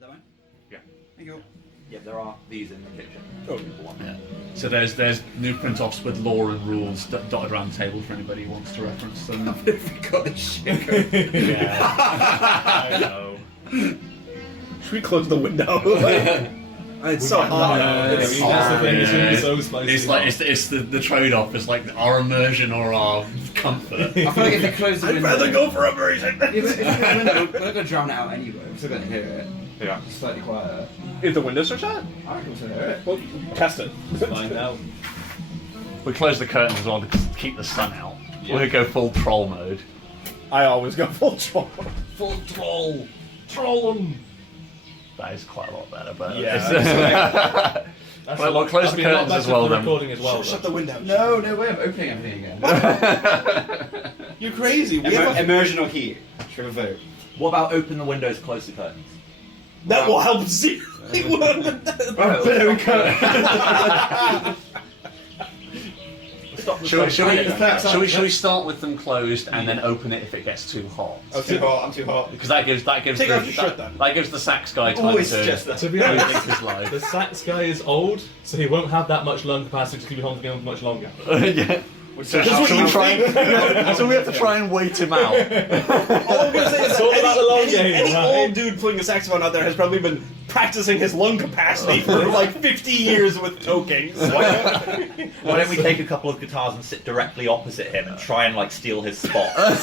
that one? Yeah. Thank you. Yeah, there are these in the kitchen. Oh, Yeah. So there's new print-offs with law and rules dotted around the table for anybody who wants to reference them. If we got a shit. I know. should we close the window? It's so hot. That's the thing. It's gonna be so spicy. It's like it's the trade-off. It's like our immersion or our comfort. I feel like if you close the I'd window... rather go for immersion. Yeah, but if you close the window, we're not going to drown it out anyway. We're still going to hear it. Yeah. It's slightly quieter. If the windows are shut? I reckon we'll still hear it. Well, test it. Find out. We close the curtains as well to keep the sun out. We'll go full troll mode. I always go full troll. Full troll. Troll them. That is quite a lot better, but Yeah. Well, close the curtains as well then. Recording as well. Shut the window. No way, I'm opening everything again. You're crazy. We have Immersion or heat? Should we vote? What about open the windows, close the curtains? that will help see. Very good. Should we start with them closed and then open it if it gets too hot? I'm too hot, I'm too hot. Because that gives Take off your shirt, then. that gives the sax guy time Always to suggest that. To be rethink honest, his life. the sax guy is old, so he won't have that much lung capacity to keep holding him much longer. Yeah. So we have to try and wait him out. All I'm gonna say is It's all about the long game, any right? old dude playing the saxophone out there has probably been practicing his lung capacity for like 50 years with toking. So. Why don't we take a couple of guitars and sit directly opposite him and try and like steal his spot? Run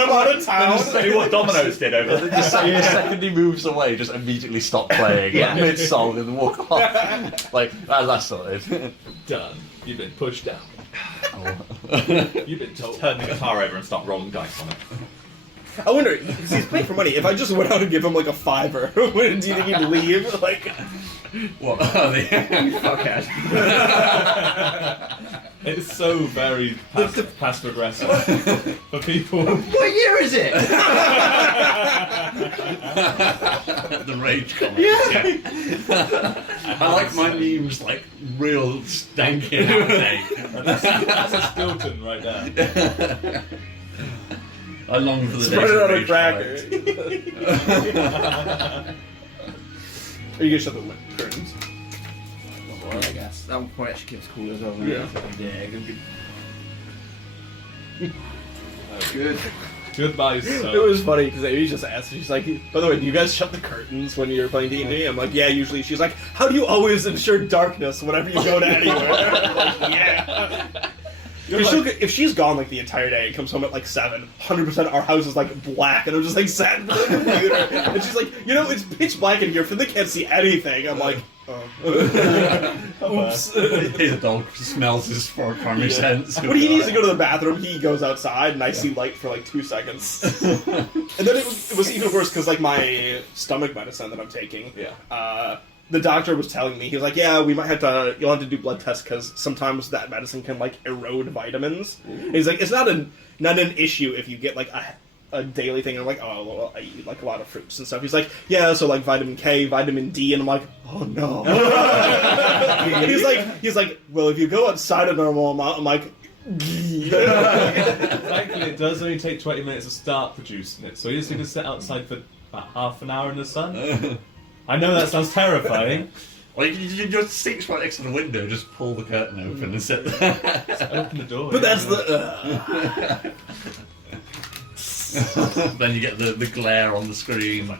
him out of town. Do what Domino's did over there. The second he moves away, just immediately stop playing like, mid-song and walk off. Like, that's sorted. Done. You've been pushed down. You've been told. Turn the guitar over and start rolling dice on it. I wonder, because he's playing for money, if I just went out and give him like a $5, do you think he'd leave? Like, What are they? Fuckhead. It's so very passive aggressive for people. What year is it? The rage comments. Yeah. I like my memes like real stanky outtake. That's a Stilton right there. I long for the spread days it of out a rage cracker. Are you gonna shut the curtains? Well, I guess. That one probably actually keeps cool as well. Yeah. Yeah, good. Goodbye, It so. was funny because Amy just asked. She's like, "By the way, do you guys shut the curtains when you're playing D&D?" I'm like, "Yeah, usually." She's like, "How do you always ensure darkness whenever you go to anywhere?" I'm like, yeah. If she's gone like the entire day and comes home at like 7, 100% our house is like black, and I'm just like sat in the computer, and she's like, it's pitch black in here, for they can't see anything. I'm like, oops. His dog smells his primary sense. When he needs to go to the bathroom, he goes outside, and I see light for like 2 seconds. And then it was even worse because like my stomach medicine that I'm taking. The doctor was telling me, he was like, "Yeah, you'll have to do blood tests because sometimes that medicine can like erode vitamins." And he's like, "It's not an issue if you get like a daily thing." And I'm like, "Oh, well, I eat like a lot of fruits and stuff." He's like, "Yeah, so like vitamin K, vitamin D," and I'm like, "Oh no." And he's like, "Well, if you go outside a normal amount," I'm like, Thankfully, it does only take 20 minutes to start producing it, so you just need to sit outside for about half an hour in the sun. I know that sounds terrifying. Well, you just sit right next to the window, just pull the curtain open and sit there. Just open the door. but that's the. Then you get the glare on the screen. Like,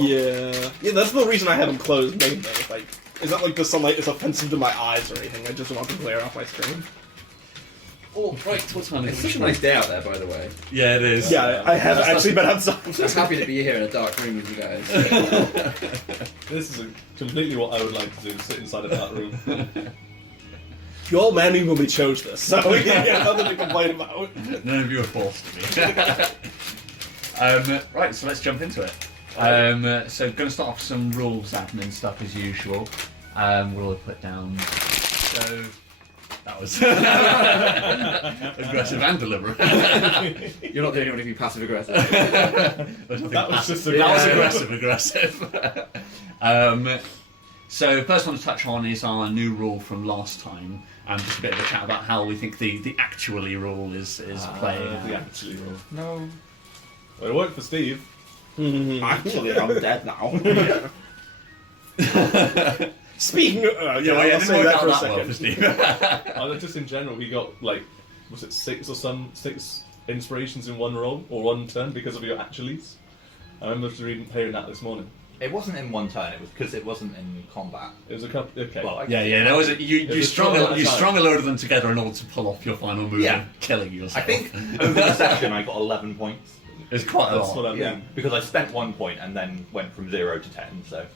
Yeah, that's the reason I have them closed mainly. Like, it's not like the sunlight is offensive to my eyes or anything. I just want the glare off my screen. oh, right, what time It's is such it? a nice day out there, by the way. Yeah, it is. Yeah, I have actually been outside. I'm happy to be here in a dark room with you guys. This is completely what I would like to do, sit inside a dark room. You all man me when we chose this, so we have nothing to complain about. None of you are forced to be. Right, so let's jump into it. So, going to start off with some rules admin stuff as usual. We'll all put down. So, that was aggressive and deliberate. You're not the only one to be passive aggressive. That was just aggressive. So, first one to touch on is our new rule from last time, and just a bit of a chat about how we think the actually rule is playing. The actually rule. No. Well, it worked for Steve. Actually, I'm dead now. Speaking of, I'll say that for a second. Just in general, we got like, was it 6 inspirations in one roll or one turn because of your actualies? I remember hearing that this morning. It wasn't in one turn. It was because it wasn't in combat. It was a couple. Okay. Well, There was you strung a load of them together in order to pull off your final move, Yeah. killing yourself. I think over the session I got 11 points. It's quite a That's lot. what I mean. Yeah, because I spent 1 point and then went from 0 to 10. So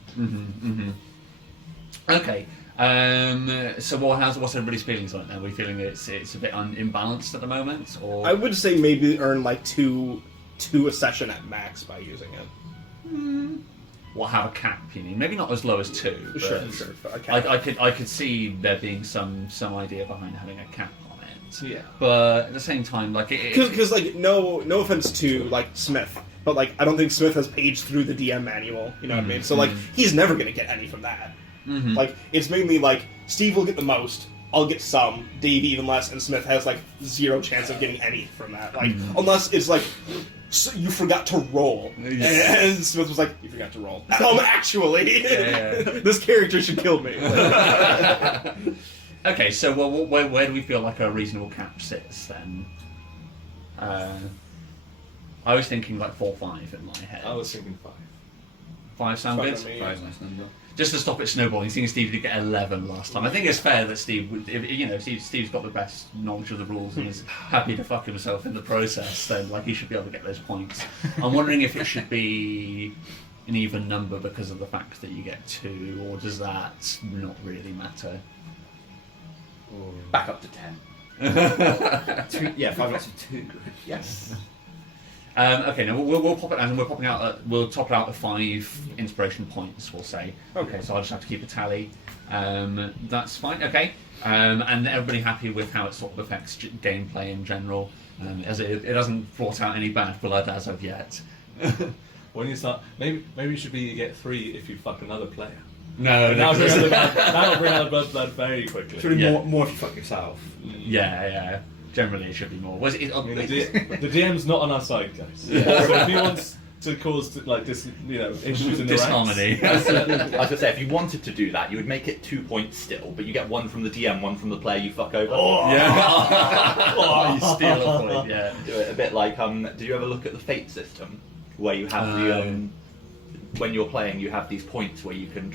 Okay. So what's everybody's feelings on it now? Are we feeling it's a bit imbalanced at the moment, or I would say maybe earn like two a session at max by using it. we'll have a cap? You mean maybe not as low as 2. But Sure. Okay. I could see there being some idea behind having a cap on it. Yeah. But at the same time, like Because like no offense to like Smith, but like I don't think Smith has paged through the DM manual. You know what I mean? So like he's never gonna get any from that. Like it's mainly like Steve will get the most, I'll get some, Dave even less, and Smith has like 0 chance of getting any from that. Like unless it's like you forgot to roll, and Smith was like, "You forgot to roll." Actually, this character should kill me. Okay, so where do we feel like a reasonable cap sits then? I was thinking like 4 or 5 in my head. I was thinking 5. 5 sound good? Fine with me. Five's a nice number. Just to stop it snowballing, seeing Steve did get 11 last time. I think it's fair that Steve would, Steve's got the best knowledge of the rules and is happy to fuck himself in the process, then like he should be able to get those points. I'm wondering if it should be an even number because of the fact that you get 2, or does that not really matter? back up to 10. 2, yeah, 5 lots of 2. Yes. Okay, now we'll pop it out, and we'll top it out at 5 inspiration points. We'll say. Okay, so I'll just have to keep a tally. That's fine. Okay, and everybody happy with how it sort of affects gameplay in general, as it hasn't brought out any bad blood as of yet. When you start, maybe you should be you get 3 if you fuck another player. No, That'll bring out the blood very quickly. Should be Yeah. more if you fuck yourself. yeah. Generally, it should be more. Was it? I mean, the DM's not on our side, guys. Yeah. So if he wants to cause issues in the disharmony. ranks, I was going to say, if you wanted to do that, you would make it 2 points still, but you get 1 from the DM, 1 from the player you fuck over. Yeah. You steal a point. Yeah. Do it a bit like, did you ever look at the fate system? Where you have the, when you're playing, you have these points where you can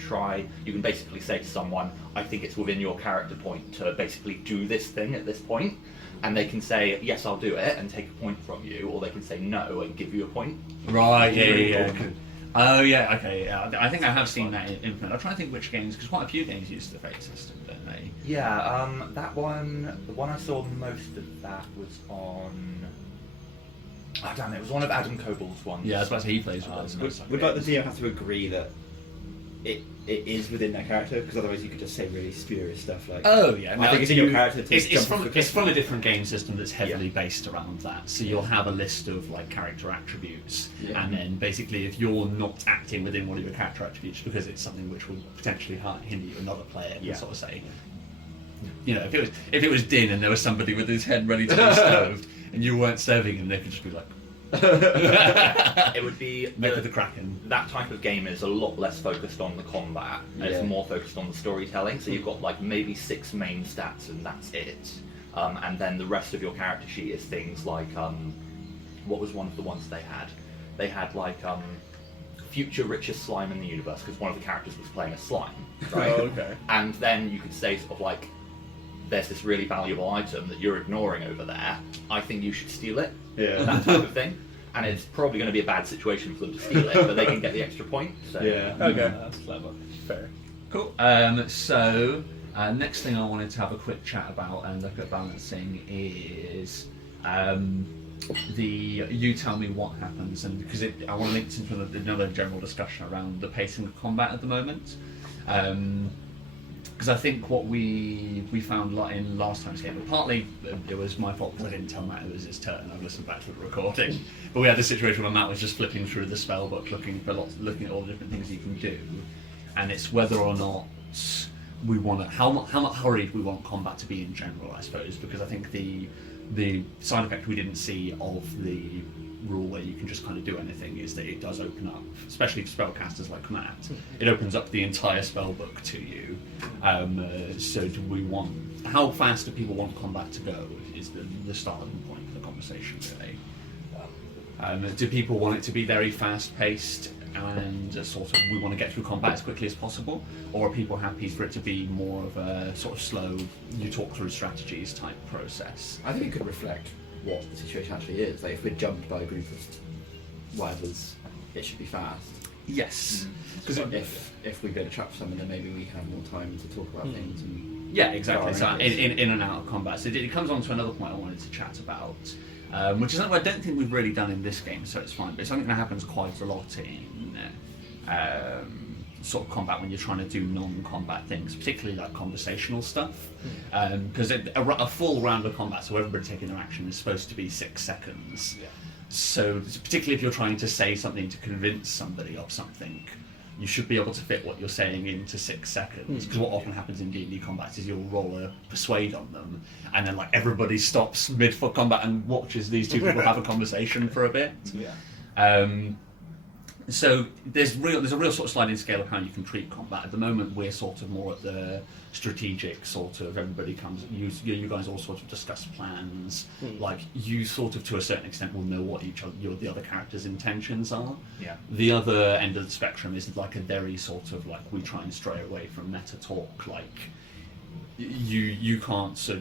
basically say to someone, I think it's within your character point to basically do this thing at this point. And they can say, yes, I'll do it, and take a point from you, or they can say no and give you a point. Right. Yeah. Oh yeah. Okay. Yeah. I think I have seen that implemented. I'm trying to think which games, because quite a few games use the fate system, don't they? Yeah. That one. The one I saw most of that was on. Oh damn! It was one of Adam Cobal's ones. Yeah, I was about to say he plays with those. Would like the DM have to agree that it is within their character? Because otherwise you could just say really spurious stuff like... Oh yeah, I think it's in your character to it's jump from off the it's cliff. from a different game system that's heavily based around that. So you'll have a list of like character attributes, and then basically if you're not acting within one of your character attributes because it's something which would potentially hinder you, another player can sort of say, you know, if it was Din and there was somebody with his head ready to be stoved and you weren't serving him, they could just be like. It would be Make with the Kraken. That type of game is a lot less focused on the combat. And it's more focused on the storytelling. So you've got like maybe 6 main stats and that's it. And then the rest of your character sheet is things like what was one of the ones they had? They had like future richest slime in the universe because one of the characters was playing a slime. Right? Oh, okay. And then you could say sort of like, there's this really valuable item that you're ignoring over there. I think you should steal it. Yeah. That type of thing. And it's probably going to be a bad situation for them to steal it, but they can get the extra point. So. Yeah. Okay. That's clever. Fair. Cool. So next thing I wanted to have a quick chat about and look at balancing is you tell me what happens, and because I want to link into another general discussion around the pacing of combat at the moment. Because I think what we found in last time's game, partly it was my fault because I didn't tell Matt it was his turn. I've listened back to the recording, but we had this situation where Matt was just flipping through the spell book, looking at all the different things you can do, and it's whether or not we want to how much hurried we want combat to be in general, I suppose, because I think the side effect we didn't see of the rule where you can just kind of do anything is that it does open up, especially for spellcasters like Matt, it opens up the entire spell book to you. So do we want, how fast do people want combat to go is the starting point for the conversation today. Do people want it to be very fast paced and sort of we want to get through combat as quickly as possible, or are people happy for it to be more of a sort of slow, you talk through strategies type process? I think it could reflect what the situation actually is. Like if we're jumped by a group of whatevers, it should be fast. Yes. Because if we go to trap someone, then maybe we have more time to talk about things. And yeah, exactly. So in and out of combat. So it comes on to another point I wanted to chat about, which is something I don't think we've really done in this game, so it's fine. But it's something that happens quite a lot in sort of combat when you're trying to do non-combat things, particularly like conversational stuff. Because a full round of combat, so everybody taking their action, is supposed to be 6 seconds. Yeah. So particularly if you're trying to say something to convince somebody of something, you should be able to fit what you're saying into 6 seconds. Because what often happens in D&D combat is you'll roll a persuade on them, and then like everybody stops mid-foot combat and watches these two people have a conversation for a bit. Yeah. So there's a real sort of sliding scale of how you can treat combat. At the moment, we're sort of more at the strategic sort of everybody comes. You guys all sort of discuss plans. Like you sort of to a certain extent will know what the other character's intentions are. Yeah. The other end of the spectrum is like a very sort of like we try and stray away from meta talk. Like you can't. So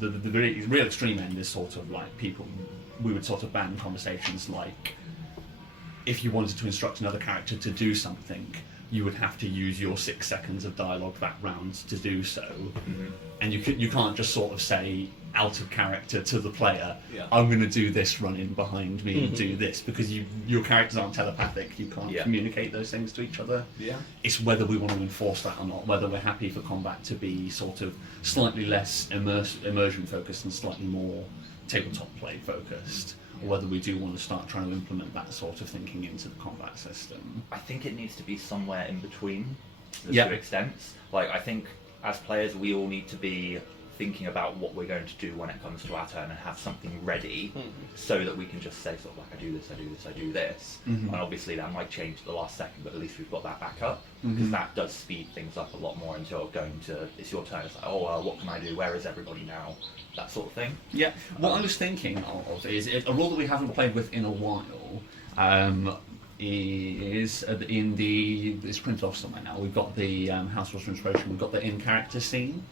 the real extreme end is sort of like people. We would sort of ban conversations like, if you wanted to instruct another character to do something, you would have to use your 6 seconds of dialogue that round to do so. And you can't just sort of say out of character to the player, I'm going to do this, run in behind me and do this, because your characters aren't telepathic, you can't communicate those things to each other. It's whether we want to enforce that or not, whether we're happy for combat to be sort of slightly less immersion focused and slightly more tabletop play focused. Or whether we do want to start trying to implement that sort of thinking into the combat system. I think it needs to be somewhere in between the Yeah. two extents. Like, I think as players, we all need to be thinking about what we're going to do when it comes to our turn and have something ready so that we can just say sort of like, I do this, I do this, I do this. And obviously that might change at the last second, but at least we've got that backup, because that does speed things up a lot more until going to, it's your turn, it's like, oh, what can I do, where is everybody now, that sort of thing. Yeah, what I was thinking of is a rule that we haven't played with in a while, is in the, it's printed off somewhere now, we've got the House Rules for Inspiration, we've got the in-character scene,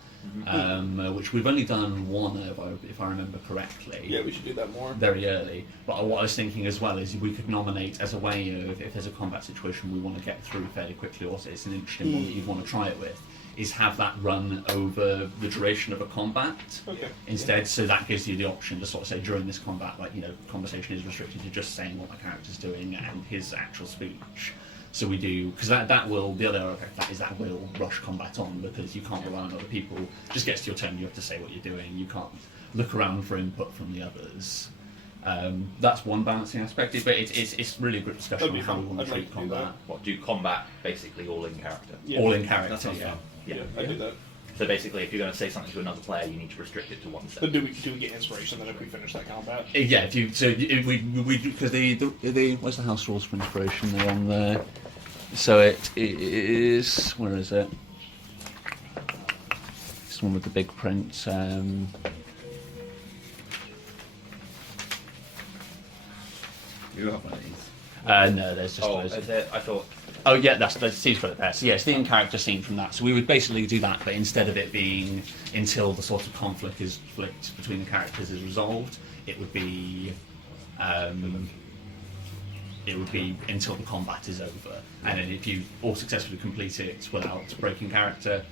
which we've only done one of, if I remember correctly. Yeah, we should do that more. Very early. But what I was thinking as well is we could nominate as a way of, if there's a combat situation we want to get through fairly quickly, or it's an interesting one that you'd want to try it with, is have that run over the duration of a combat instead. So that gives you the option to sort of say during this combat, like, you know, conversation is restricted to just saying what the character's doing and his actual speech. So we do, because that will, the other effect of that is that will rush combat on, because you can't rely on other people. Just gets to your turn, you have to say what you're doing. You can't look around for input from the others. That's one balancing aspect, but it's really a good discussion on how we want to treat combat. What, do combat basically all in character? Yeah. All in character, That sounds yeah. fun. Yeah, I do that. So basically, if you're going to say something to another player, you need to restrict it to 1 But second. do we get inspiration then if we finish that combat? Yeah, if you we because the where's the house rules for inspiration? They're on there. So it is, where is it? This one with the big print. You have one of these. No, there's just Oh, loads. is it? I thought. Oh yeah, that's seems for the best. So, yeah, it's the in-character scene from that. So we would basically do that, but instead of it being until the sort of conflict between the characters is resolved, it would be until the combat is over. And then if you all successfully complete it without breaking character,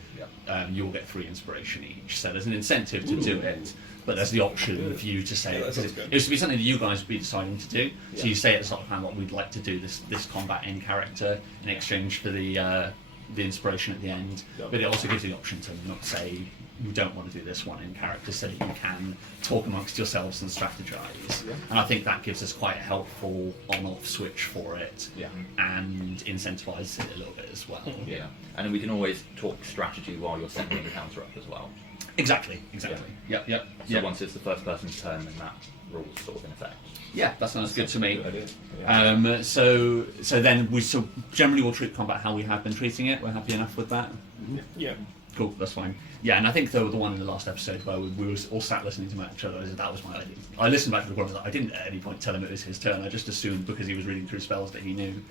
you'll get 3 inspiration each. So there's an incentive to do it, but there's the option for you to say Yeah, that sounds it good. used to be something that you guys would be deciding to do. So you say at the start of the plan, what we'd like to do this combat in character in exchange for the inspiration at the end. But it also gives you the option to not say you don't want to do this one in character, so that you can talk amongst yourselves and strategize. And I think that gives us quite a helpful on-off switch for it, and incentivizes it a little bit as well. Yeah, and then we can always talk strategy while you're setting the encounter up as well. Exactly. Yep. So once it's the first person's turn, then that rules sort of in effect. Yeah, that sounds good to me. Good idea. Yeah. So then we generally will treat combat how we have been treating it. We're happy enough with that. Yeah. Cool, that's fine. Yeah, and I think the one in the last episode where we were all sat listening to each other, that was my idea. I listened back to the recording, I didn't at any point tell him it was his turn. I just assumed because he was reading through spells that he knew.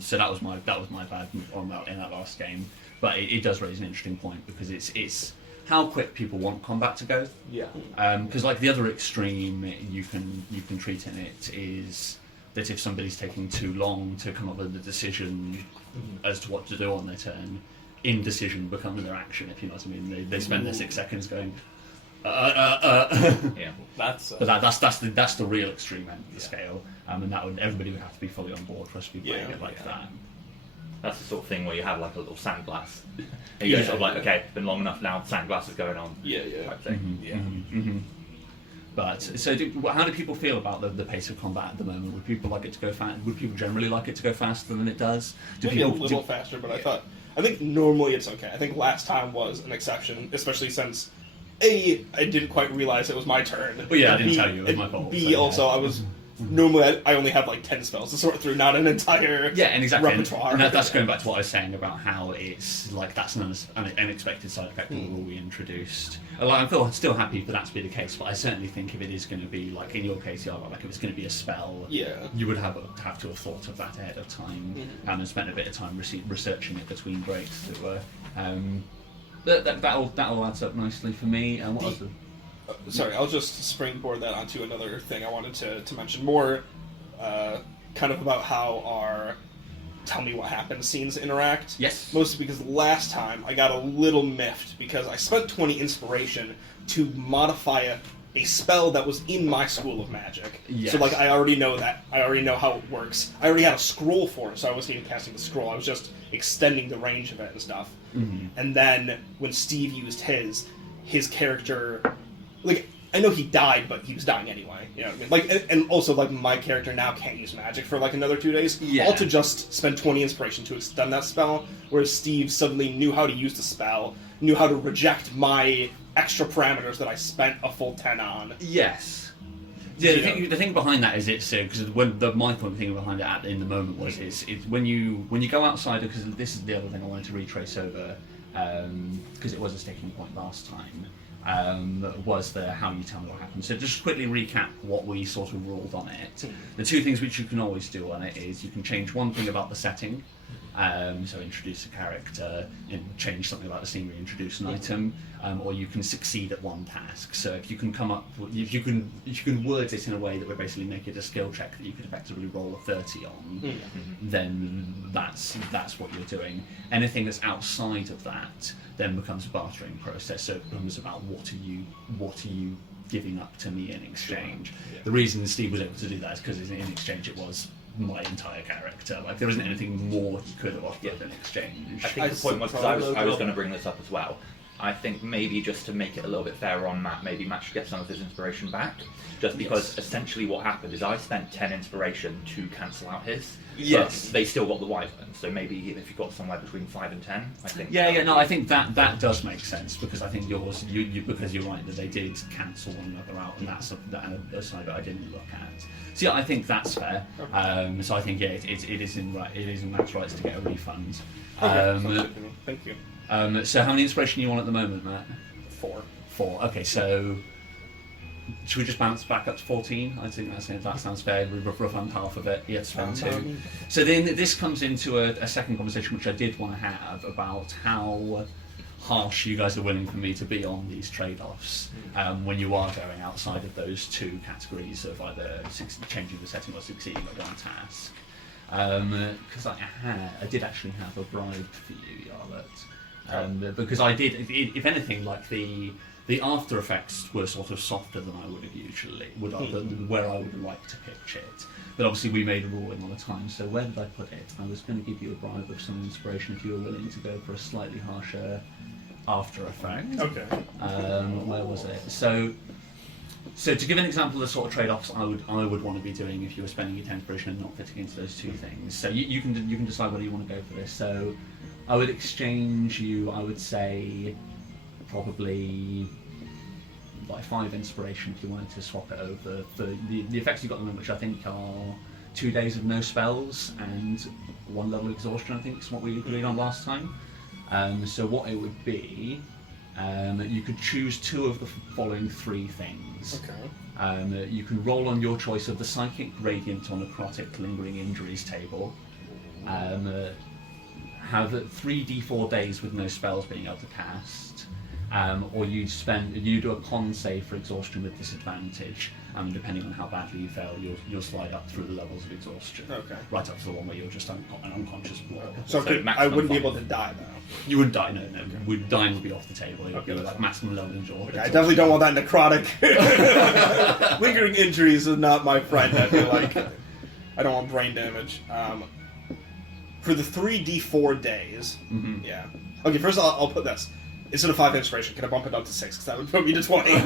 So that was my bad on that in that last game. But it does raise an interesting point because it's how quick people want combat to go. Yeah. Because like the other extreme you can treat in it is that if somebody's taking too long to come up with a decision as to what to do on their turn, indecision becomes their action, if you know what I mean. They spend their 6 seconds going Yeah. That's but that's the real extreme end of the scale, and everybody would have to be fully on board for us to be playing it like that. That's the sort of thing where you have like a little sandglass. And you're sort of like, okay, it's been long enough now, sandglass is going on. Yeah, yeah. Type thing. But so, how do people feel about the pace of combat at the moment? Would people like it to go fast? Would people generally like it to go faster than it does? Maybe a little faster, but I think normally it's okay. I think last time was an exception, especially since A, I didn't quite realize it was my turn. Well, yeah, I and didn't B, tell you, it was my fault. B, also, I was normally I only have like 10 spells to sort through, not an entire and exactly, repertoire. and that's going back to what I was saying about how it's like that's an unexpected side effect of the rule we introduced. I feel still happy for that to be the case, but I certainly think if it is going to be like in your case, like if it's going to be a spell, you would have to have thought of that ahead of time and spent a bit of time researching it between breaks, as it were. That'll add up nicely for me. And what else? Sorry, I'll just springboard that onto another thing I wanted to mention more, kind of about how our tell me what happened scenes interact. Yes. Mostly because last time I got a little miffed because I spent 20 inspiration to modify a spell that was in my school of magic. Yes. So like I already know that. I already know how it works. I already had a scroll for it, so I wasn't even casting the scroll. I was just extending the range of it and stuff. And then when Steve used his character, like, I know he died, but he was dying anyway. You know what I mean? Like, and also, like, my character now can't use magic for, like, another 2 days. Yeah. All to just spend 20 inspiration to extend that spell, whereas Steve suddenly knew how to use the spell, knew how to reject my extra parameters that I spent a full 10 on. Yes. Yeah, the thing behind that is it's because my point thing behind it in the moment was it's when you go outside, because this is the other thing I wanted to retrace over because it was a sticking point last time. Was the how you tell me what happened. So just quickly recap what we sort of ruled on it. The two things which you can always do on it is you can change one thing about the setting, so introduce a character, change something about the scenery, introduce an item, or you can succeed at one task. So if you can if you can word it in a way that would basically make it a skill check that you could effectively roll a 30 on, then that's what you're doing. Anything that's outside of that then becomes a bartering process. So it becomes about what are you giving up to me in exchange. The reason Steve was able to do that is because in exchange it was my entire character. Like there isn't anything more he could have offered in exchange. I think the point was, because I was going to bring this up as well, I think maybe just to make it a little bit fairer on Matt, maybe Matt should get some of his inspiration back. Just because essentially what happened is I spent 10 inspiration to cancel out his. Yes. But they still got the Wyvern, so maybe if you got somewhere between 5 and 10, I think. I think that does make sense, because I think because you're right that they did cancel one another out, and that's a side that I didn't look at. So yeah, I think that's fair. So I think it is in Matt's rights to get a refund. Thank you. So how many inspiration are you on at the moment, Matt? 4. 4. Okay, so should we just bounce back up to 14? I think that sounds fair. We refund half of it. You have to spend 2. So then this comes into a second conversation which I did want to have about how harsh you guys are willing for me to be on these trade-offs when you are going outside of those 2 categories of either changing the setting or succeeding at one task. Because I did actually have a bribe for you, Yarlet. Because I did, if anything, like the after effects were sort of softer than I would have usually, where I would like to pitch it. But obviously we made a ruling on the time, so where did I put it? I was going to give you a bribe of some inspiration if you were willing to go for a slightly harsher after effect. Okay. Where was it? So to give an example of the sort of trade-offs I would want to be doing if you were spending your 10 inspiration and not fitting into those 2 things. So you can decide whether you want to go for this. So I would exchange you, I would say, probably like 5 inspiration if you wanted to swap it over for the effects you've got at the moment, which I think are 2 days of no spells and 1 level of exhaustion. I think is what we agreed on last time. So what it would be, you could choose 2 of the following 3 things. Okay. You can roll on your choice of the psychic, radiant, or necrotic lingering injuries table. Have 3d4 days with no spells being able to cast, or you do a con save for exhaustion with disadvantage. Depending on how badly you fail, you'll slide up through the levels of exhaustion. Okay. Right up to the one where you're just an unconscious block. So I wouldn't be able to die though. You wouldn't die. No. Dying would be off the table. It would Okay, be that's like fine. maximum level of I definitely don't want that necrotic. Lingering injuries is not my friend, I feel like. I don't want brain damage. For the 3d4 days, yeah. Okay, first I'll put this. Instead of 5 inspiration, can I bump it up to 6? Because that would put me to 20. You're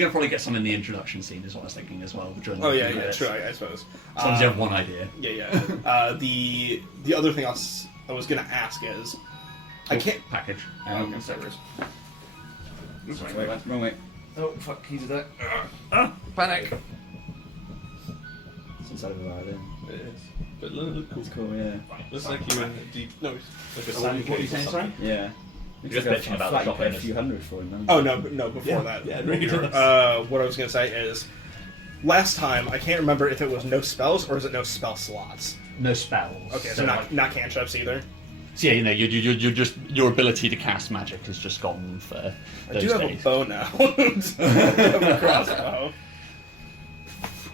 gonna probably get some in the introduction scene, is what I was thinking as well. During the Oh yeah, credits. true. I suppose. As long as you have one idea. Yeah. The other thing I was gonna ask is, I can't. Package. Okay, So- Sorry, wrong way. Oh fuck! Keys are there. Panic. It's inside of a violin. It is. But look cool. It's cool, yeah. Looks like you're in a deep. No. Like a What sand are you cave or saying, something. Yeah. You're just bitching about the shop a owners. few hundred for him. Oh no, before Yeah, that. yeah, it really does. What I was gonna say is, last time I can't remember if it was no spells or is it no spell slots. No spells. Okay, so not cantrips either. So yeah, you're just your ability to cast magic has just gone for I those do have days. a bow now. I have a crossbow.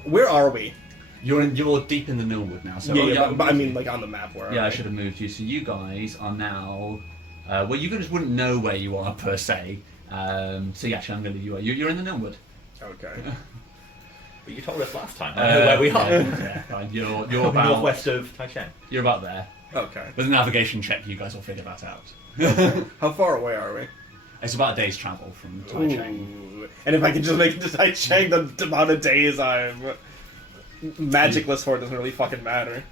Where are we? You're deep in the Millwood now. So but I mean, like on the map. Where? yeah, are I we? should have moved you. So you guys are now. Well, you guys wouldn't know where you are per se. So yeah, actually, I'm going to you are. You're in the Millwood. Okay. But you told us last time. I know where we are. Yeah, fine. You're about Northwest of Taichung. You're about there. Okay. With a navigation check, you guys will figure that out. How far away are we? It's about a day's travel from Taichung. Ooh. And if I can just make it to Taichung, the amount of days I'm magicless for it doesn't really fucking matter.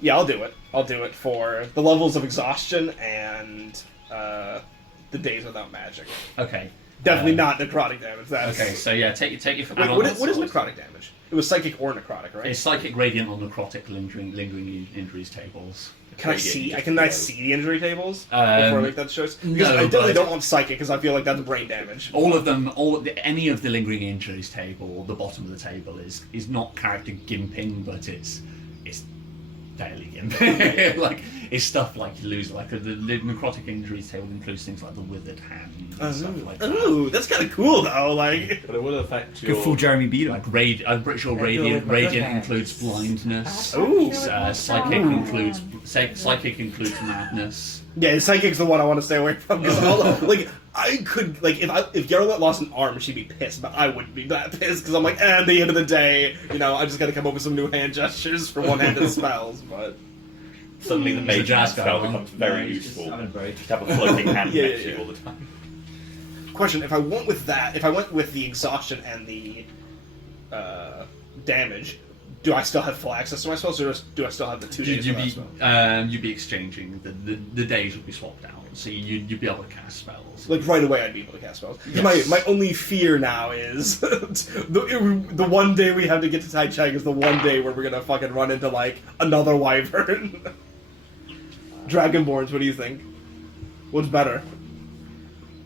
Yeah, I'll do it. I'll do it for the levels of exhaustion and the days without magic. Okay. Definitely not necrotic damage. That's Okay, so yeah, take your Wait, what is necrotic damage? It was psychic or necrotic, right? It's psychic, radiant, or necrotic lingering injuries tables. Can I Radiant, see? you Can I see the injury tables before I make that choice? Because no, I definitely but- don't want psychic because I feel like that's brain damage. All of them, any of the lingering injuries table, the bottom of the table is not character gimping, but it's fairly gimping. Like it's stuff like you lose, like the necrotic injuries table includes things like the withered hand and stuff like that. Ooh, that's kind of cool though. Like, But it will affect Good your. full Jeremy Beadle. Like I'm pretty sure radiant includes blindness. ooh, Psychic includes psychic madness. yeah, psychic's the one I want to stay away from. Because like, I could like if Yarlet lost an arm, she'd be pissed, but I wouldn't be that pissed because I'm like, at the end of the day, I just got to come up with some new hand gestures for one-handed spells. But Suddenly the So mage jazz spell going on. becomes very He's just useful. having a break. Just have a floating hand Yeah, next yeah, to you yeah. all the time. question: if I went with that, if I went with the exhaustion and the damage, do I still have full access to my spells, or do I still have the 2 days You'd without be spells? you'd be exchanging the days would be swapped out, so you'd be able to cast spells. Like right away, I'd be able to cast spells. Yes. My only fear now is the one day we have to get to Taichung is the one day where we're gonna fucking run into like another wyvern. Dragonborns, what do you think? What's better?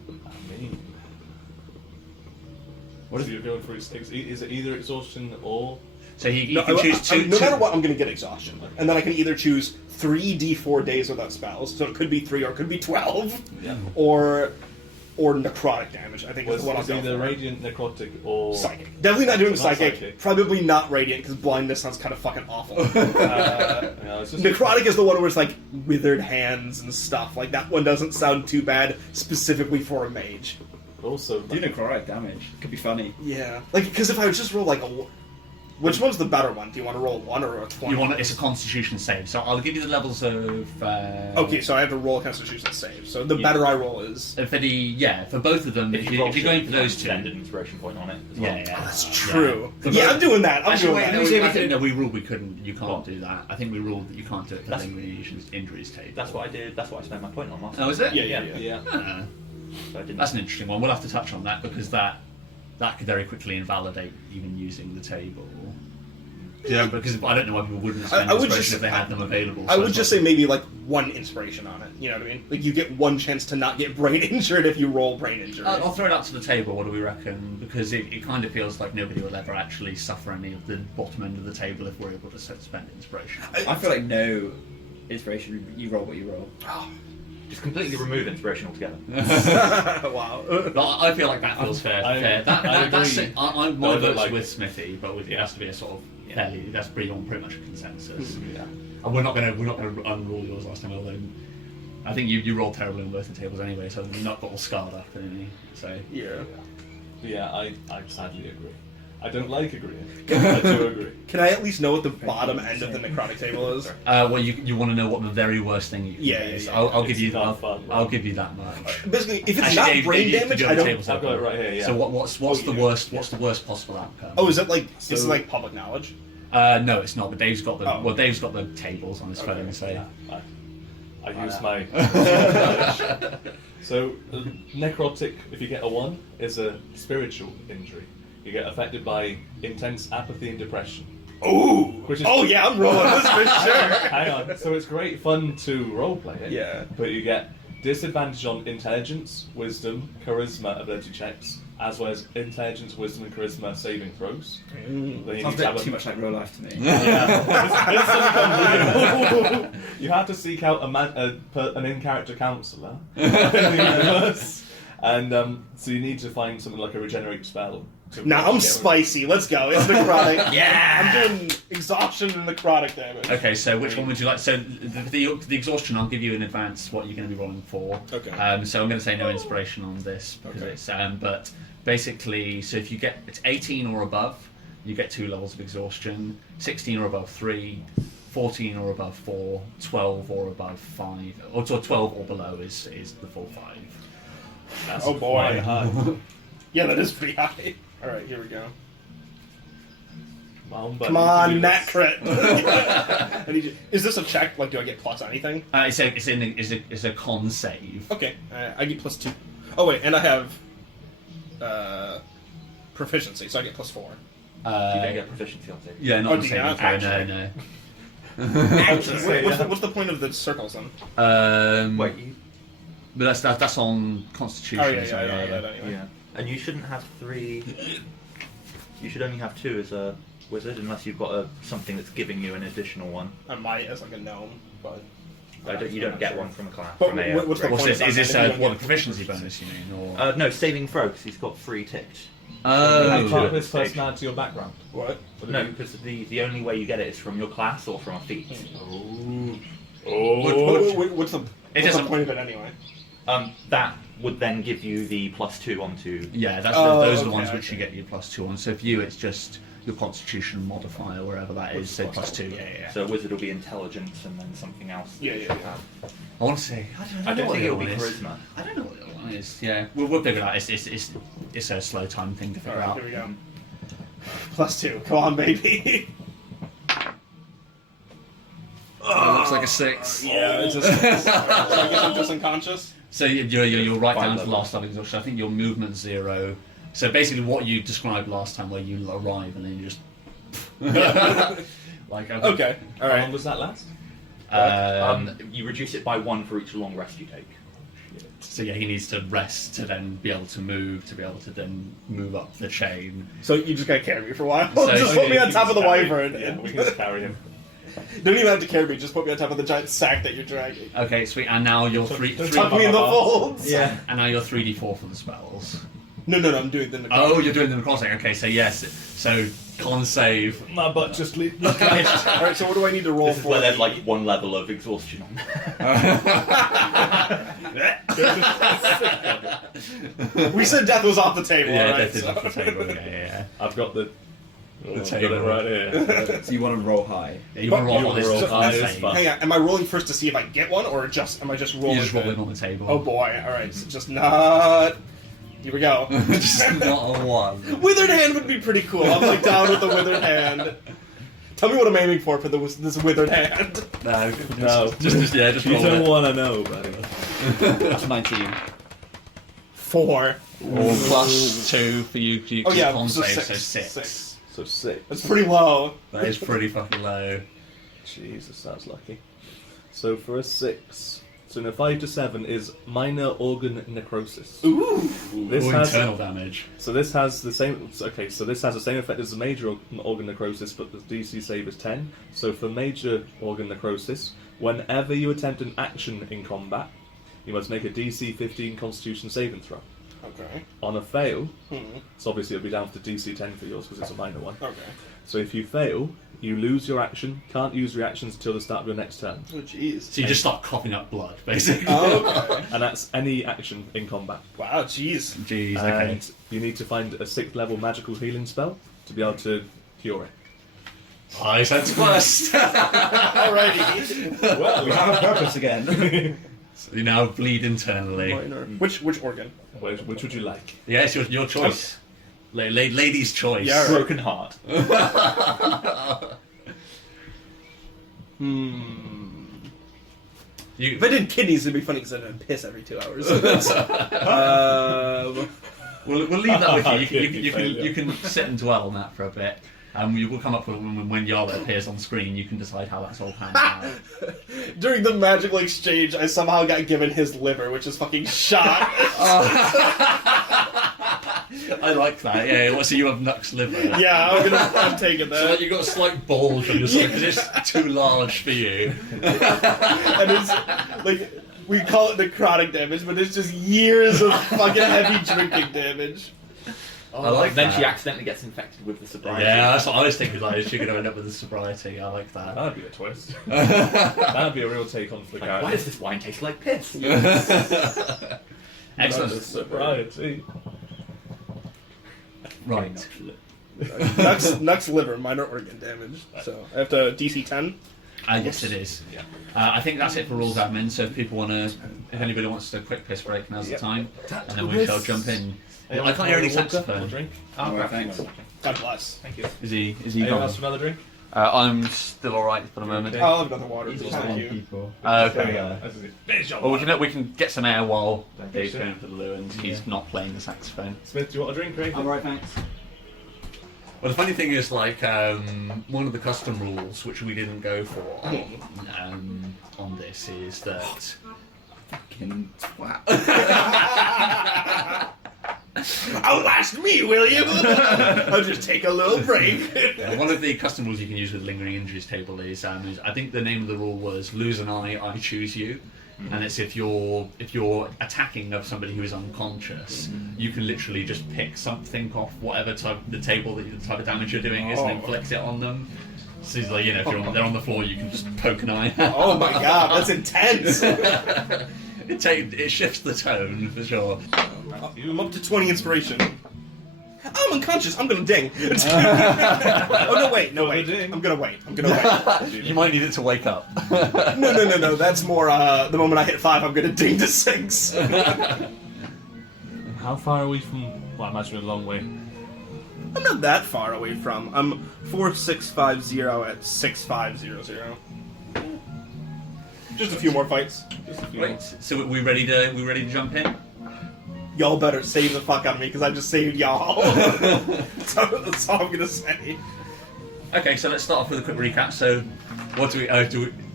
I mean, what if you're going for is it either exhaustion or So you can choose two. No matter what, I'm gonna get exhaustion, and then I can either choose 3d4 days without spells, so it could be 3 or it could be 12, yeah. or necrotic damage. I think is what I'll Was go either for. radiant, necrotic, or Psychic. Definitely not doing Not psychic. psychic. Probably not radiant because blindness sounds kind of fucking awful. Yeah, it's just Necrotic is the one where it's like withered hands and stuff. Like that one doesn't sound too bad specifically for a mage. also Do necrotic damage. Could be funny. Yeah, like because if I would just roll like which one's the better one? Do you want to roll a 1 or a 20? It's a Constitution save, so I'll give you the levels of. Okay, so I have to roll a Constitution save. So the Yeah. better I roll is. For both of them, if you're going for those two. Extend an inspiration point on it as well. Yeah, That's true. Yeah. Yeah, I'm doing that. I'm Actually, doing wait, that. no, Let me see if I we think can- no, we ruled you can't What? do that. I think we ruled that you can't do it for That's- lingering injuries table. That's what I did. That's what I spent my point on last Oh, is it? Yeah. yeah. Uh, So I didn't. That's an interesting one. We'll have to touch on that because that could very quickly invalidate even using the table. Yeah, because I don't know why people wouldn't spend inspiration if they had them available. I would just say maybe like 1 inspiration on it. You know what I mean? Like you get 1 chance to not get brain injured if you roll brain injury. I'll throw it out to the table. What do we reckon? Because it kind of feels like nobody will ever actually suffer any of the bottom end of the table if we're able to spend inspiration. I feel like no inspiration. You roll what you roll. Just completely remove inspiration altogether. Wow. But I feel like that feels fair. That's it. I'm my vote's like- with Smithy, but it has to be a sort of fairly. That's pretty much a consensus. Yeah. And we're not gonna unrule yours last time, although I think you rolled terribly on both the tables anyway, so you're not got all scarred up, didn't So Yeah. Yeah, I sadly agree. I don't like agreeing. I do agree. Can I at least know what the bottom end of the necrotic table is? well, you want to know what the very worst thing you can Yeah, do. yeah, So yeah. I'll give you It's not fun, I'll right? give you that much. Basically, if it's Actually, not Dave, brain you damage, do I have the don't. tables I've got it open. right here, yeah. So what's the worst? What's the worst possible outcome? Oh, is it like is it So- like public knowledge? No, it's not. But Dave's got the Oh. Dave's got the tables on his phone. So Yeah, I use my. So, necrotic, if you get a 1, is a spiritual injury. You get affected by intense apathy and depression. Ooh! Which is- Oh yeah, I'm rolling this for sure. Hang on. So it's great fun to roleplay it. Yeah. But you get disadvantage on intelligence, wisdom, charisma ability checks, as well as intelligence, wisdom, and charisma saving throws. Then you Sounds need a to bit have too much like real life to me. Yeah. You have to seek out an in-character counsellor in the universe, and so you need to find something like a regenerate spell. to Now I'm get- spicy. Let's go. It's necrotic. Yeah. I'm doing exhaustion and necrotic damage. okay, so which one would you like? So the exhaustion, I'll give you in advance what you're going to be rolling for. Okay. So I'm going to say no inspiration on this because Okay. it's but basically, so if you get it's 18 or above, you get 2 levels of exhaustion. 16 or above 3. 14 or above 4, 12 or above 5, or so 12 or below is the full 5. That's Oh, boy. quite high. Yeah, that is pretty high. All right, here we go. Well, but Come you can on, do nat this. crit. I need you. Is this a check? Like, do I get plus on anything? It's a con save. Okay, I get plus 2. Oh wait, and I have proficiency, so I get plus 4. You don't get proficiency on saving. Yeah, not Oh, the do you saving not? throw. Actually. No. What's the point of the circles then? Wait, you. But that's on Constitution. Oh yeah, so I know that anyway. Yeah. And you shouldn't have 3. You should only have 2 as a wizard, unless you've got something that's giving you an additional one. I might as like a gnome, but You don't get one from a class. But from a, what's the What's point this? of Is that this if you don't what get- the proficiency bonus you mean? Or no, saving throw, because he's got 3 ticked. Add Oh. part of this Stage. personality to your background. What? No, because the only way you get it is from your class or from a feat. What's the doesn't- point of it anyway? That would then give you the +2 onto. yeah, those are the ones which you get your +2 on. So for you, it's just your Constitution modifier, wherever that is. So +2. Yeah. So a wizard will be intelligence and then something else. Yeah. I want to say I don't what think the it'll other be one is. charisma. I don't know what the other one is. Yeah, we'll figure it out. It's a slow time thing to figure Alright, out. here we go. Plus 2. Come on, baby. It looks like a 6. Yeah, it's just. So I guess I'm just unconscious. So you're right down to level. last level exhaustion. I think your movement's 0. So basically, what you described last time, where you arrive and then you just like Okay. All How long right. does that last? You reduce it by 1 for each long rest you take. So yeah, he needs to rest to then be able to move, to be able to then move up the chain. So you just gotta carry me for a while. So- just put me on You top can of the carry- wyvern. Yeah, we can just carry him. Don't even have to carry me. Just put me on top of the giant sack that you're dragging. Okay, sweet. And now you're Tuck me in the folds. Yeah. And now you're 3d4 for the spells. No. I'm doing the. Oh, you're doing the crossing. Okay, so yes. So con save. My butt just leaped. All right. So what do I need to roll This is for? where there's like 1 level of exhaustion on. We said death was off the table. Yeah, all right, that is so- off the table. Yeah. I've got the The got table. it right here. So you want to roll high. You want to roll You on this roll con high as save. fuck. Hang on. Am I rolling first to see if I get one, or am I just rolling? You just roll the- in on the table. Oh boy! All right. So just not. Here we go. Just not a 1. Withered hand would be pretty cool. I'm like down with the withered hand. Tell me what I'm aiming for this withered hand. No, No. just You roll don't it. want to know, buddy. That's 19. 4. Or plus 2 for you to Oh yeah, con so save, 6. so 6. 6. So 6. That's pretty low. That is pretty fucking low. Jesus, that's lucky. So for a 6, so in a 5 to 7 is minor organ necrosis. Ooh. This Or has internal damage. so this has the same. Okay, so this has the same effect as the major organ necrosis, but the DC save is 10. So for major organ necrosis, whenever you attempt an action in combat, you must make a DC 15 Constitution saving throw. Okay. On a fail, Hmm. so obviously it'll be down to DC 10 for yours because it's a minor one. Okay. So if you fail, you lose your action. Can't use reactions until the start of your next turn, Oh jeez. So you just start coughing up blood, basically. Oh, okay. and that's any action in combat. Wow, jeez. Jeez, okay. And you need to find a 6th level magical healing spell to be able to cure it. I sense first. Alrighty. We have a purpose again. So you now bleed internally. Minor. Which organ? Which would you like? Yeah, it's your choice. Lady's choice. Yeah, right. Broken heart. You, If I did kidneys, it'd be funny because I'd piss every 2 hours. we'll leave that with you. You Kidney can sit and dwell on that for a bit. You will come up with when Yara appears on screen. You can decide how that's all panned out. During the magical exchange, I somehow got given his liver, which is fucking shot. I like that. Yeah. So you have Nux liver. Yeah, I'm taking So like, that. you've got a slight bulge on your stomach because it's too large for you. And it's like we call it necrotic damage, but it's just years of fucking heavy drinking damage. I like Then that. she accidentally gets infected with the sobriety. Yeah, that's what I was thinking. Like, she's going to end up with the sobriety. I like that. That'd be a twist. That'd be a real take on the Like, character. why does this wine taste like piss? Excellent. Sobriety. Right. Nux liver, minor organ damage. So I have to DC 10. Yes, it is. Yeah. I think that's it for rules admin. So if people want to, if anybody wants to quick piss break, now's the time, and then we shall jump in. I can't hear any saxophone. Drink. Alright, thanks. God bless. Thank you. Is he Anyone gone? else for another drink? I'm still alright for the moment. Okay. I'll have another water. Please, thank you. people. Okay. Finish your Well, wine. we can get some air while Thank Dave's you, going for the loo and he's not playing the saxophone. Smith, do you want a drink, Craig? I'm alright, thanks. Well, the funny thing is, like, one of the custom rules, which we didn't go for on this, is that Fucking twat. Outlast me, will you? I'll just take a little break. one of the custom rules you can use with lingering injuries table is I think the name of the rule was lose an eye, I choose you. And it's if you're attacking of somebody who is unconscious, you can literally just pick something off whatever type the table that the type of damage you're doing is, and inflict it on them. So it's like, you know, if they're on the floor, you can just poke an eye out. Oh my god, that's intense. It shifts the tone for sure. I'm up to 20 inspiration. I'm unconscious. I'm gonna ding. Oh no, wait. I'm gonna wait. You might need it to wake up. No. That's more. The moment I hit 5, I'm gonna ding to 6. How far are we from? Well, I imagine a long way. I'm not that far away from. I'm 4650 at 6500. Just a few more fights. Just a few Right. So we ready to jump in? Y'all better save the fuck out of me because I just saved y'all. That's all I'm gonna say. Okay, so let's start off with a quick recap. So, what do we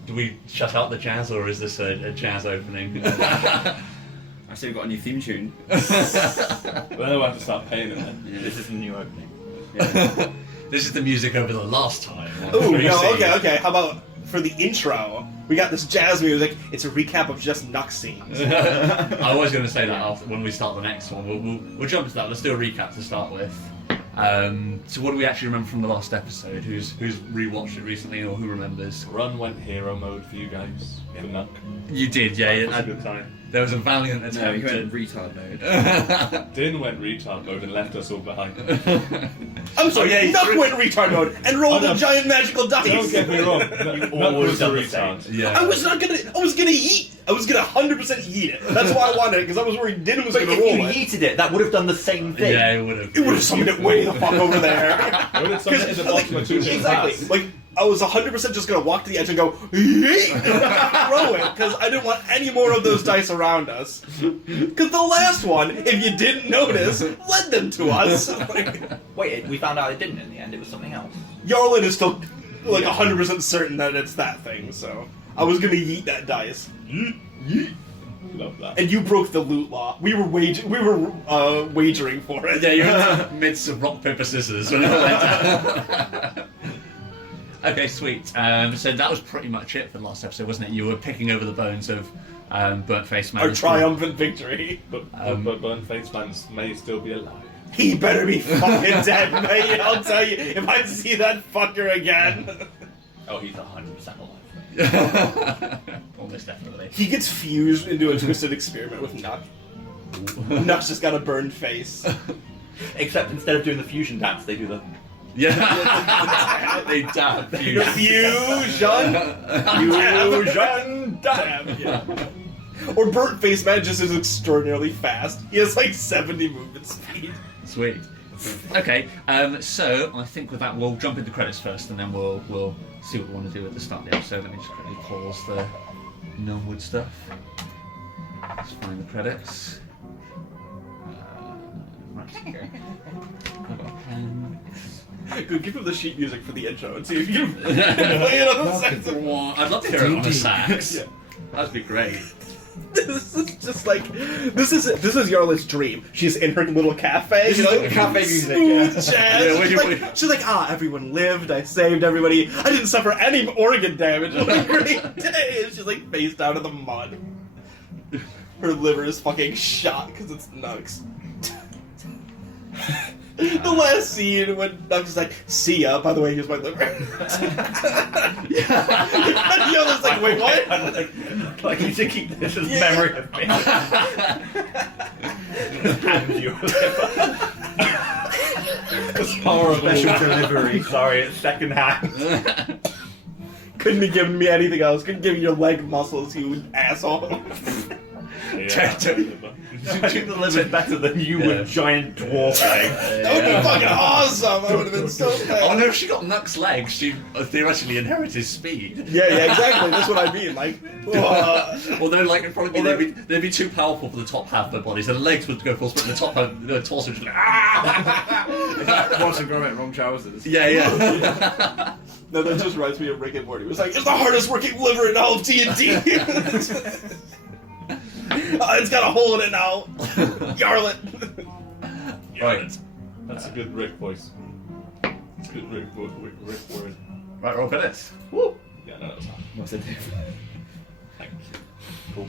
do we shut out the jazz, or is this a jazz opening? I see we've got a new theme tune. Well, then we'll have to start paying it then. Yeah, This is the new opening. yeah. This is the music over the last time. Ooh, What do you no, see? okay. How about for the intro? We got this jazz music. It's a recap of just Nux scenes. I was going to say that after, when we start the next one. We'll jump to that. Let's do a recap to start with. So what do we actually remember from the last episode? Who's rewatched it recently, or who remembers? Run went hero mode for you guys. For Nuck. You did, yeah. That was a good time. There was a valiant No, attempt. he went retard mode. Din went retard mode and left us all behind. I'm sorry, yeah, Nuck went retard mode and rolled a giant magical dice. Don't get me wrong. Nuck always was a done the retard. Yeah. I was gonna yeet. I was gonna 100% yeet it. That's why I wanted it, because I was worried Din was But gonna if roll you it. yeeted it, that would have done the same thing. Yeah, it would have. It would have summoned it way the fuck over there. When it's something at the bottom of two Exactly. Like, I was 100% just going to walk to the edge and go, yeet, and throw it, because I didn't want any more of those dice around us. Because the last one, if you didn't notice, led them to us. Wait, we found out it didn't in the end. It was something else. Yarlin is still, 100% certain that it's that thing, so I was going to yeet that dice. Yeet. Love that. And you broke the loot law. We were wagering for it. Yeah, you're in the midst of rock, paper, scissors when it all went down. Okay, sweet. So that was pretty much it for the last episode, wasn't it? You were picking over the bones of Burnt Face Man. Our triumphant victory. But Burnt Face Man may still be alive. He better be fucking dead, mate. I'll tell you, if I see that fucker again. Oh, he's 100% alive. Almost definitely. He gets fused into a twisted experiment with Nuck. Nuck's just got a burned face. Except instead of doing the fusion dance, they do the... Yeah. They dab. Fusion! Fusion dab! Yeah. Or Burnt Face Man just is extraordinarily fast. He has 70 movement speed. Sweet. Okay, so I think with that we'll jump into credits first, and then we'll see what we want to do at the start of the episode. Let me just quickly pause the Gnomewood stuff. Let's find the credits. Right. I've got a pen. Good, give him the sheet music for the intro and see if you can play it on the sax. I'd love to hear it on a sax. Yeah. That'd be great. This is just this is Yarla's dream. She's in her little cafe, cafe music, smooth yeah. jazz. She's like, everyone lived. I saved everybody. I didn't suffer any organ damage. It was a great day. She's face down in the mud. Her liver is fucking shot because it's Nux. The last scene when Nux is like, "See ya." By the way, here's my liver. Yarla's like, "Wait, what?" Like you should keep this as memory of me. Hand you a liver. It's horrible. Special delivery. Sorry, it's second hand. Couldn't have given me anything else. Couldn't give me your leg muscles, you asshole. Yeah. I think the liver's better than you with giant dwarf legs. That would be fucking awesome. I would have been so fast. Oh no, if she got Nux legs, she theoretically inherited speed. Yeah, exactly. That's what I mean. Although, it'd probably be, they'd be too powerful for the top half of their body, so the legs would go full sprint, and the top half, the torso would just Watching Gromit, wrong trousers. Yeah. No, that just reminds me of Rick and Morty. It was it's the hardest working liver in all of D&D. It's got a hole in it now. Yarlet. Right. That's a good Rick voice. It's a good Rick word. Right, roll credits. Woo. Yeah, no, that's not. What's it do? Thank you. Cool.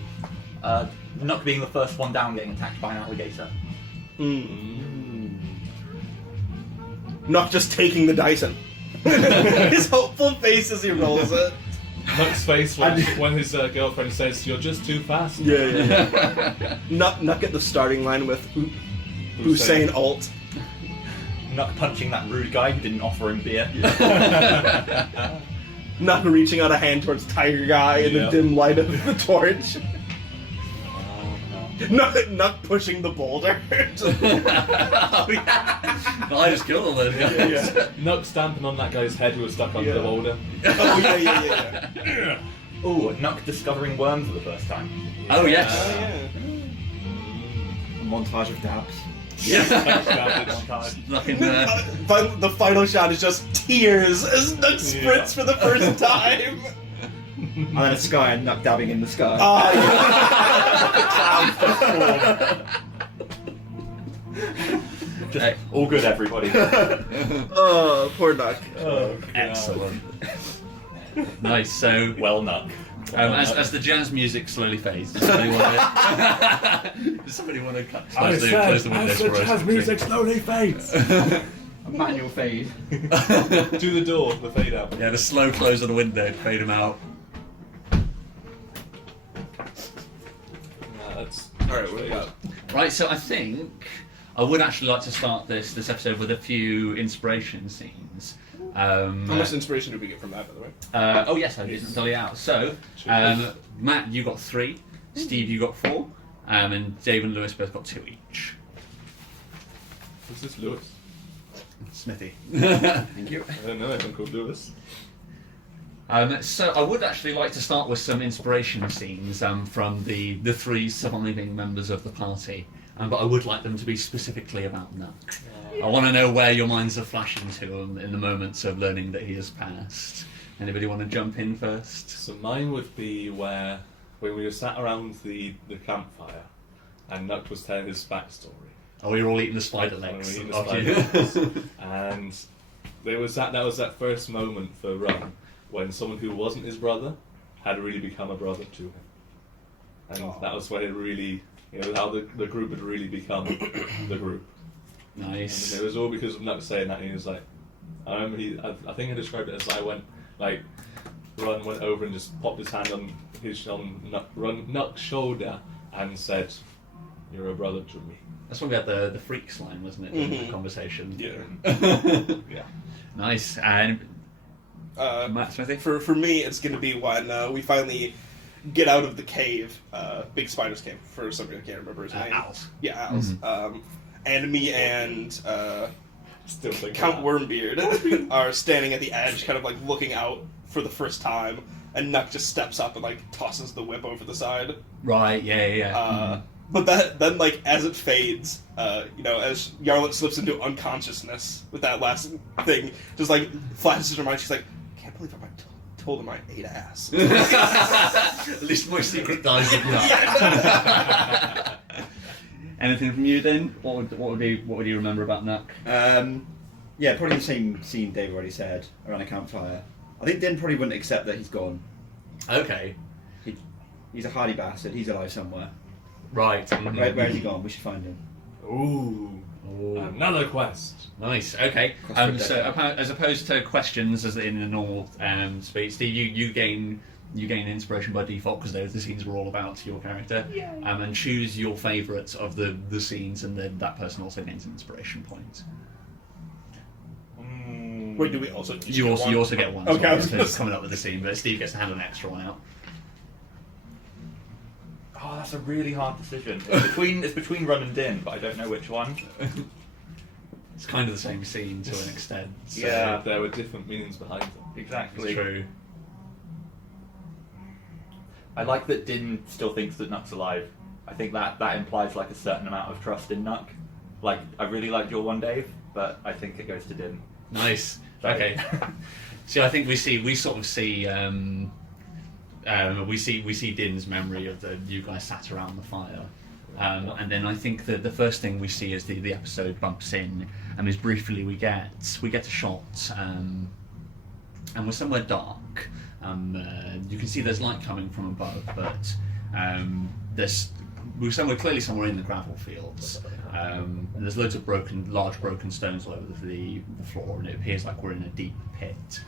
Not being the first one down getting attacked by an alligator. Not just taking the Dyson. His hopeful face as he rolls it. Nuck's face when his girlfriend says, "You're just too fast." Yeah. Nuck at the starting line with Hussein Alt. Nuck punching that rude guy who didn't offer him beer. Nuck reaching out a hand towards Tiger Guy in the dim light of the torch. Nuck pushing the boulder. I just killed all those guys. Yeah. Nuck stamping on that guy's head who was stuck under the boulder. Oh, yeah. Ooh, Nuck discovering worms for the first time. Oh, yes. A montage of dabs. Like in, The final shot is just tears as Nuck sprints for the first time. And then a sky and Nuck dabbing in the sky. Just all good, everybody. Oh, poor Nuck. Oh, excellent. Nice. So, Well, Nuck. as the jazz music slowly fades, does somebody want to close the windows for us? jazz music slowly fades. A manual fade. Do the door, the fade out. Yeah, the slow close of the window to fade them out. Alright, what do you got? Right, so I think I would actually like to start this episode with a few inspiration scenes. How much inspiration did we get from that, by the way? Oh yes, I didn't tell you out. So, Matt, you got 3. Steve, you got 4. And Dave and Lewis both got 2 each. Who's this Lewis? Smithy. Thank you. I don't know anyone called Lewis. So I would actually like to start with some inspiration scenes from the three surviving members of the party, but I would like them to be specifically about Nuck. I want to know where your minds are flashing to him in the moments of learning that he has passed. Anybody want to jump in first? So mine would be when we were sat around the campfire and Nuck was telling his backstory. Oh, we were all eating the spider legs. When we were eating the spider legs. And that was that first moment for Ron when someone who wasn't his brother had really become a brother to him. And that was when it really, how the group had really become the group. Nice. And it was all because of Nuck saying that, and he was like, I remember I think I described it as Ron went over and just popped his hand on Nuck's shoulder and said, "You're a brother to me." That's when we had the freaks line, wasn't it? In the conversation. Yeah. Yeah. Nice. And Matt Smithy? For me, it's going to be when we finally get out of the cave, Big Spider's cave, for somebody I can't remember his name. Owls. Yeah, Owls. And me and Still thinking Count that. Wormbeard are standing at the edge, kind of like looking out for the first time, and Nuck just steps up and like tosses the whip over the side. Right, yeah. But then, like, as it fades, as Yarlet slips into unconsciousness with that last thing, just like flashes her mind. She's like, I can't believe I told him I ate ass. At least my secret dies with Nuck. Anything from you then? What would you remember about Nuck? Yeah, probably the same scene Dave already said, around a campfire. I think Din probably wouldn't accept that he's gone. Okay. He's a hardy bastard, he's alive somewhere. Right. Where has he gone? We should find him. Ooh. Another quest. Nice. Okay. Quest So as opposed to questions as in a normal speech, Steve, you gain inspiration by default because the scenes were all about your character. Yeah. And choose your favourites of the scenes, and then that person also gains an inspiration point. Wait, do we also? You also get one. Okay, I was So gonna it's coming up with the scene, but Steve gets to hand an extra one out. Oh, that's a really hard decision. It's between Run and Din, but I don't know which one. It's kind of the same scene to an extent. So Yeah. There were different meanings behind them. Exactly. it's true. I like that Din still thinks that Nuck's alive. I think that implies like a certain amount of trust in Nuck. Like, I really liked your one, Dave, but I think it goes to Din. Nice. Okay. See, I think we see Din's memory of you guys sat around the fire, and then I think that the first thing we see as the episode bumps in, and is briefly we get a shot, and we're somewhere dark. You can see there's light coming from above, but we're clearly somewhere in the gravel fields. And there's loads of large broken stones all over the floor, and it appears like we're in a deep pit.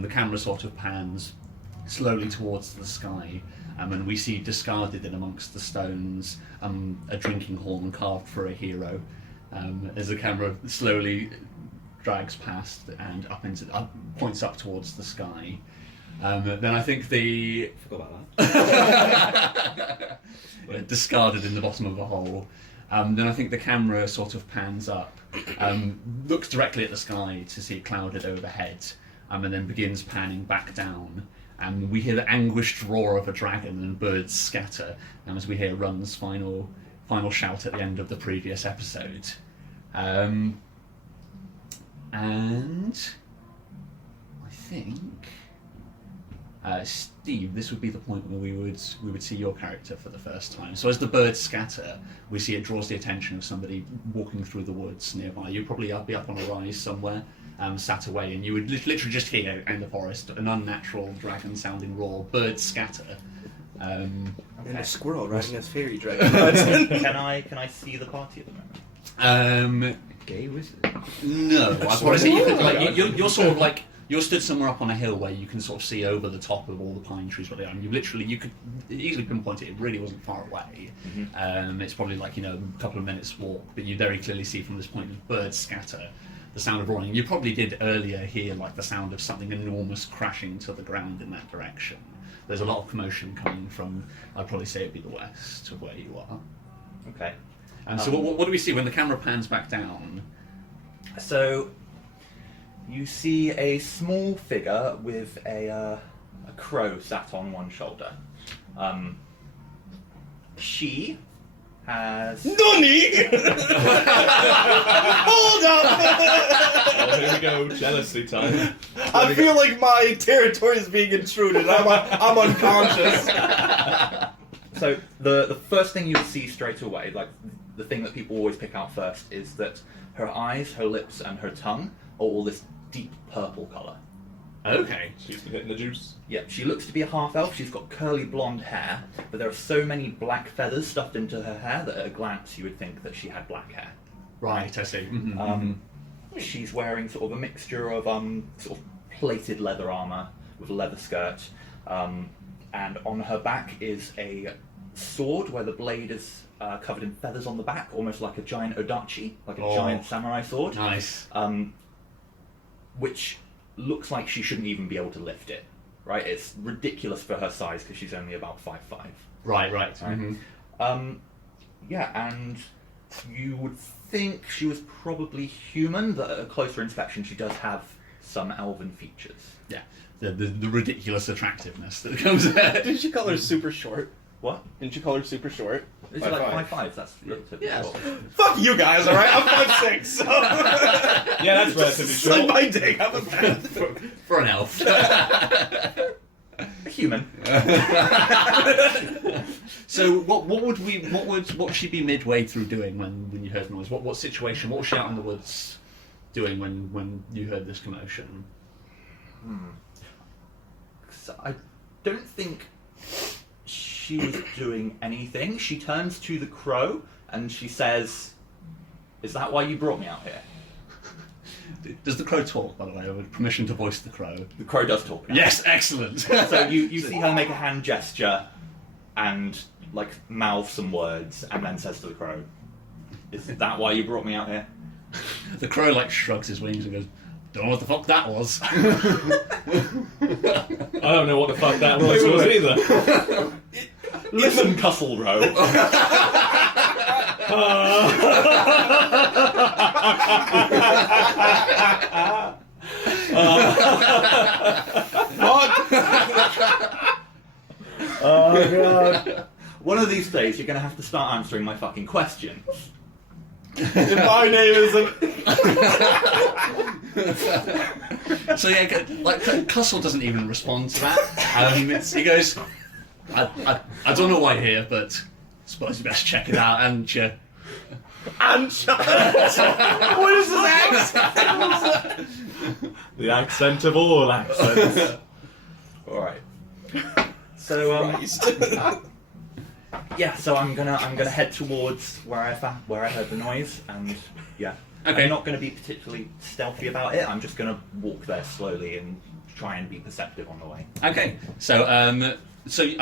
The camera sort of pans slowly towards the sky, and we see discarded in amongst the stones a drinking horn carved for a hero. As the camera slowly drags past and points up towards the sky. Then I think Forgot about that. discarded in the bottom of a hole. Then I think the camera sort of pans up, looks directly at the sky to see it clouded overhead, and then begins panning back down. And we hear the anguished roar of a dragon and birds scatter, as we hear Run's final shout at the end of the previous episode. And I think Steve, this would be the point where we would see your character for the first time. So as the birds scatter, we see it draws the attention of somebody walking through the woods nearby. You'd probably be up on a rise somewhere, sat away, and you would literally just hear in the forest an unnatural dragon-sounding roar. Birds scatter. And a squirrel riding a fairy dragon. Can I see the party at the moment? Gay wizard. No, I'd probably say you're sort of like. You're stood somewhere up on a hill where you can sort of see over the top of all the pine trees where they are, and you could easily pinpoint it. It really wasn't far away. Mm-hmm. It's probably like a couple of minutes walk, but you very clearly see from this point the birds scatter, the sound of roaring. You probably did earlier hear like the sound of something enormous crashing to the ground in that direction. There's a lot of commotion coming from, I'd probably say it'd be the west of where you are. Okay. And so what do we see when the camera pans back down? So you see a small figure with a a crow sat on one shoulder. She has... Nani! Hold up! Oh, here we go, jealousy time. I feel like my territory is being intruded. I'm unconscious. So the first thing you would see straight away, like the thing that people always pick out first, is that her eyes, her lips, and her tongue are all this deep purple colour. Okay. She's been hitting the juice. Yep, she looks to be a half-elf. She's got curly blonde hair, but there are so many black feathers stuffed into her hair that at a glance you would think that she had black hair. Right, I see. She's wearing sort of a mixture of sort of plated leather armour with a leather skirt, and on her back is a sword where the blade is covered in feathers on the back, almost like a giant odachi, like a giant samurai sword. Nice. Which looks like she shouldn't even be able to lift it, right? It's ridiculous for her size because she's only about 5'5". Right. Yeah, and you would think she was probably human, but at a closer inspection she does have some elven features. Yeah. The ridiculous attractiveness that comes there. Didn't you call her super short? What? Didn't you call her super short? Is it like 5'5"? That's relatively Yeah. short. Fuck you guys, alright? I'm 5'6", so... Yeah, that's relatively Suck short. my dick, I'm a man. For an elf. A human. So what would she be midway through doing when you heard the noise? What situation? What was she out in the woods doing when you heard this commotion? So I don't think she was doing anything. She turns to the crow and she says, "Is that why you brought me out here?" Does the crow talk, by the way? With permission to voice the crow. The crow does talk. Now. Yes, excellent. So you see her make a hand gesture and like mouth some words and then says to the crow, "Is that why you brought me out here?" The crow like shrugs his wings and goes, "Don't know what the fuck that was." I don't know what the fuck that was either. Listen, Cusselrow. Oh god. One of these days you're going to have to start answering my fucking questions. If my name isn't... So yeah, like Cussle doesn't even respond to that. He goes, I don't know why you're here, but I suppose you best check it out, and you... What is this accent? The accent of all accents. Alright. So yeah, so I'm gonna head towards where I heard the noise, and yeah. Okay. I'm not gonna be particularly stealthy about it. I'm just gonna walk there slowly and try and be perceptive on the way. Okay, so I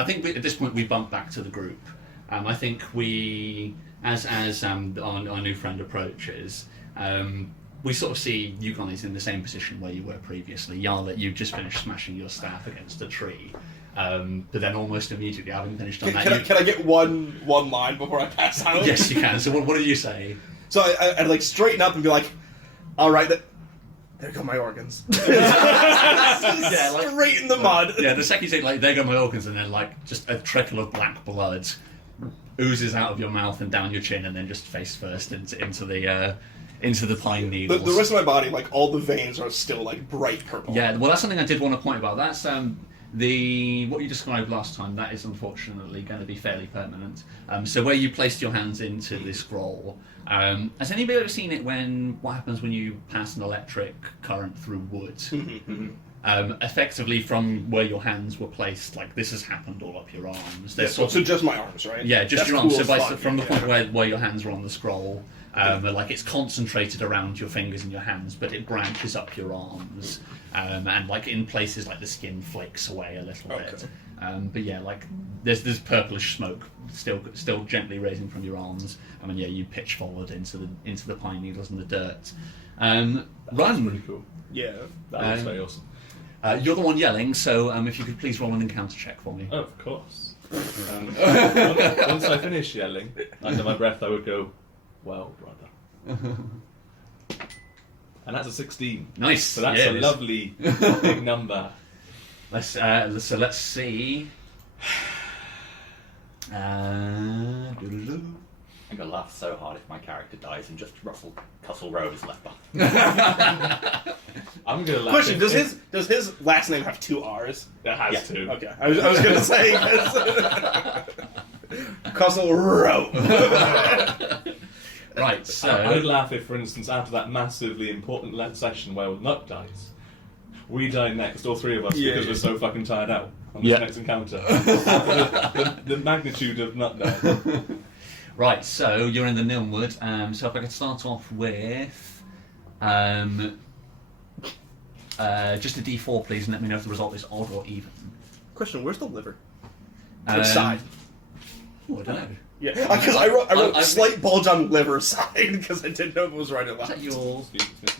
think at this point we bump back to the group. I think we, as our new friend approaches, we sort of see you guys in the same position where you were previously. Yarlet, you just finished smashing your staff against a tree, but then almost immediately, having finished on that, Can I get one line before I pass out? Yes, you can. So what do you say? So I'd like straighten up and be like, all right, there go my organs. Yeah, like, straight in the mud. Yeah, the second you say, like, there go my organs, and then, like, just a trickle of black blood oozes out of your mouth and down your chin, and then just face first into the pine needles. The rest of my body, like, all the veins are still, like, bright purple. Yeah, well, that's something I did want to point about. That's what you described last time. That is unfortunately going to be fairly permanent. So where you placed your hands into this scroll, has anybody ever seen it what happens when you pass an electric current through wood? Effectively, from where your hands were placed, like this has happened all up your arms. So just my arms, right? Yeah, just That's your arms. cool So as fuck. from the point where your hands were on the scroll, like it's concentrated around your fingers and your hands, but it branches up your arms, and like in places like the skin flakes away a little bit. But yeah, like there's purplish smoke still gently raising from your arms. I mean, yeah, you pitch forward into the pine needles and the dirt. Run. Pretty cool. Yeah. That looks very awesome. You're the one yelling, so if you could please roll an encounter check for me. Oh, of course. Once I finish yelling, under my breath I would go, "Well, brother." And that's a 16. Nice. So that's Yeah, a it is. lovely big number. Let's see. I'm gonna laugh so hard if my character dies and just Cussle Rowe is left behind. I'm gonna laugh. Question: Does his last name have 2 R's? It has Yeah. to. Okay, I was gonna say Castle Row. Right, so I'd laugh if, for instance, after that massively important session where Nut dies, we die next, all 3 of us, because we're so fucking tired out on this next encounter. the magnitude of Nut dying. right, so you're in the Nilmwood. So if I could start off with just a D4, please, and let me know if the result is odd or even. Question: Where's the liver? Um, Which side? Oh, I don't know. Yeah, because I wrote I- slight bulge on liver side because I didn't know if it was right or Is left. that your? So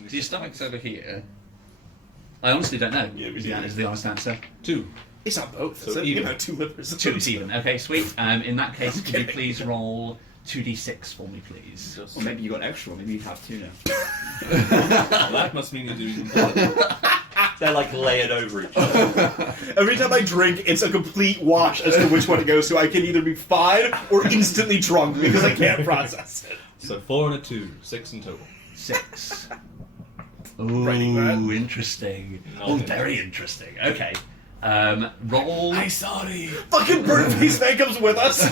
your stomach's over here. I honestly don't know. Yeah, Is the honest answer. 2. It's not both. So Is it? even. You know, 2 livers. 2 is even. Okay, sweet. In that case, could you kidding. please roll 2d6 for me, please? Or maybe you got an extra one. Maybe you have 2 now. That must mean you're doing something. They're like layered over each other. Every time I drink, it's a complete wash as to which one it goes to. I can either be fine or instantly drunk because I can't process it. So 4 and a 2, 6 in total. 6. Writing that. Ooh, interesting. Not Oh, interesting. very interesting. Okay. Roll. sorry. Fucking Bird Face Man comes with us.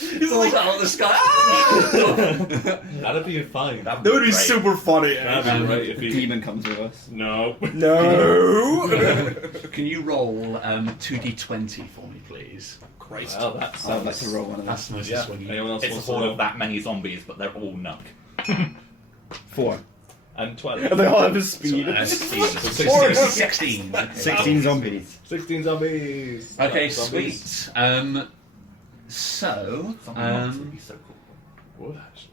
He's Falls like, out of the sky. Ah! That'd be fine. that would be Great. super funny. That'd be great if The he... demon comes with us. No. No. Can you roll 2d20 for me, please? Christ. Well, that I'd sounds... like to roll one of That's those. nice Yeah. and swingy. Anyone else It's a wants to horde roll? of that many zombies, but they're all nuck. 4. And 12. And they all have his speed. So, 16. 16. Okay. 16 zombies. 16 zombies. Okay, Zombies. sweet. So, Something nuts would be so cool. Would actually.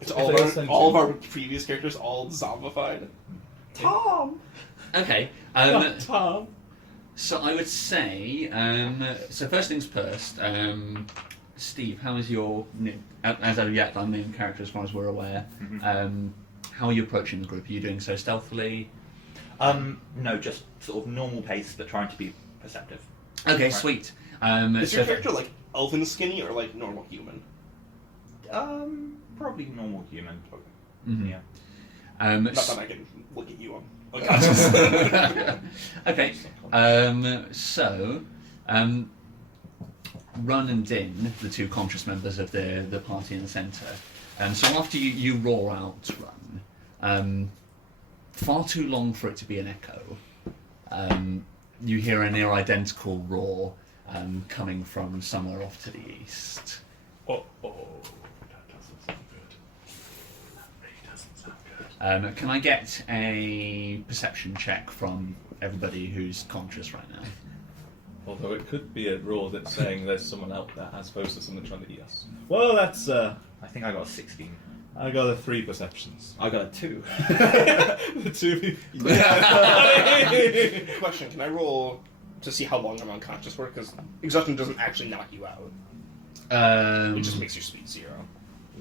It's If all they of, sent all of you- our previous characters all zombified. Tom! okay. Tom. So I would say, so first things first, Steve, how is your, as of yet, I'm named character as far as we're aware, how are you approaching the group? Are you doing so stealthily? No, just sort of normal pace, but trying to be perceptive. Okay, Right. sweet. Is your So- character like elfin skinny or like normal human? Probably normal human. Mhm. Yeah. Not that I can look at you on unconscious. Okay, so, Run and Din, the 2 conscious members of the party in the centre, so after you roar out Run, far too long for it to be an echo, you hear a near identical roar coming from somewhere off to the east. Oh, that doesn't sound good. That really doesn't sound good. Can I get a perception check from everybody who's conscious right now? Although it could be a roar that's saying there's someone out there as opposed to someone trying to eat us. Well, that's, I think I got a 16. I got a 3 perceptions. I got a 2. The 2 Question: Can I roll to see how long I'm unconscious for? Because exhaustion doesn't actually knock you out; it just makes your speed 0.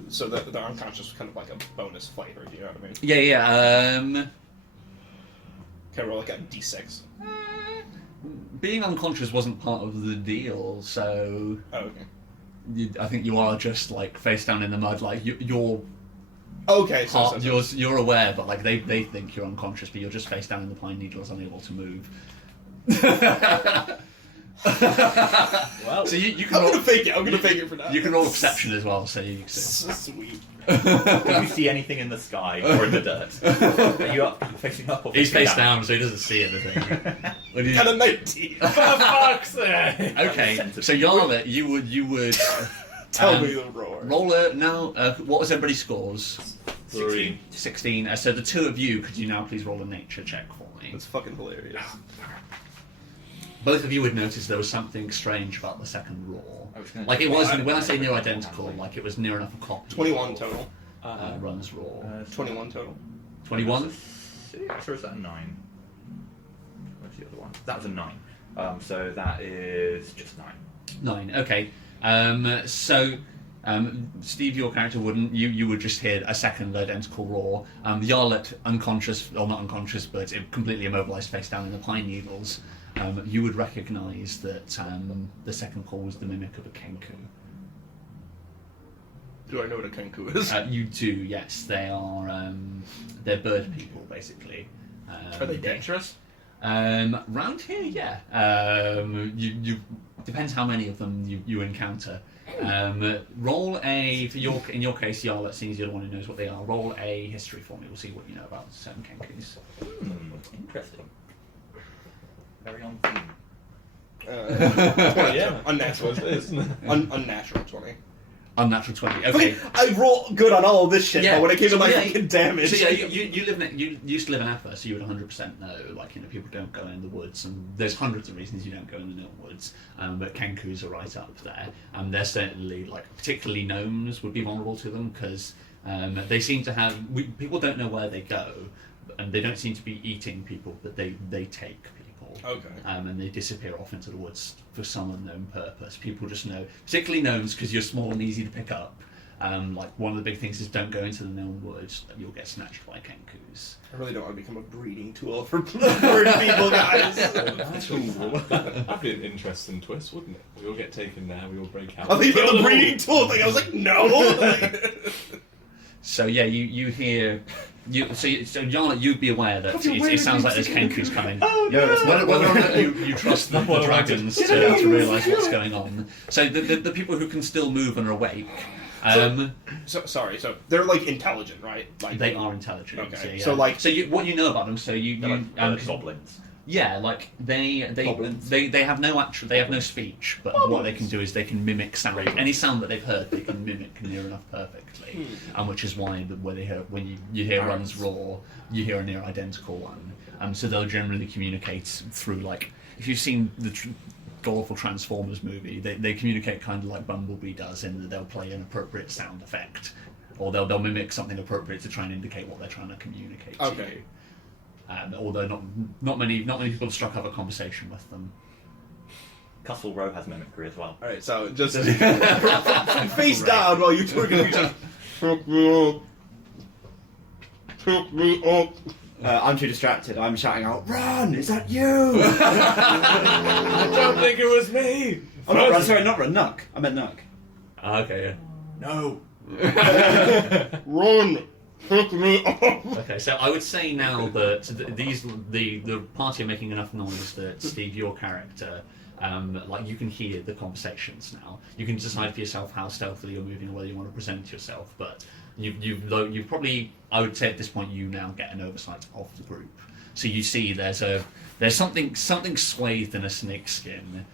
So the unconscious is kind of like a bonus flavor. Do you know what I mean? yeah. Can I roll like a d6? Being unconscious wasn't part of the deal, so Oh, okay. I think you are just like face down in the mud. Like you're Okay, so, part, you're aware, but like they think you're unconscious, but you're just face down in the pine needles, unable to move. Well, So you can I'm roll, gonna fake it. I'm gonna fake it for now. you can roll a perception as well. So you can Sweet. Can we see anything in the sky or in the dirt? Are you up, facing up or he's facing face down, so he doesn't see anything. What do you- Got a 19. for fuck's sake! Okay, so Yarmit, you would Tell me the roar. roll a now. What was everybody's scores? 3. 16. So the 2 of you, could you now please roll a nature check for me? That's fucking hilarious. Both of you would notice there was something strange about the second roar. I was gonna Like it say- wasn't, when I say near identical, like it was near enough a copy. 21 total. Run's roar. 21 total. 21? 6 or is that a 9? Where's the other one? That was a 9. So that is just 9. 9, okay. So Steve, your character wouldn't. You would just hear a second identical roar. Yarlet, unconscious, or not unconscious, but completely immobilized, face down in the pine needles. You would recognise that the second call was the mimic of a kenku. Do I know what a kenku is? You do, yes. They are they're bird people, basically. Are they dangerous? Round here, yeah. You depends how many of them you encounter. Roll a in your case, Yarlet, seems you're the one who knows what they are. Roll a history for me. We'll see what you know about certain kenkus. Interesting. Very on theme. 20, Yeah. unnatural. That's what it is, isn't it? Unnatural 20. Unnatural 20. Okay. I roll good on all of this shit, Yeah. but when it came to So, my yeah, fucking damage... So yeah, you used to live in Effa, so you would 100% know. Like, people don't go in the woods, and there's hundreds of reasons you don't go in the Niln woods. But kenkus are right up there. They're certainly, like, particularly gnomes would be vulnerable to them because they seem to have. People don't know where they go, and they don't seem to be eating people, but they take people. Okay. And they disappear off into the woods for some unknown purpose. People just know, particularly gnomes, because you're small and easy to pick up. Like, one of the big things is don't go into the Niln woods; you'll get snatched by kenkus. I really don't want to become a breeding tool for bird people, guys. That'd be an interesting twist, wouldn't it? We all get taken there, we all break out. I think about the breeding tool thing. I was like, no. So yeah, you hear. So Yarlet, you'd be aware that it sounds like there's kenkus coming. Oh, no. Whether or not you trust the dragons to realise what's going on. So the people who can still move and are awake. Sorry. So they're like intelligent, right? Like They are intelligent. Okay. Yeah. So like, what you know about them? So They're like goblins. yeah, like they have no speech, but what they can do is they can mimic sound. Any sound that they've heard, they can mimic near enough perfectly, which is why when you hear one's roar, you hear a near identical one. So they'll generally communicate through, like, if you've seen the awful Transformers movie, they communicate kind of like Bumblebee does, in that they'll play an appropriate sound effect, or they'll mimic something appropriate to try and indicate what they're trying to communicate to you. Although not many people have struck up a conversation with them. Castle Row has mimicry as well. all right. So just face down while you two are going to took me up. I'm too distracted. I'm shouting out, "Run! Is that you?" I don't think it was me! Oh, not Run. Sorry, not Run. Nuck. I meant Nuck. Okay, No. Run! Pick me up! okay. So I would say now that the party are making enough noise that Steve, your character, like, you can hear the conversations now. You can decide for yourself how stealthily you're moving, or whether you want to present yourself. But you've probably, I would say at this point, you now get an oversight of the group. So you see there's something swathed in a snake skin,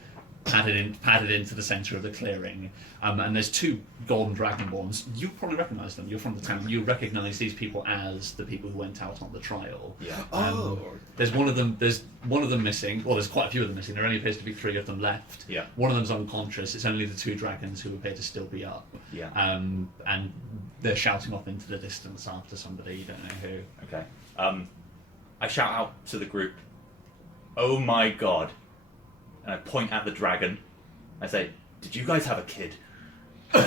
padded into the centre of the clearing, and there's two golden dragonborns. You probably recognise them. You're from the town. You recognise these people as the people who went out on the trial. Yeah. There's one of them missing. Well, there's quite a few of them missing. There only appears to be 3 of them left. Yeah. One of them's unconscious. It's only the 2 dragons who appear to still be up. Yeah. And they're shouting off into the distance after somebody. You don't know who. Okay. I shout out to the group, "Oh my god!" And I point at the dragon. I say, "Did you guys have a kid?" I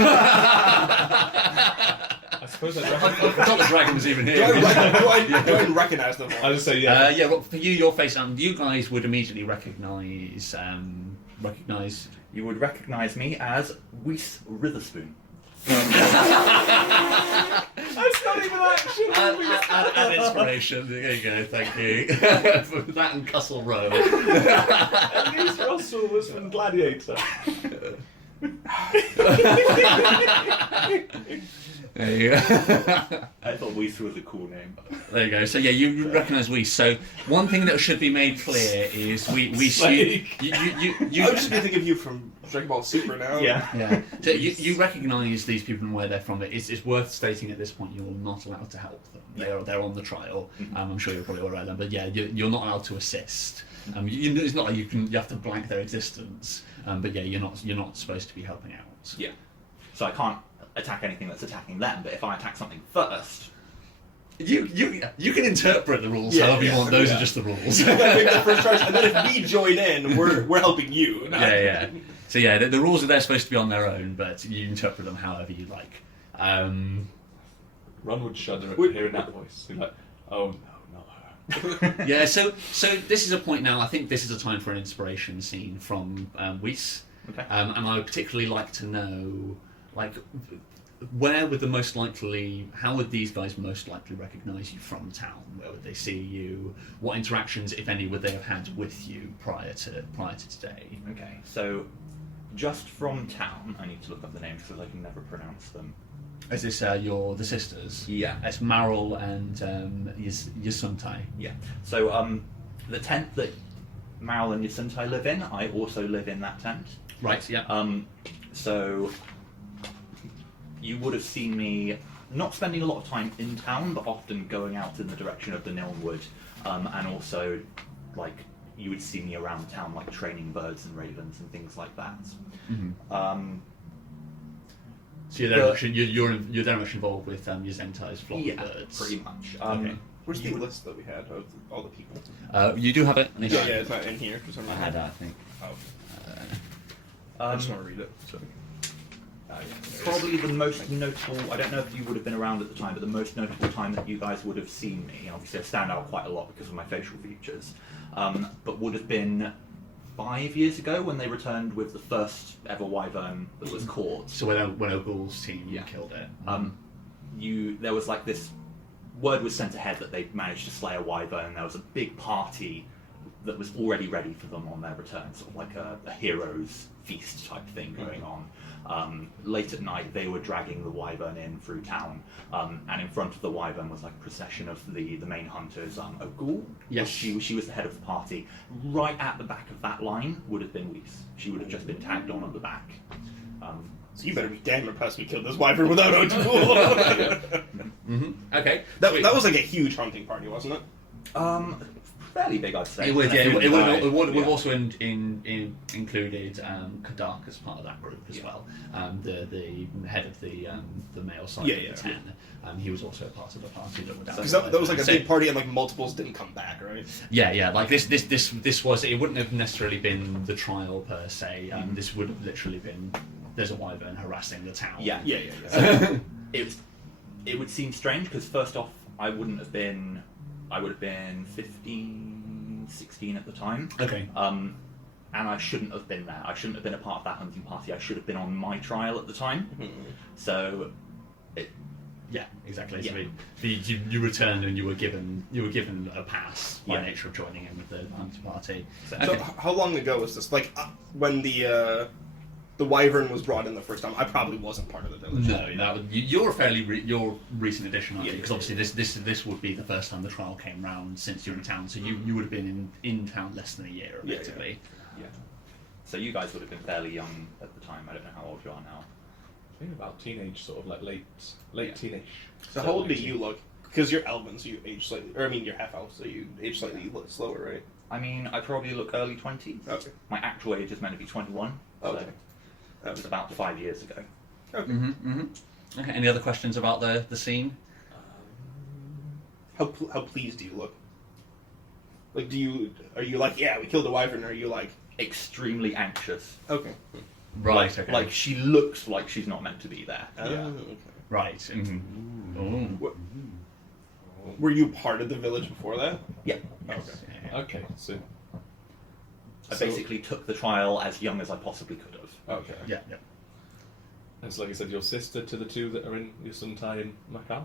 suppose I thought the dragon was even here. Do I recognize them? I just say, yeah. Yeah. Well, for you, your face, you guys would immediately recognise. You would recognise me as Whis Witherspoon. That's not even action! And inspiration. There you go. Thank you for that and Castle Row. At least Russell was from Gladiator. There you go. I thought Whis was a cool name. There you go. So yeah, you recognise Whis. So one thing that should be made clear is we Snake. I'm just thinking of you from Dragon Ball Super now. Yeah. Yeah. So you recognise these people and where they're from. It's worth stating at this point you're not allowed to help them. They're on the trial. I'm sure you're probably aware of them, but yeah, you're not allowed to assist. It's not like you have to blank their existence. But yeah, you're not supposed to be helping out. Yeah. So I can't attack anything that's attacking them, but if I attack something first... You can interpret the rules Yeah, however you yeah, want. Those yeah. are just the rules. You gotta make the first choice, and then if we join in, we're helping you. Yeah. So yeah, the rules are there supposed to be on their own, but you interpret them however you like. Ron would shudder at hearing that voice. He'd be like, oh no, not her. Yeah, so this is a point now. I think this is a time for an inspiration scene from Weiss. Okay. And I would particularly like to know, like, where would the most likely, how would these guys most likely recognise you from town? Where would they see you? What interactions, if any, would they have had with you prior to today? Okay, so just from town, I need to look up the names because I can never pronounce them. Is this the sisters? Yeah. It's Maril and Yasuntai. Yeah. So the tent that Mal and Yasuntai live in, I also live in that tent. Right. Yeah. So you would have seen me not spending a lot of time in town, but often going out in the direction of the Nilnwood, and also like you would see me around town, like training birds and ravens and things like that. Mm-hmm. So you're very much involved with Yazentai's flock of birds. Pretty much. Okay. Where's the list that we had of all the people? You do have it. Yeah, it's not in here for some I reason. had that, I think. I just want to read it. So. Probably the most notable, I don't know if you would have been around at the time, but the most notable time that you guys would have seen me, obviously I stand out quite a lot because of my facial features, but would have been 5 years ago when they returned with the first ever wyvern that was caught. So when Ogul's team killed it. There was like this, word was sent ahead that they'd managed to slay a wyvern. There was a big party that was already ready for them on their return, sort of like a hero's feast type thing going on. Late at night, they were dragging the wyvern in through town, and in front of the wyvern was like a procession of the main hunters. Ogul, yes, she was the head of the party. Right at the back of that line would have been Weiss. She would have just been tagged on at the back. So you better be damn impressed we killed this wyvern without Ogul. Mm-hmm. Okay, that was like a huge hunting party, wasn't it? Fairly big, I'd say. It would, yeah. It would Yeah. also included Kadak as part of that group as well. The head of the male side of the ten. He was also a part of the party that were down. Because that was like a big party, and like multiples didn't come back, right? Yeah. Like this was. It wouldn't have necessarily been the trial per se. This would have literally been. There's a wyvern harassing the town. Yeah. It would seem strange because first off, I would have been 15, 16 at the time. Okay. And I shouldn't have been there. I shouldn't have been a part of that hunting party. I should have been on my trial at the time. So, yeah, exactly. Yeah. So you returned and you were given a pass by nature of joining in with the hunting party. So how long ago was this? Like when the wyvern was brought in the first time, I probably wasn't part of the village. No, you're a fairly your recent addition, aren't you? Because obviously this would be the first time the trial came round since you're in town, so you would have been in town less than a year, effectively. Yeah. So you guys would have been fairly young at the time. I don't know how old you are now. I think about teenage, sort of like late teenage. So how old do you look? Because you're elven, so you age slightly. Or I mean, you're half elf, so you age slightly slower, right? I mean, I probably look early 20s. Okay. My actual age is meant to be 21. Okay. So that was about 5 years ago. Okay. Okay. Any other questions about the scene? How pleased do you look? Like, are you like, yeah, we killed the wyvern, or are you like Extremely anxious. okay? Right. Okay. Like she looks like she's not meant to be there. Okay. right. Mm-hmm. Were you part of the village before that? Yeah. Okay, so I basically took the trial as young as I possibly could have. Okay. Yeah. and so like I said, your sister to the two that are in Yasuntai and Macau?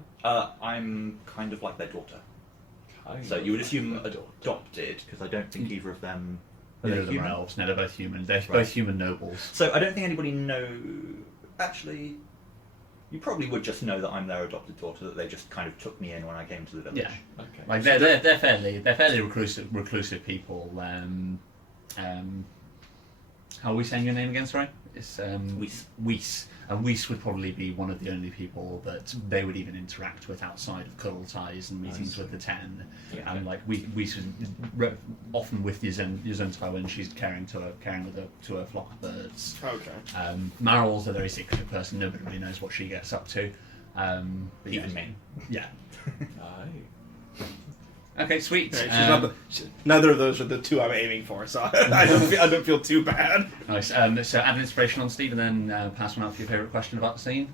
I'm kind of like their daughter. Kind So of you would like assume their daughter. adopted, because I don't think either of them Neither of them are human. elves. No, they're both human. They're both human nobles. So I don't think anybody actually, you probably would just know that I'm their adopted daughter, that they just kind of took me in when I came to the village. Yeah. Okay. Like they're fairly reclusive people. How are we saying your name again? Sorry, it's Weiss. And Weiss would probably be one of the only people that they would even interact with outside of cuddle ties and meetings with the Ten. Yeah. And like Weiss is often with Yazuntai when she's caring to a flock of birds. Okay. Maril's a very secretive person. Nobody really knows what she gets up to. But Even me. Yeah. Aye. Okay, sweet. Right, she's not neither of those are the two I'm aiming for, so I don't feel too bad. Nice. So add an inspiration on Steve, and then pass one out for your favourite question about the scene.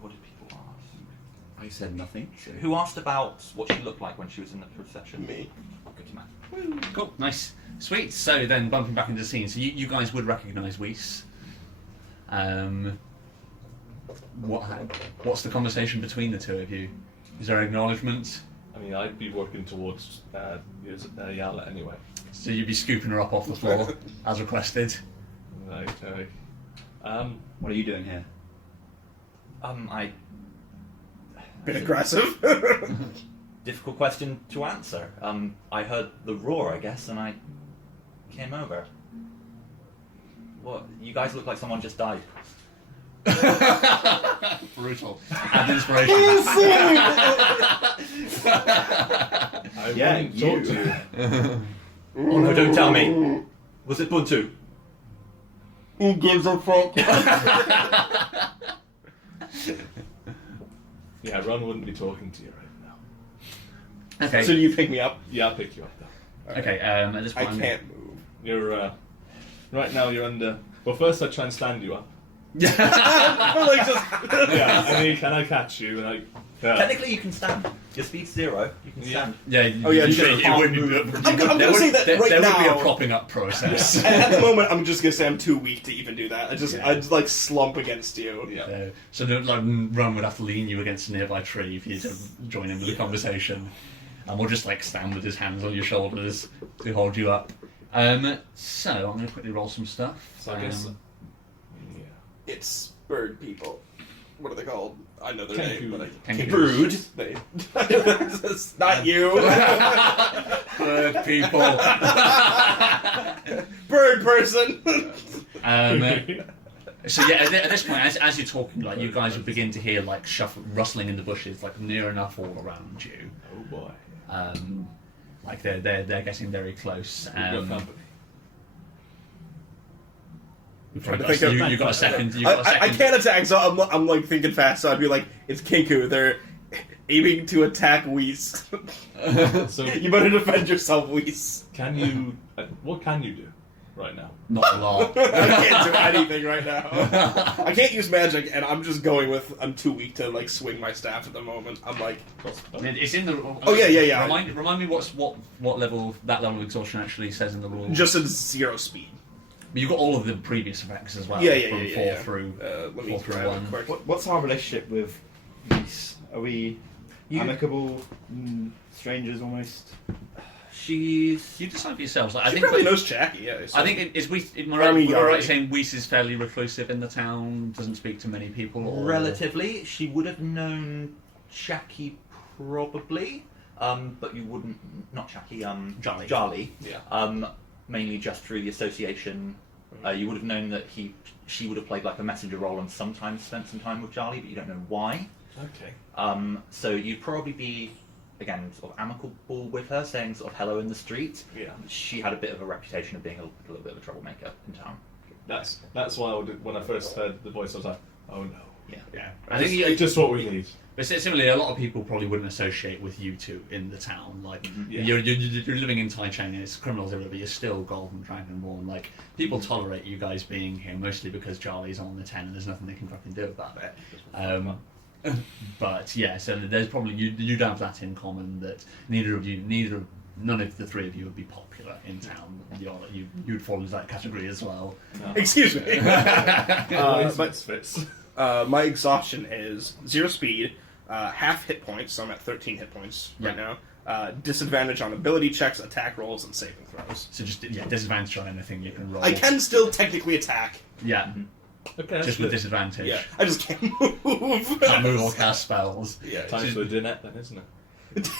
What did people ask? I said nothing. So. Who asked about what she looked like when she was in the procession? Me. Good man. Cool. Nice. Sweet. So then bumping back into the scene. So you guys would recognise Weiss. What's the conversation between the two of you? Is there acknowledgement? I mean, I'd be working towards Yala anyway. So you'd be scooping her up off the floor as requested. Right. What are you doing here? I Bit aggressive. difficult question to answer. I heard the roar, I guess, and I came over. What? You guys look like someone just died. Brutal. And inspiration. I Yeah, wouldn't talk to you. Oh no, don't tell me. Was it Buntu? Who gives a fuck? Yeah, Ron wouldn't be talking to you right now. Okay. So do you pick me up? Yeah, I'll pick you up though. Okay. At this I point, can't move. You're right now. You're under. Well, first I try and stand you up. Like just Yeah, I mean, can I catch you? And Technically, you can stand. Your speed's 0. You can stand. Yeah. Oh, yeah, You, just it can't wouldn't. move. There I'm gonna would- say that there, right there would be now. a propping up process. At the moment, I'm just gonna say I'm too weak to even do that. I'd like slump against you. Yeah. So like Ron would have to lean you against a nearby tree for you to join in with the conversation, and we'll just like stand with his hands on your shoulders to hold you up. So I'm going to quickly roll some stuff. So I guess. Yeah. It's bird people. What are they called? I know their Kenku. name, but I Kenku. Brood. They. It's not you. Bird people. Bird person. So yeah, at this point, as you're talking, like you guys would begin to hear like rustling in the bushes, like near enough all around you. Oh boy. Like they're getting very close. We've got company. You've got a second. You've got a second. I can't attack, so I'm like thinking fast. So I'd be like, it's Kinku. They're aiming to attack Weiss. So You better defend yourself, Weiss. can you? What can you do right now? Not a lot. I can't do anything right now. I can't use magic, and I'm just going with. I'm too weak to like swing my staff at the moment. I'm like, It's in the. Oh, yeah. Remind me what level that level of exhaustion actually says in the rules. just a 0 speed. But you've got all of the previous effects as well. Yeah, from yeah, four yeah. through. Let me 4 through grab it 1. quick. What's our relationship with Weiss? Are we amicable strangers almost? You decide for yourselves. Like, I She think. probably knows Jackie. Yeah. I think is Weiss. Am I I mean, right Yari. saying Weiss is fairly reclusive in the town? Doesn't speak to many people. Or... Relatively, she would have known Shaki probably, but you wouldn't. Not Shaki. Jali. Yeah. Mainly just through the association. You would have known that she would have played like a messenger role and sometimes spent some time with Charlie, but you don't know why. Okay. So you'd probably be, again, sort of amicable with her, saying sort of hello in the street. Yeah. She had a bit of a reputation of being a little bit of a troublemaker in town. That's why when I first heard the voice, I was like, oh no. Yeah. I think It's just what we need. But similarly, a lot of people probably wouldn't associate with you two in the town. Like Yeah. you're living in Taichung, it's criminals everywhere, but you're still Golden Dragonborn. Like people tolerate you guys being here mostly because Charlie's on the 10 and there's nothing they can fucking do about it. But yeah, so there's probably you'd have that in common that none of the three of you would be popular in town. You'd fall into that category as well. No. Excuse me. But fits. My exhaustion is 0 speed, half hit points, so I'm at 13 hit points right Yeah. now. Disadvantage on ability checks, attack rolls, and saving throws. So just disadvantage on anything you can roll. I can still technically attack. Yeah, Okay. That's just with good. disadvantage. Yeah, I just can't move. Can't move or cast spells. Yeah, Time for a dinette then, isn't it?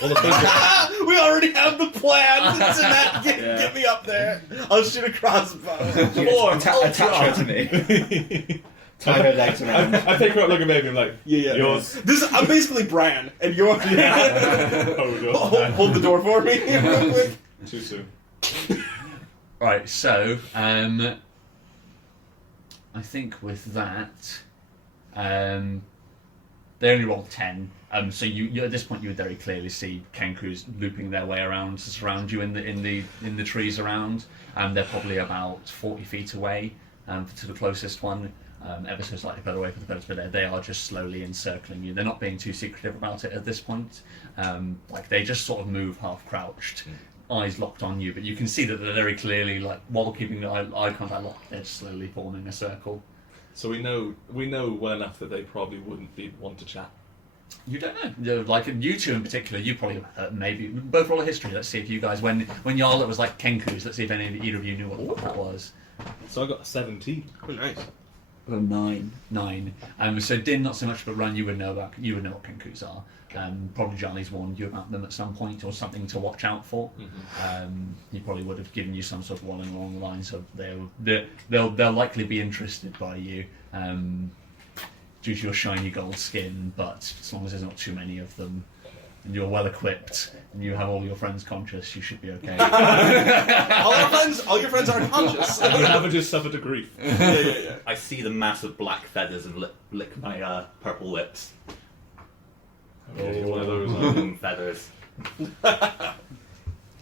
All the we already have the plan. Jeanette, get me up there. I'll shoot a crossbow. Attach her to me. Tie her legs around. I take her up, look at baby, I'm like, Yeah. yours. I'm basically Bran, and you're. Hold the door for me. Real quick. Too soon. Right, so I think with that, They only rolled 10. So you at this point you would very clearly see Kenkus looping their way around to surround you in the trees around. They're probably about 40 feet away to the closest one. Ever so slightly further away from the first, but they are just slowly encircling you. They're not being too secretive about it at this point. Like they just sort of move half crouched, eyes locked on you, but you can see that they're very clearly, like, while keeping the eye contact locked, they're slowly forming a circle. So we know well enough that they probably wouldn't want to chat. You don't know. Like you two in particular, you probably maybe both roll a history. Let's see if you guys, when Yarlet was like Kenkus, let's see if either of you knew what the fuck that was. So I got a 17. Oh, nice. 9. 9. So Din not so much, but Run, you would know what Kenkus are. Probably Charlie's warned you about them at some point, or something to watch out for. He probably would have given you some sort of warning along the lines of they'll likely be interested by you due to your shiny gold skin, but as long as there's not too many of them and you're well equipped and you have all your friends conscious, you should be okay. all your friends are conscious. You haven't just suffered a grief. Yeah. I see the massive black feathers and lick my purple lips. You're one of those. Feathers. You're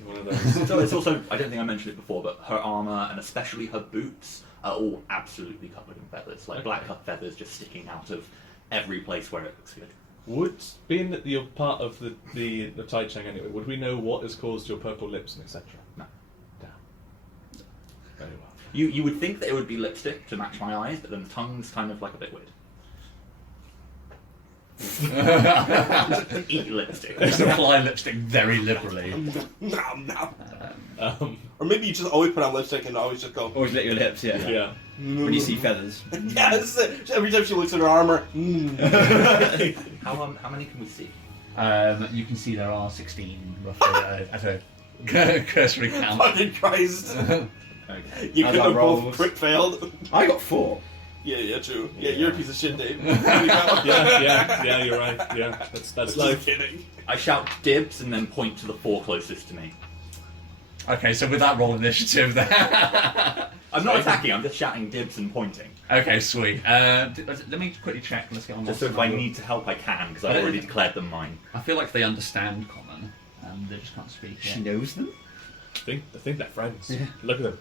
one of those. So it's also, I don't think I mentioned it before, but her armour and especially her boots are all absolutely covered in feathers. Like black cut feathers just sticking out of every place where it looks good. Being that you're part of the Tai Chang anyway, would we know what has caused your purple lips and etc.? No. Damn. Very well. You would think that it would be lipstick to match my eyes, but then the tongue's kind of like a bit weird. Eat lipstick. Just apply lipstick very liberally. No. Or maybe you just always put on lipstick and always just go. Always lick your lips, yeah. Yeah. When you see feathers. Yeah, this is it. Every time she looks at her armor. How many can we see? You can see there are 16 roughly at a cursory count. Fucking Christ. Okay. You How's could that have roll? both crit failed. I got 4. Yeah, true. Yeah, you're a piece of shit, Dave. Yeah, you're right. Yeah, that's Just life. kidding. I shout dibs and then point to the 4 closest to me. Okay, so with that roll initiative there. I'm not attacking, I'm just shouting dibs and pointing. Okay, sweet. Let me quickly check. Let's get on. Just so if I need to help, I can, because I've already declared them mine. I feel like they understand common, they just can't speak She yet. knows them? I think they're friends. Yeah. Look at them.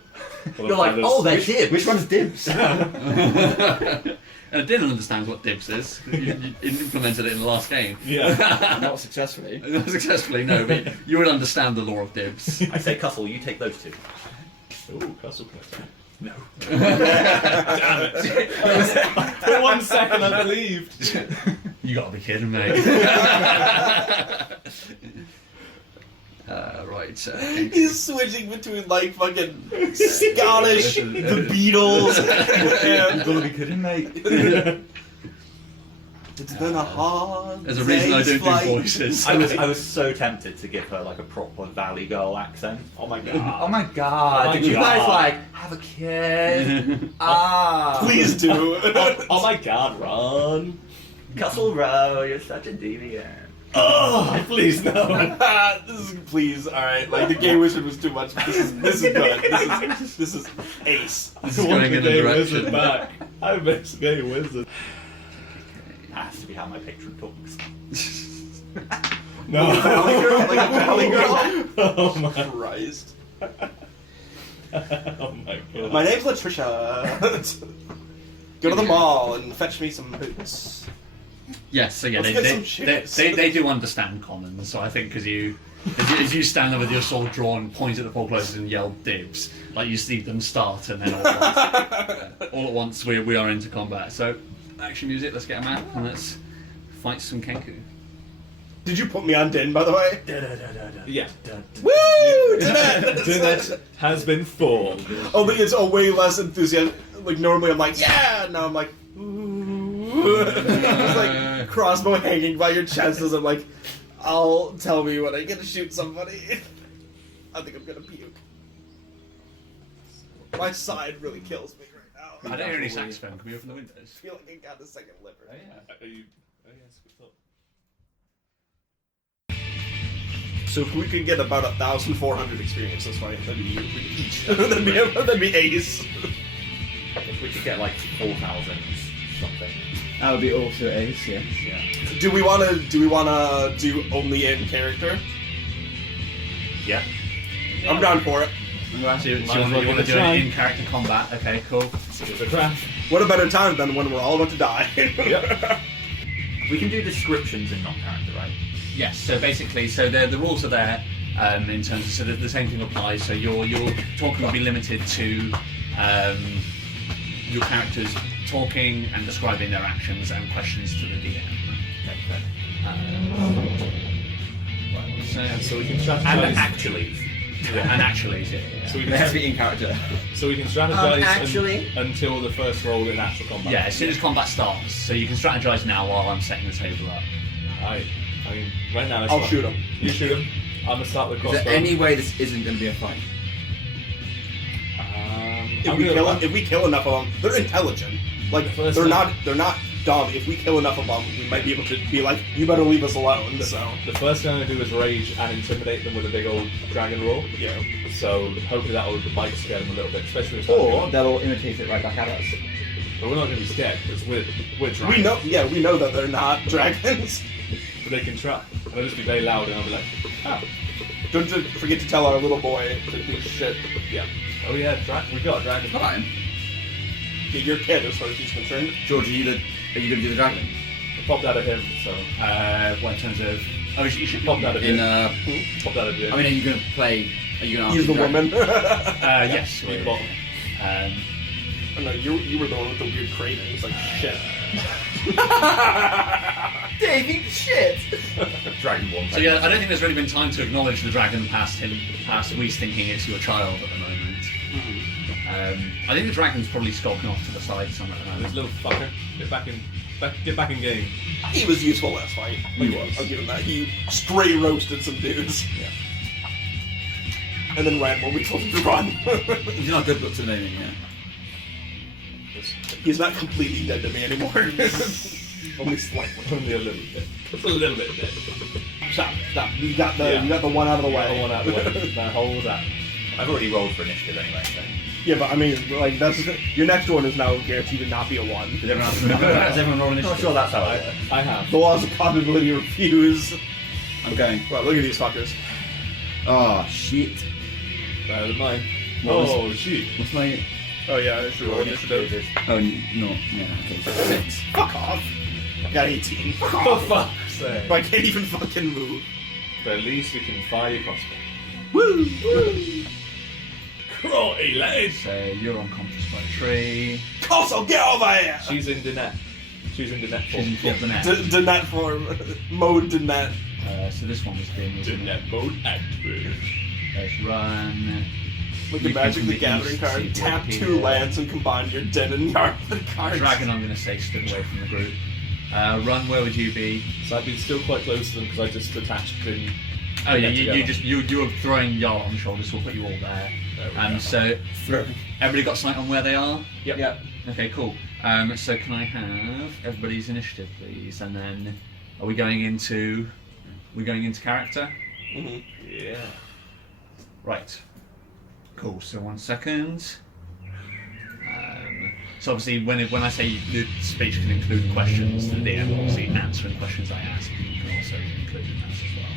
You're like, oh, they're dibs! Which one's dibs? And Dylan understands what dibs is. You implemented it in the last game. Yeah. Not successfully. Not successfully, no, but you would understand the law of dibs. I say, Cussle, you take those 2. Ooh, Castle Connector. No. Damn it. For 1 second I believed. You gotta be kidding me. Right. He's switching between like fucking Scottish, the Beatles, and gotta be kidding, mate. it's been a hard There's a reason I don't day's do flight. voices. I was so tempted to give her like a proper Valley Girl accent. Oh my god. Oh my god, Oh my did you guys God. like have a kid? Ah. Please do. Oh my god, Ron. Cussle Row, you're such a deviant. Oh, please no. Please, all right. Like the gay wizard was too much. This is good. This is ace. This I is want going the in the gay direction. wizard back. I miss gay wizard. Has to be how my patron talks. No. Valley girl, like a valley girl. Oh my. Christ. Oh my god. My name's Latricia. Go to the mall and fetch me some boots. Yes, so yeah, Let's get some shoes. they do understand common, so I think because as you stand there with your sword drawn, point at the 4 closest and yell dibs, like you see them start and then all at once we are into combat. So, action music, let's get a map and let's fight some Kenku. Did you put me on Din, by the way? Yeah. Woo! Did it! Dinette has been formed. Only it's a way less enthusiastic. Like normally I'm like, yeah! Now I'm like, ooh. It's like crossbow hanging by your chest as I'm like, I'll tell me when I get to shoot somebody. I think I'm gonna puke. My side really kills me right now. I don't hear any saxophone. Can we open the windows? I feel like I got a second liver. Are you? Oh yes, good thought. So if we could get about 1,400 experience, that's fine. That'd be each. that'd be ace. If we could get like 4,000 something. That would be also ace, yes. Yeah. Do we wanna do only in character? Yeah. I'm down for it. So you Might as well want to give it a do try. it in character combat? Okay, cool. Give it a crack. What a better time than when we're all about to die. Yep. We can do descriptions in non-character, right? Yes. So basically, the rules are there in terms of the same thing applies. So your talking will be limited to your characters talking and describing their actions and questions to the DM. So we can strategize. And actually. And actually, yeah. So we They have to can, be in character. so we can strategize actually- until the first roll in actual combat. Yeah, as soon as combat starts. So you can strategize now while I'm setting the table up. I mean, right now it's I'll fine. shoot him. You shoot him. I'm gonna start with Is crossbow. there any way this isn't going to be a fight? If we kill enough of them, they're intelligent. Like First they're time- not dumb. If we kill enough of them, we might be able to be like, you better leave us alone. So The first thing I'm gonna do is rage and intimidate them with a big old dragon roar. yeah. So hopefully that will might scare them a little bit, especially if Or they'll all imitate it right back at us. But we're not gonna be scared because we're dragons. We know that they're not dragons. But they can try. And they'll just be very loud and I'll be like, oh, Don't forget to tell our little boy to do shit. yeah. Oh yeah, we got a dragon. Fine. Yeah, your kid, as far as he's concerned. George, are you going to do the dragon? I popped out of him, so What in terms of? Oh, you should popped out of In him. Popped out of him. I mean, are you going to play? Are you going to He's the woman. yes. You bought him. Oh, no, you were the one with the weird craving. It's like shit. Davey, shit. Dragon one. So yeah, I don't think there's really been time to acknowledge the dragon past Reese thinking it's your child at the moment. I think the dragon's probably skulking off to the side somewhere. This little fucker. Get back in game. He was useful last fight. He was. I'll give him that. He straight roasted some dudes. Yeah. And then ran when we told him to run. He's not good looks at naming, yeah. He's not completely dead to me anymore. Only slightly. Only a little bit. Just a little bit dead. Stop. You got the one out of the way. Got one out of the way. Now hold that. I've already rolled for initiative anyway, so. Yeah, but I mean, like that's your next one is now guaranteed to not be a one. Did everyone has everyone roll initiative? Not sure that's how it works. I have. The laws of probability refuse. I'm going. Well, look at these fuckers. Oh, shit. Better than mine. What Oh shit. What's my... Oh yeah, I should roll initiative. Oh, no. Yeah, okay. 6. Fuck off. I got 18. Fuck For off. fuck's sake. I can't even fucking move. But at least we can fire your crossbow. Woo! Crotty lad. So you're unconscious by a tree. Castle, get over here! She's in the net. She's in the net form. She's in full net. Dinette form. Mode Dinette. So this one was being The net mode active. There's run. With You the Magic can the Gathering use card, CP tap here. 2 lands and combine your Den and Yardman cards. Dragon, I'm going to say, stood away from the group. Run, where would you be? So I've been still quite close to them because I just attached him. Oh yeah, together. you were throwing Yarl on the shoulders, so we'll put you all there. There we go. So everybody got sight on where they are? Yep. Okay, cool. So can I have everybody's initiative, please? And then are we going into character? Mhm. Yeah. Right. Cool. So 1 second. So obviously, when I say the speech can include questions, the DM will obviously answering questions I ask. You can also include that as well.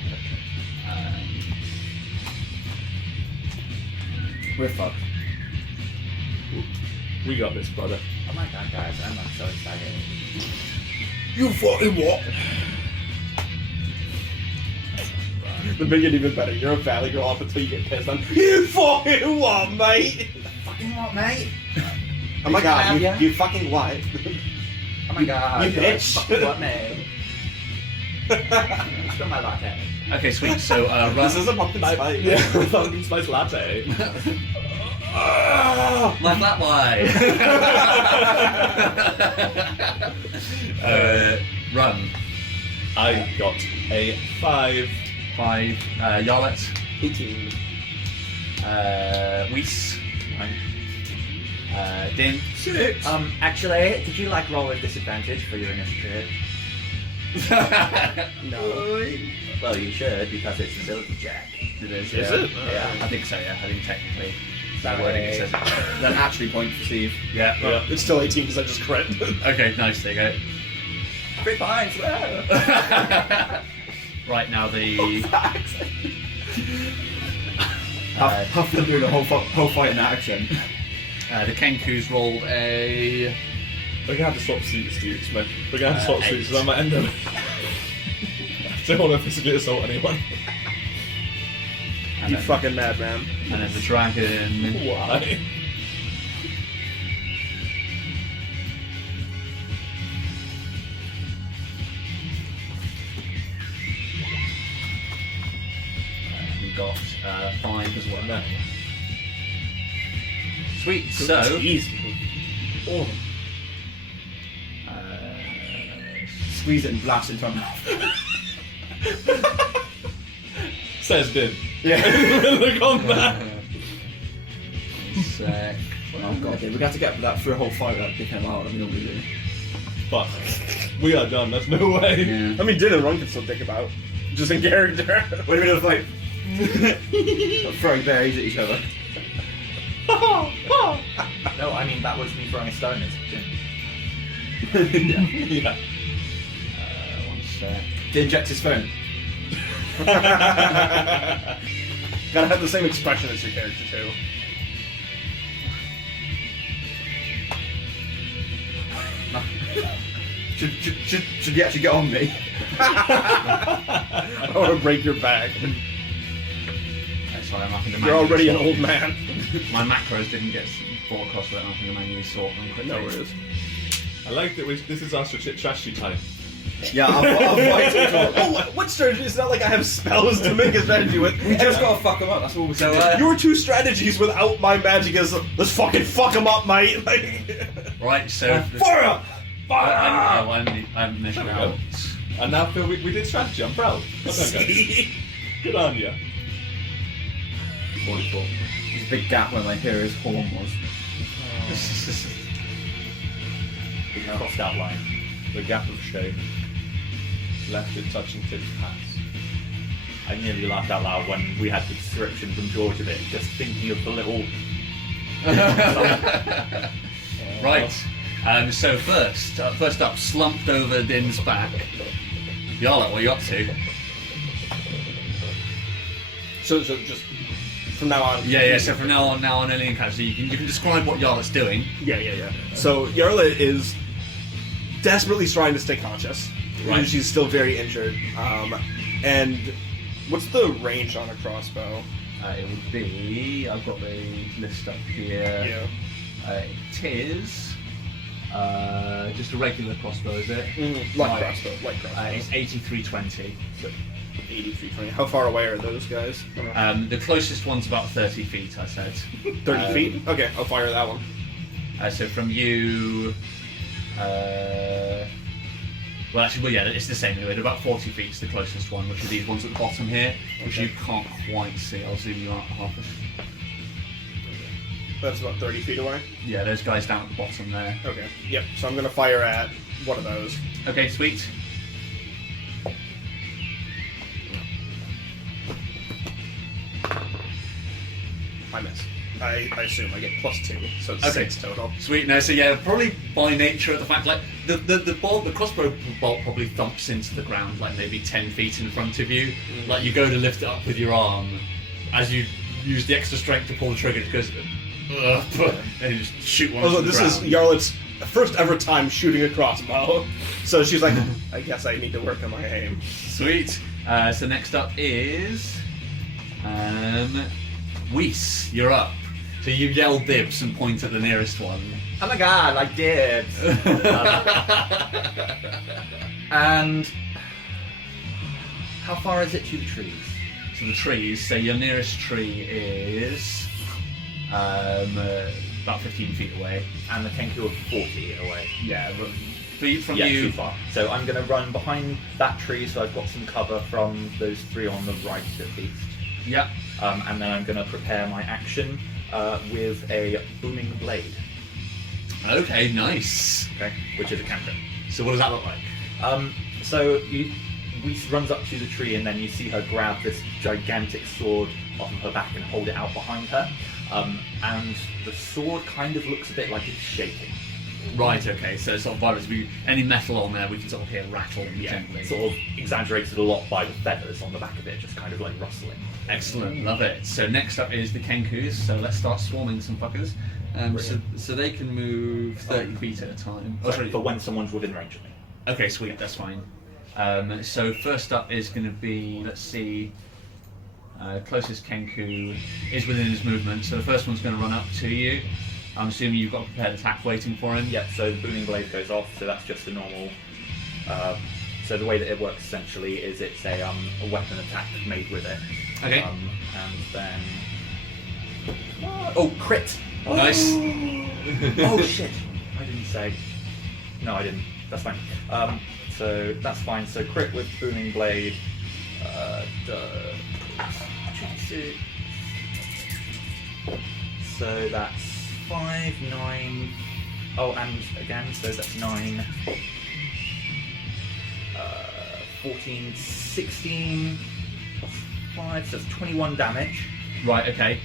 We're fucked. We got this, brother. Oh my god, guys, I'm so excited. You fucking what? The big it even better. You're a valley girl up until you get pissed on. You fucking what, mate? Fucking what, mate? Oh my god, Have ya? you fucking what? Oh my god. You bitch. Fucking what, mate? Spill my latte. Okay, sweet. So run. This is a pumpkin spice. Yeah, pumpkin spice latte. My flat white. Run. I got a 5. 5. Yarlet. 18. Weiss. Din. 6. Actually, did you like roll with disadvantage for your initiative? No. Well, you should because it's an ability check. It is. Is yeah. it? Yeah. I think so. Yeah. I think technically. That Sorry. wording it says it. Then actually point for Steve. Yeah. Yeah. It's still 18 because I just crit. Okay. Nice. There you go. Great pines! Right now the Huff them doing the whole fight in that accent. the Kenku's rolled a. We're gonna have to swap seats, dude. We're gonna have to swap seats, because I might end up. I don't want to physically assault anyone. And You then, fucking madman. and then the dragon. Why? We got 5 as well. No. Sweet. So. Jeez. Oh. Squeeze it and blast into my mouth. Says Din. Yeah. The combat. Sec. Oh god, okay, we're gonna have to get that through a whole fight without dicking him out like we normally do. Fuck. We are done. There's no way. Yeah. I mean, Din and Run can still dick about. Just in character. What do we do like throwing berries at each other? No, I mean, that was me throwing a stone at Yeah. One sec. To inject his phone. Gotta have the same expression as your character too. Should you actually get on me? I don't want to break your back. Sorry, I'm having to You're already an manually old man. sort. My macros didn't get brought across without having to manually sort them quickly. No worries. I like that this is our strategy time. Yeah, I'll What strategy? It's not like I have spells to make a strategy with. We just gotta fuck him up, that's all we So, can do. Your two strategies without my magic is let's fucking fuck him up, mate. Like, Right, so. fire! I haven't measured There we go. out. And now Phil, we did strategy. I'm proud. Well done, guys. Good on you. 44. There's a big gap where my hero's horn was. Big crossed out line. The gap of shame. Left it touching Tip's pass. I nearly laughed out loud when we had the description from George of it, just thinking of the little... Right. So first up, slumped over Din's back. Yarla, what are you up to? So just from now on. Yeah. So from now on, any encounter, so you can describe what Yarla's doing. Yeah. So Yarla is desperately trying to stay conscious. Right. And she's still very injured. And what's the range on a crossbow? It would be. I've got the list up here. Yeah. It is just a regular crossbow, is it? Light Right. crossbow. It's 8320. So 8320. How far away are those guys? The closest one's about 30 feet, I said. 30 feet? Okay, I'll fire that one. So from you, it's the same anyway. They're about 40 feet is the closest one, which are these ones at the bottom here, which you can't quite see. I'll zoom you out half a. That's about 30 feet away. Yeah, those guys down at the bottom there. Okay. Yep. So I'm gonna fire at one of those. Okay, sweet. I miss. I assume I get +2, so it's Okay. 6 total. Sweet. No, so yeah, probably by nature of the fact, like the crossbow bolt probably thumps into the ground, like maybe 10 feet in front of you. Like you go to lift it up with your arm, as you use the extra strength to pull the trigger, it goes, and you just shoot one. Also, to the this is ground. Yarlet's first ever time shooting a crossbow, so she's like, I guess I need to work on my aim. Sweet. So next up is Weiss. You're up. So you yell dibs and point at the nearest one. Oh my god, I did! And how far is it to the trees? To the trees. So your nearest tree is about 15 feet away. And the Kenku are 40 away. Yeah, but from Yeah, you. too far. So I'm going to run behind that tree so I've got some cover from those three on the right at least. Yep. And then I'm going to prepare my action with a booming blade. Okay, nice. Okay, which is a cantrip. So what does that look like? So Weiss runs up to the tree and then you see her grab this gigantic sword off of her back and hold it out behind her. And the sword kind of looks a bit like it's shaking. Right, okay, so sort of vibrates. Any metal on there, we can sort of hear rattle gently. Sort of exaggerated a lot by the feathers on the back of it, just kind of like rustling. Excellent, love it. So next up is the Kenkus, so let's start swarming some fuckers. So they can move 30 feet at a time. For when someone's within range of me. Okay, sweet, that's fine. So first up is going to be, let's see, closest Kenku is within his movement, so the first one's going to run up to you. I'm assuming you've got a prepared attack waiting for him. Yep, so the booming blade goes off, so that's just a normal... so the way that it works essentially is it's a weapon attack made with it. Okay. And then... Oh, crit! Nice. Oh shit! I didn't say. No, I didn't. That's fine. So that's fine. So crit with booming blade. Does 26. So that's 5, 9. Oh, and again, so that's 9. 14, 16. 5. So that's 21 damage. Right, okay.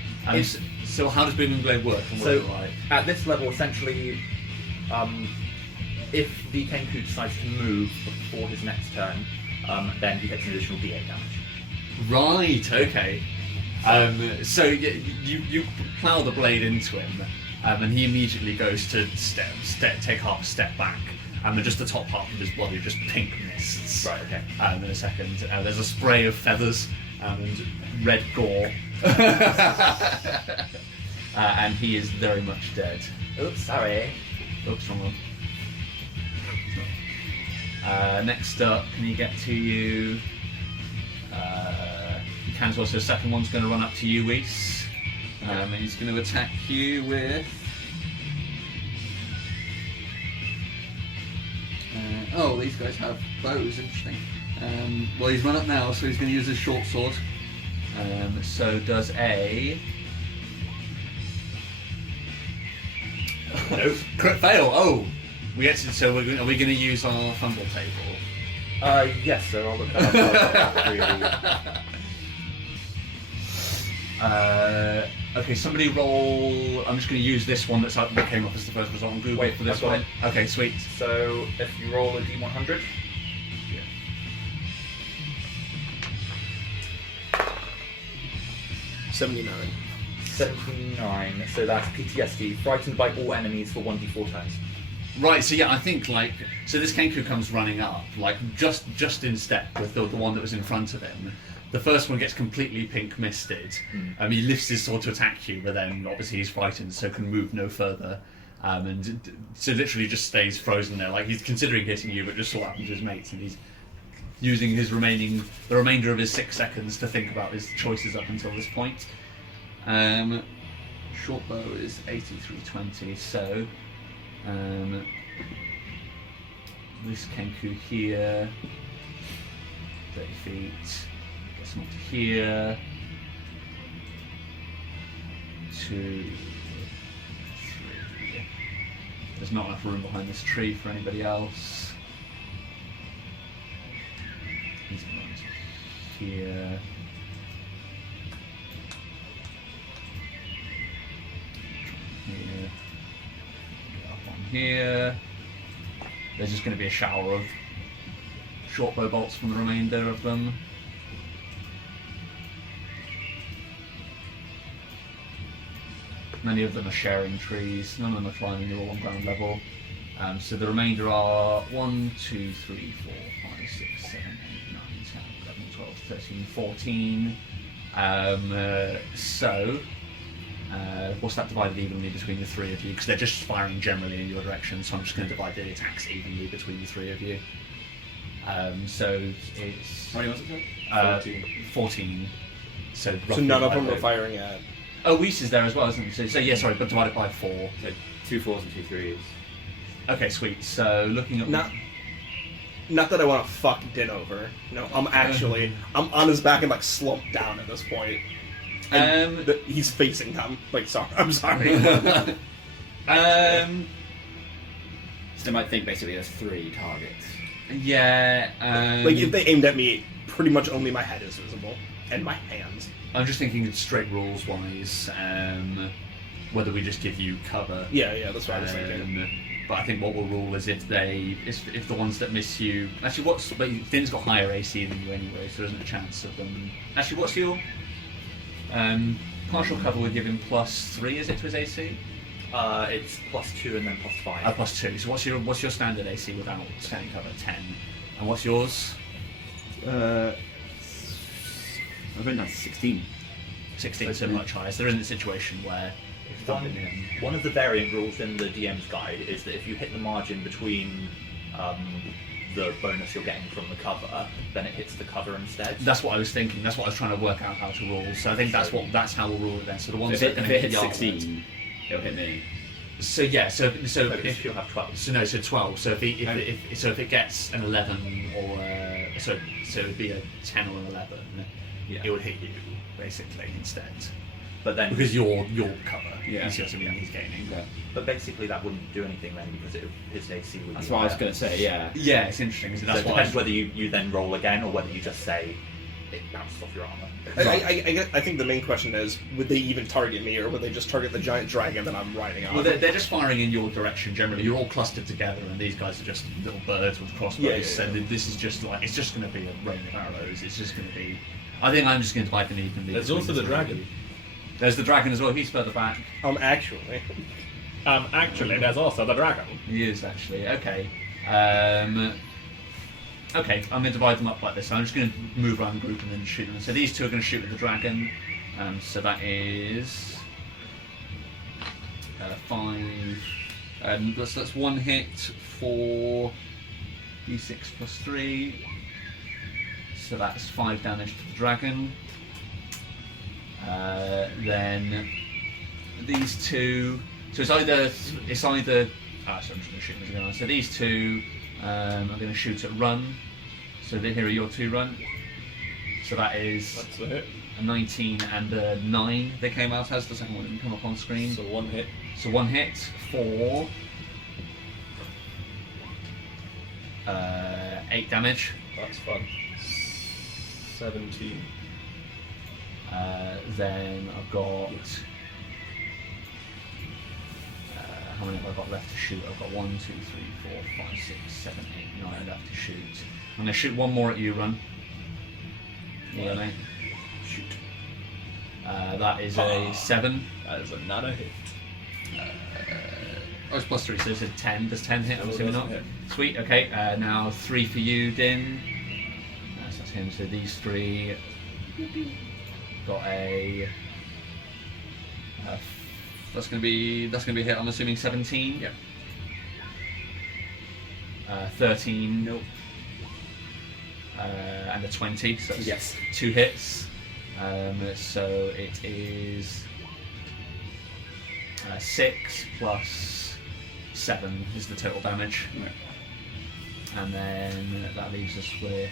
So how does Booming Blade work? So at this level, essentially, if the Kenku decides to move before his next turn, then he gets an additional D8 damage. Right, okay. So you plough the blade into him, and he immediately goes to take half a step back, and then just the top half of his body just pink mists. Right, okay. In a second, there's a spray of feathers and red gore, and he is very much dead. Oops, sorry. Oops, wrong one. Next up, can he get to you? He can as well. So the second one's going to run up to you, Reese. And he's going to attack you with... oh, these guys have bows, interesting. Well, he's run up now, so he's going to use his short sword. So does a... Nope. Crit fail, oh! So are we going to use our fumble table? Yes, so I'll look that up. Okay, somebody roll... I'm just going to use this one that came up as the first result on Google for this one. Okay, sweet. So if you roll a D100... Yeah. 79. 79, so that's PTSD, frightened by all enemies for 1d4 turns. Right, so yeah, I think so this Kenku comes running up, just in step with the one that was in front of him. The first one gets completely pink misted. He lifts his sword to attack you, but then obviously he's frightened, so can move no further. And so literally just stays frozen there, like he's considering hitting you, but just saw what happened to his mates, and he's using the remainder of his 6 seconds to think about his choices up until this point. Short bow is 8320, so this Kenku here, 30 feet, gets him up to here, 2, 3. There's not enough room behind this tree for anybody else. He's going to here. Here. Get up on here. There's just going to be a shower of shortbow bolts from the remainder of them. Many of them are sharing trees, none of them are climbing, they're all on ground level. So the remainder are 1, 2, 3, 4, 5, 6, 7, 8, 9, 10, 11, 12, 13, 14. What's that divided evenly between the three of you? Because they're just firing generally in your direction, so I'm just going to divide the attacks evenly between the three of you. So it's... How many was it? 14. So none of them are firing at... Oh, Weiss is there as well, isn't he? So yeah, sorry, but divided by 4. So 2 4s and 2 3s. Okay, sweet. So looking at... Not that I want to fuck Din over. No, I'm on his back and like slumped down at this point. And he's facing them. Like, sorry, I'm sorry. So they might think basically there's 3 targets. Yeah. Like if they aimed at me, pretty much only my head is visible and my hands. I'm just thinking straight rules wise, whether we just give you cover. Yeah, that's what I was thinking. But I think what we'll rule is if the ones that miss you. Actually, but Finn's got higher AC than you anyway, so there isn't a chance of them. Actually, what's your partial cover would give him +3? Is it to his AC? It's +2 and then +5. +2. So what's your standard AC without any cover? 10. And what's yours? I think that's 16. 16, so much higher. So there isn't a situation where One of the variant rules in the DM's guide is that if you hit the margin between the bonus you're getting from the cover, then it hits the cover instead. That's what I was thinking. That's what I was trying to work out how to rule. So I think that's how we'll rule it then. So the ones If that are it going to hits hit 16, it'll hit me. So yeah, so If you'll have 12. So 12. So if it gets an 11 or so it'd be a 10 or an 11, it would hit you basically instead. But then Because you're cover. Yeah. You see what I mean? He's gaining. Yeah. But basically that wouldn't do anything then because his AC would That's be what I was higher. going to say, yeah. Yeah, it's interesting. So So that's it why depends whether you then roll again or whether you just say it bounces off your armor. I think the main question is, would they even target me, or would they just target the giant dragon that I'm riding on? Well, they're just firing in your direction generally. You're all clustered together, and these guys are just little birds with crossbows. Yeah. And this is just like it's just going to be a rain of arrows. It's just going to be. I think I'm just going to divide them evenly. There's between also the two. dragon. There's the dragon as well. He's further back. Actually. Actually, there's also the dragon. He is actually okay. Okay, I'm going to divide them up like this. So I'm just going to move around the group and then shoot them. So these two are going to shoot at the dragon. So that is 5. That's 1 hit for d6 plus 3. So that's 5 damage to the dragon. Then these two. So it's either. Sorry, I'm just going to shoot them again. So these two. I'm going to shoot at run. So here are your 2 run. So that is That's the hit. a 19 and a 9 they came out as. The second one didn't come up on screen. So 1 hit. So 1 hit for 8 damage. That's fun. 17. Then I've got. How many have I got left to shoot? I've got 1, 2, 3, 4, 5, 6, 7, 8, 9 left to shoot. I'm going to shoot one more at you, Run. Yeah, mate. Shoot. That is a 7. That is another hit. Oh, it's +3, so it's a 10. Does 10 hit? I'm No, it assuming doesn't not. hit. Sweet, okay. Now 3 for you, Din. That's him. So these 3 got a. That's gonna be a hit. I'm assuming 17. Yep. 13. Nope. And a 20. So that's Yes. 2 hits. So it is 6 plus 7 is the total damage. Right. And then that leaves us with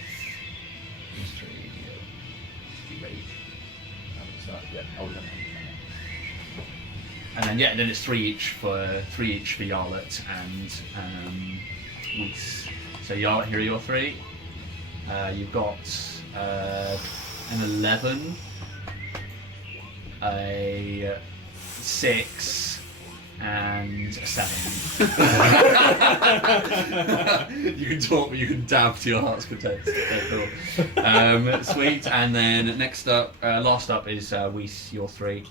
3. And then then it's 3 each for Yarlet and Weiss. So Yarlet, here are your 3. You've got an 11, a 6, and a 7. You can talk, but you can dab to your heart's content. Okay, cool. Sweet. And then next up, last up is Weiss, your 3.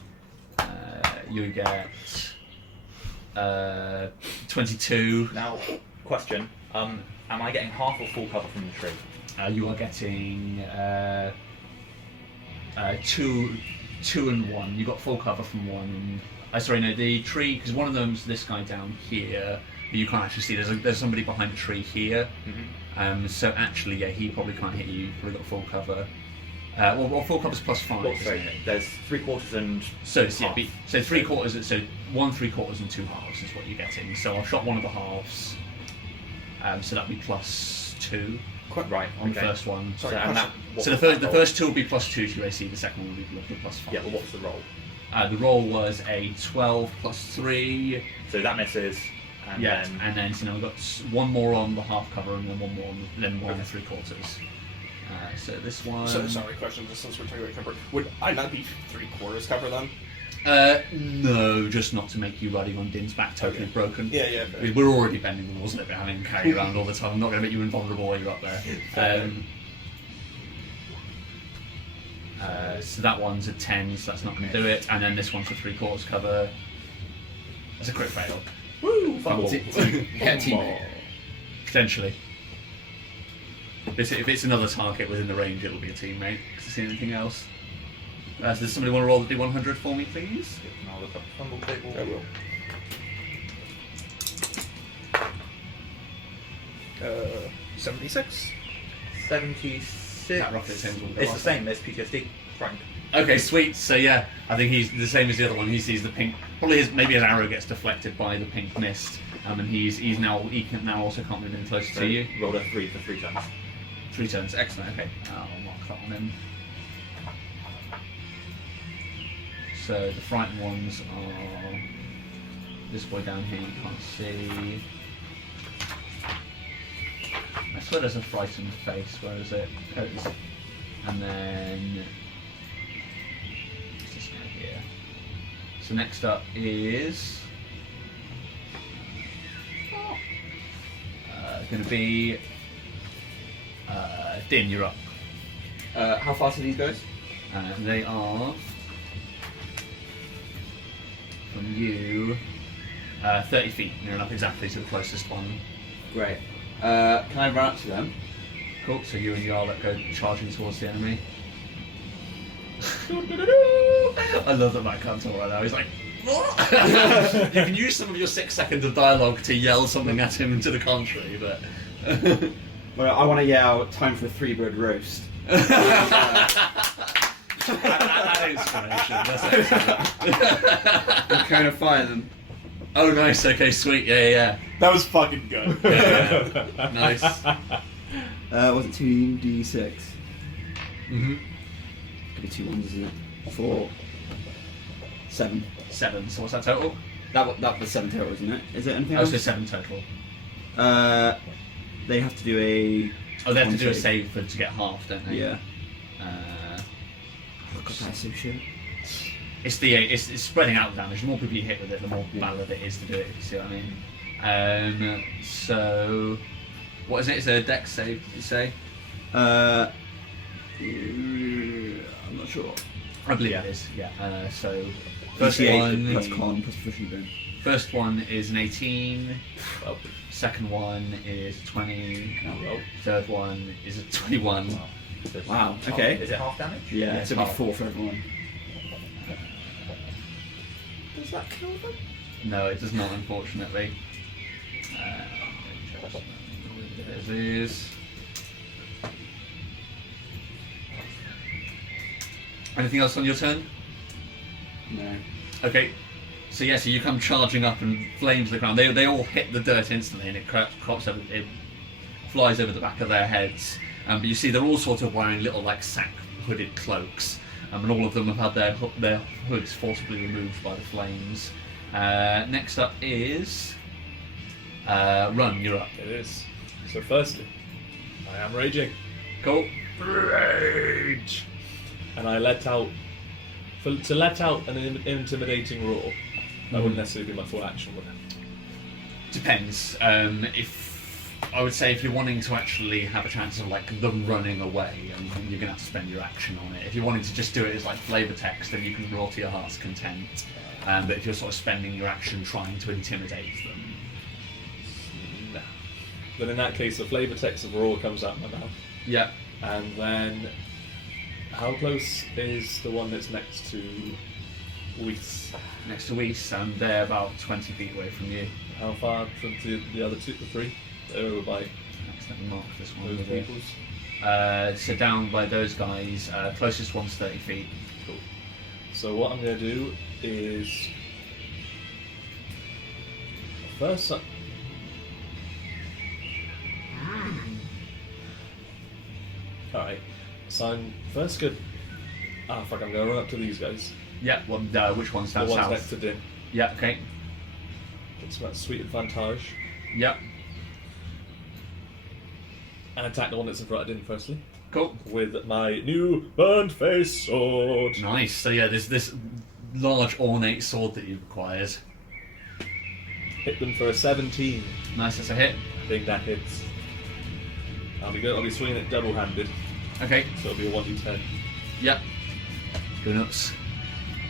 You get 22. Now, question. Am I getting half or full cover from the tree? You are getting 2 and 1. You got full cover from 1. The tree, because one of them's this guy down here, but you can't actually see. There's somebody behind the tree here. Mm-hmm. So actually, yeah, he probably can't hit you. You've probably got full cover. Well, full cover's +5. Well, sorry, there's 3/4 and So it's half. so 3/4. So 1 3/4 and 2 halves is what you're getting. So I've shot one of the halves. So that'd be +2 Right, on the okay. first one. Sorry, and that, what So was the that roll? first 2 will be +2 to your AC. The second one will be +5. Yeah, well, what's the roll? The roll was a 12 +3. So that misses, and Yeah, then and then so now we've got one more on the half cover and then one more on the 3/4. So this one. So, sorry, question, just since we're talking about cover. Would I not be 3/4 cover then? No, just not to make you riding on Din's back totally broken. Yeah. We're already bending the rules a little bit, having him carry around all the time. I'm not going to make you invulnerable while you're up there. So that one's a 10, so that's not going to do it. And then this one's a 3/4 cover. That's a crit fail. Woo! Potentially. If it's another target within the range, it'll be a teammate. See anything else? So does somebody want to roll the D100 for me, please? I'll look up the fumble table. I will. 76. 76. That roughly the same as what we got It's the last same. It's PTSD. Frank. Okay, sweet. So yeah, I think he's the same as the other one. He sees the pink. Probably maybe his arrow gets deflected by the pink mist, and he can now also can't move any closer to you. Rolled a 3 for 3 turns. 3 turns, excellent. Okay, I'll mark that one in. So the frightened ones are this boy down here. You can't see. I swear there's a frightened face. Where is it? Oh, it is. And then what's this guy here? So next up is going to be Din. You're up. How fast are these guys? They are from you 30 feet. Near enough exactly to the closest one. Great. Can I run up to them? Cool. So you and Yarlek go charging towards the enemy. I love that Matt can't talk right now. He's like, you can use some of your 6 seconds of dialogue to yell something at him to the contrary, but. Well, I want to yell, time for a 3-bird roast. that inspiration. That's excellent. I'm going to fire them. Oh, nice. Okay, sweet. Yeah. That was fucking good. Yeah. Nice. Was it 2d6? Mm-hmm. Could be 2 ones, isn't it? 4. 7. 7. So what's that total? That was 7 total, isn't it? Is it anything I else? was 7 total. They have to do a... Oh, they have to do a save. save to get half, don't they? Yeah. Uh, God, that's so shit. it's spreading out the damage. The more people you hit with it, the more valid it is to do it, if you see what I mean. So, what is it? It's a dex save, did you say? I'm not sure. I believe it is, yeah. So, first one... Plus con, plus proficient. First one is an 18. Second one is 20. Third one is a 21. Wow, okay. Is it half damage? Yeah, it's so it'll be half. 4 for everyone. Does that kill them? No, it does not, unfortunately. It is. Anything else on your turn? No. Okay. So yeah, so you come charging up and flames to the ground. They all hit the dirt instantly, and it crops over. It flies over the back of their heads. But you see, they're all sort of wearing little like sack hooded cloaks, and all of them have had their hoods forcibly removed by the flames. Next up is Run. You're up. It is. So firstly, I am raging. Cool. Rage! And I let out... to let out an intimidating roar, that wouldn't necessarily be my full action, would it? Depends. If I would say if you're wanting to actually have a chance of like them running away, and you're gonna have to spend your action on it. If you're wanting to just do it as like flavor text, then you can roll to your heart's content. But if you're sort of spending your action trying to intimidate them, No. Then in that case, the flavor text of roar comes out my mouth. yeah. And then, how close is the one that's next to Weiss? Next to Weiss, and they're about 20 feet away from you. How far from the other two, the three? They're over by Let's let me mark this one. those with it. peoples. So down by those guys, closest one's 30 feet. Cool. So what I'm going to do is first. Alright, so I'm first good. Ah, fuck, I'm going to run up to these guys. Yeah, well, which one's The down ones south? next to Din. Yeah, okay. Get some of that sweet advantage. Yep, And attack the one that's in front of Din firstly. cool. With my new burnt face sword. Nice. So yeah, this large ornate sword that you required. Hit them for a 17. Nice, that's a hit. I think that hits. I'll be swinging it double-handed, Okay. so it'll be a 1d10. Yep. Go nuts.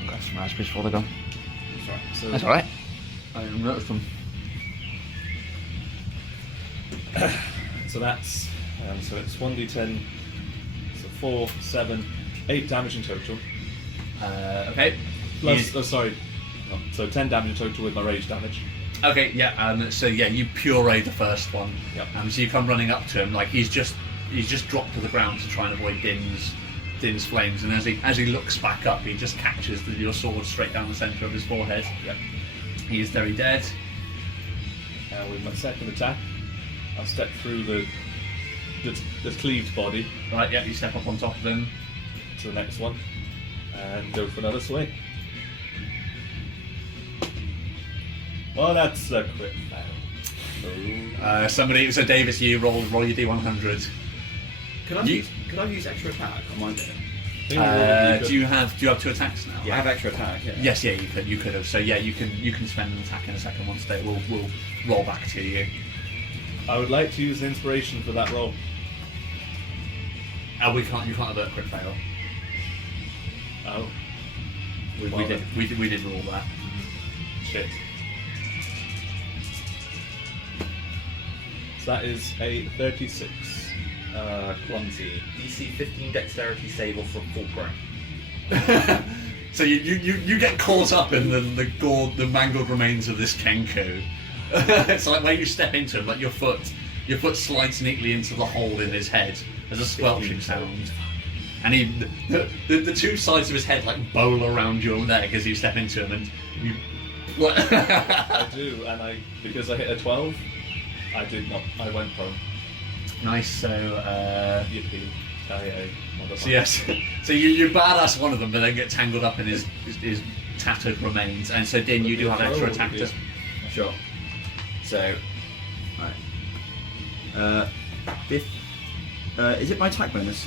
Got some raspberries before they're gone. Sorry. So That's alright. I am nuts them. So that's so it's 1d10. So 4, 7, 8 damage in total. Okay. Plus, sorry, no, so 10 damage in total with my rage damage. Okay, yeah. So yeah, you puree the first one. Yep. So you come running up to him, like he's just dropped to the ground to try and avoid Din's flames, and as he looks back up, he just catches your sword straight down the centre of his forehead. Yep. He is very dead. With my second attack, I'll step through the cleaved body Right, yeah, you step up on top of him. to the next one and go for another swing. Well, that's a crit fail. So Davis, you roll your D100. Could I use extra attack on my bit? Do you have 2 attacks now? Yeah, I have extra attack. Yeah. Yes, yeah, you could have. So yeah, you can spend an attack in a second once they will roll back to you. I would like to use an inspiration for that roll. You can't avert crit fail. Oh, We did roll that. shit. So that is a 36. Clumsy. DC 15 dexterity save or for full prone. So you get caught up in the mangled remains of this Kenku. It's like when you step into him, like your foot slides neatly into the hole in his head. There's a squelching sound, and the 2 sides of his head like bowl around your leg as you step into him, and you. I do, and because I hit a 12, I did not. I went prone. Nice. So. Yippee. So yes, so you badass one of them, but then get tangled up in his tattered remains, and so Din, you do have extra attack. Sure. So, right. Is it my attack bonus?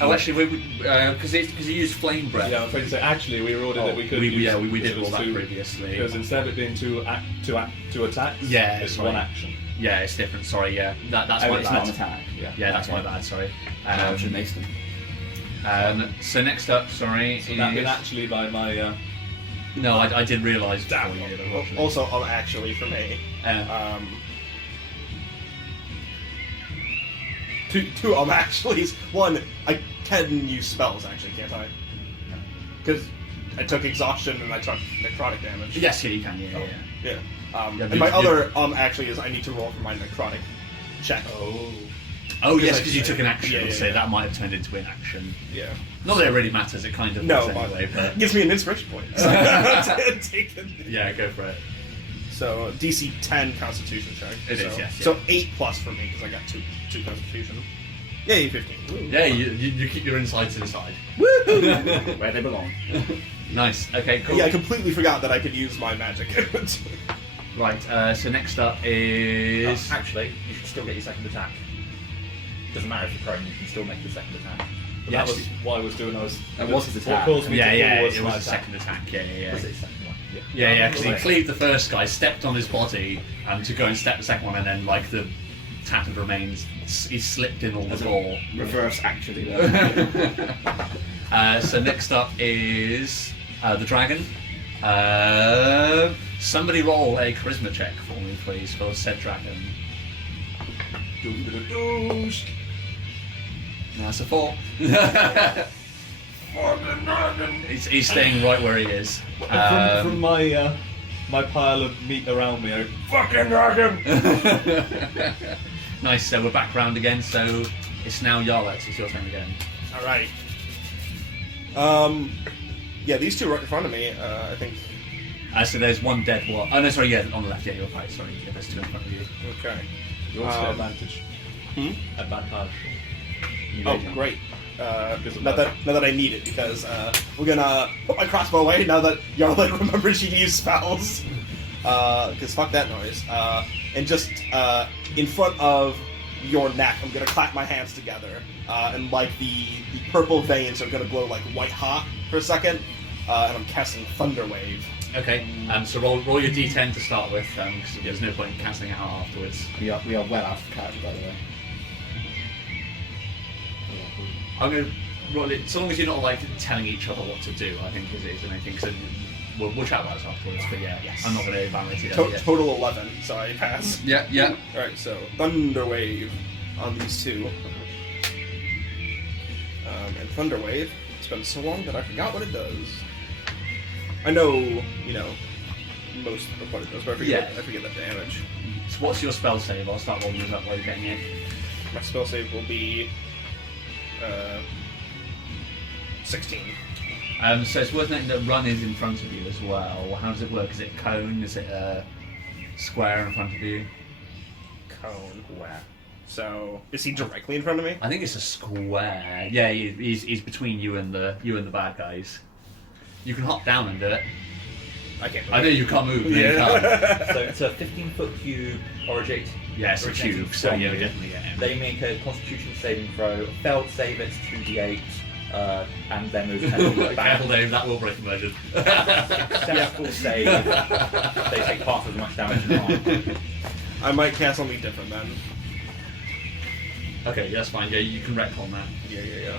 Oh, actually, because you used flame breath. Yeah, I'm afraid to say. Actually, we rolled it that we could. We use, did it roll was that 2, previously. because instead of it being two attacks, Yeah, it's sorry. 1 action. Yeah, it's different. Sorry, yeah, that's Oh, my it's not bad. an attack. Yeah, that's Okay. my bad. Sorry. I should have maced them. So next up, sorry. So that been actually by my. No, I did realise before Damn. you did. Unfortunately. Also, actually, for me, two actuallys. One, I can use spells actually, can't I? Because I took exhaustion and I took necrotic damage. Yes, yeah, you can. Yeah, yeah. Yeah. Yeah, And my other actually is I need to roll for my necrotic check. Oh, yes, I because you say- took an action. yeah, so yeah. that might have turned into an action. Yeah. Not that it really matters. It kind of No, does anyway. but But it gives me an inspiration point. Take it. yeah, go for it. So DC 10 Constitution check. It so, is, yes, yeah. So 8 plus for me because I got two Constitution. Yay, 15. Woo. Yeah, you keep your insides inside. Where they belong. Nice. Okay, cool. Yeah, I completely forgot that I could use my magic. Right. So next up is. Actually, you should still get your second attack. Doesn't matter if you're prone, you can still make your second attack. But Yes. that was what I was doing. That was his attack. What caused me Yeah, to yeah. fall It my was a attack. second attack. Yeah. Was it his second one? Yeah, because he Right. cleaved the first guy, stepped on his body, to go and step the second one, and then like the tattered remains, he slipped in all the As a gore. reverse, actually. Though. So next up is the dragon. Somebody roll a charisma check for me, please, for said dragon. That's a 4. He's staying right where he is. From my my pile of meat around me, I go, fucking dragon! Nice, so we're back round again, so it's now Yarlex, it's your turn again. Alright. Yeah, these two right in front of me, I think. So there's one dead one. Oh no, sorry, yeah, on the left, yeah, you're right, sorry, yeah, there's 2 in front of you. Okay. You also get advantage. Advantage. Oh, great. Not that I need it, because we're gonna put my crossbow away now that Yarlick remembers she can use spells. Because fuck that noise. And just in front of your neck, I'm gonna clap my hands together. And like the purple veins are gonna glow like white hot for a second. and I'm casting Thunder Wave. Okay, so roll your d10 to start with, because there's no point in cancelling it out afterwards. We are well out of character, by the way. I'm going to roll it, so long as you're not like telling each other what to do, I think is the main thing. So we'll chat about it afterwards, but yeah, I'm not going to evaluate it. Total 11, so I pass. Yeah. Alright, so Thunder Wave on these two. And Thunder Wave, it's been so long that I forgot what it does. I know, most of what it does, but I forget the damage. So what's your spell save? I'll start rolling those up while you're getting in. My spell save will be 16. So it's worth noting that run is in front of you as well. How does it work? Is it cone? Is it a square in front of you? Cone. Where? So is he directly in front of me? I think it's a square. Yeah, he's between you and the bad guys. You can hop down and do it. I can't. I know you can't move. But you can't. So it's a 15-foot cube originate. Yeah, it's a cube, so yeah, we definitely get him. They make a Constitution saving throw. Failed save, it's 2d8, and then move 10 feet back. Careful, Dave, that will break immersion. Successful save. They take half as much damage as mine. I might cast something different then. Okay, that's fine. Yeah, you can wreck on that. Yeah.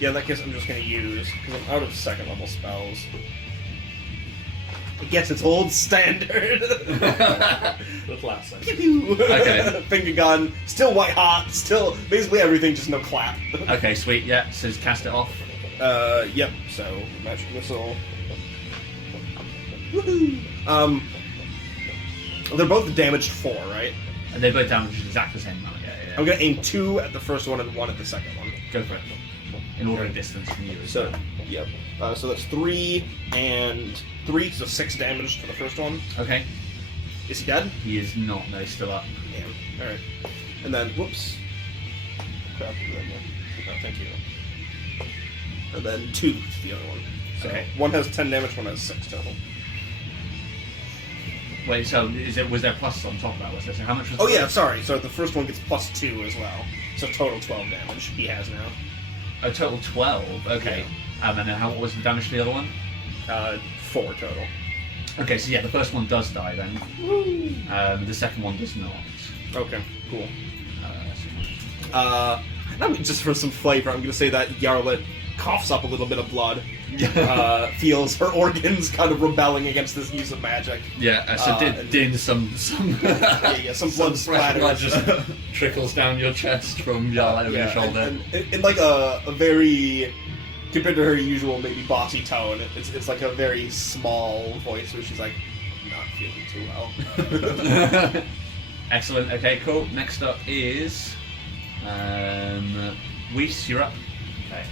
Yeah, in that case, I'm just going to use, because I'm out of second level spells. It gets its old standard. The classic. Pew pew. Okay. Finger gun, still white hot, still basically everything, just no clap. Okay, sweet. Yeah, so just cast it off. Yep. So magic missile. Woohoo! They're both damaged 4, right? And they both damage exactly the same amount. Yeah. I'm gonna aim 2 at the first one and 1 at the second one. Go for it. In order of distance from you. So, yep. So that's 3 and 3, so 6 damage to the first one. Okay. Is he dead? He is not. No, he's still up. Damn. Alright. And then, whoops. Crap. Oh, thank you. And then 2 to the other one. So Okay. one has 10 damage, one has 6 total. Wait, so was there plus on top of that? Was there? So how much was? Oh yeah, sorry. So the first one gets plus 2 as well. So total 12 damage he has now. A total 12. Okay. And then what was the damage to the other one? 4 total. Okay, so yeah, the first one does die then. The second one does not. Okay, cool. So- Just for some flavor, I'm going to say that Yarlet coughs up a little bit of blood. Feels her organs kind of rebelling against this use of magic. Yeah, so Din some some blood splatters. blood just trickles down your chest from over your shoulder. And in like a very, compared to her usual maybe bossy tone, it's like a very small voice where she's like, not feeling too well. Excellent. Okay, cool. Next up is Weiss, you're up. Okay.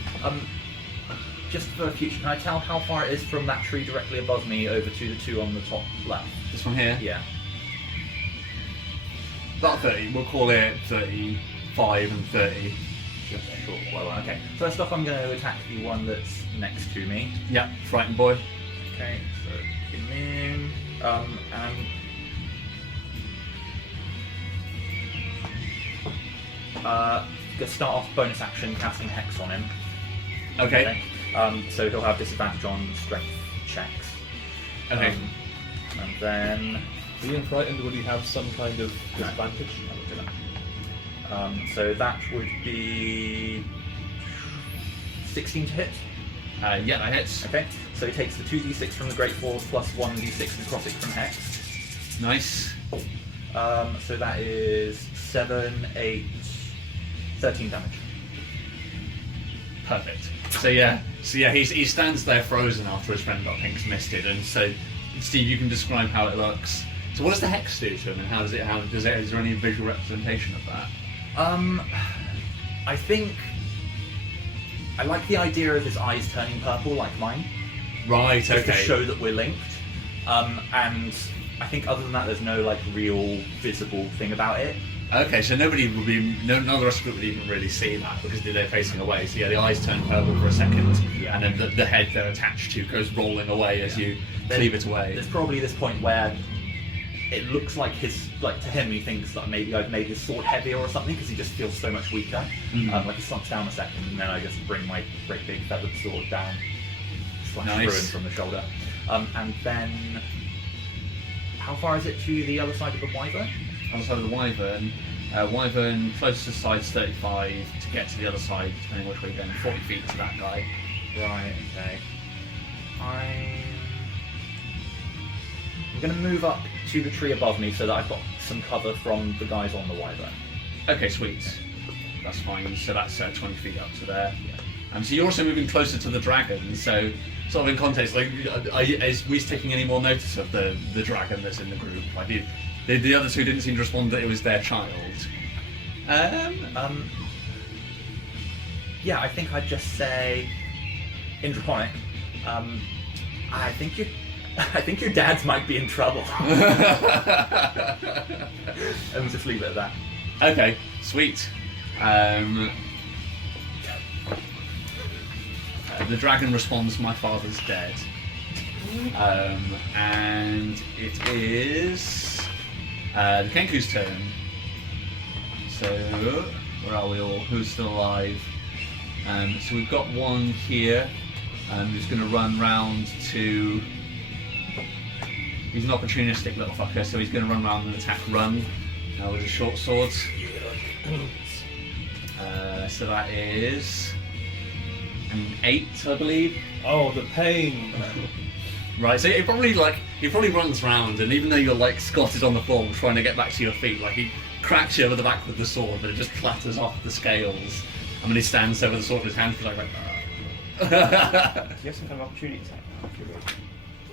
Just for future, can I tell how far it is from that tree directly above me over to the 2 on the top left? This one here? Yeah. About 30. We'll call it 35 and 30. Sure. Well, okay. First off, I'm going to attack the one that's next to me. Yeah, frightened boy. Okay, so him in. And gonna start off bonus action casting Hex on him. Okay. So he'll have disadvantage on strength checks. Okay. And then Being frightened, would he have some kind of disadvantage? so that would be 16 to hit. Yeah, that hits. Okay. So he takes the 2d6 from the Great Falls plus 1d6 necrotic from Hex. Nice. So that is 7, 8, 13 damage. Perfect. So yeah, he stands there frozen after his friend got Pink's misted, and so Steve, you can describe how it looks. So what does the hex do to him, and is there any visual representation of that? I think I like the idea of his eyes turning purple like mine. Right. Just to Okay. show that we're linked. And I think other than that, there's no like real visible thing about it. Okay, so none of the rest of the group would even really see that because they're facing away. So yeah, the eyes turn purple for a second, and then the head they're attached to goes rolling away as you cleave it away. There's probably this point where it looks like to him, he thinks that maybe I've made his sword heavier or something because he just feels so much weaker. Like he slumps down a second, and then I just bring my great big feathered sword down. slash Nice. through him from the shoulder. And then, how far is it to the other side of the wyvern? Other side of the wyvern. Wyvern closest side's 35 to get to the other side, depending which way you're going. 40 feet to that guy. Right. Okay. I'm going to move up to the tree above me so that I've got some cover from the guys on the wyvern. Okay, sweet. That's fine. So that's 20 feet up to there. So you're also moving closer to the dragon. So sort of in context, like, is Weiss taking any more notice of the dragon that's in the group? Like the other two didn't seem to respond that it was their child. Yeah, I think I'd just say, in Draconic, I think your dads might be in trouble. And just leave it at that. Okay, sweet. The dragon responds, "My father's dead." And it is the Kenku's turn. So, where are we all? Who's still alive? So we've got one here who's going to run round to... He's an opportunistic little fucker, so he's going to run round and attack run with his short swords. So that is an 8, I believe. Oh, the pain! Right, so he probably runs round, and even though you're like squatted on the floor trying to get back to your feet, like he cracks you over the back with the sword, but it just clatters off the scales. And when he stands there with the sword in his hand, he's like, Do you have some kind of opportunity attack?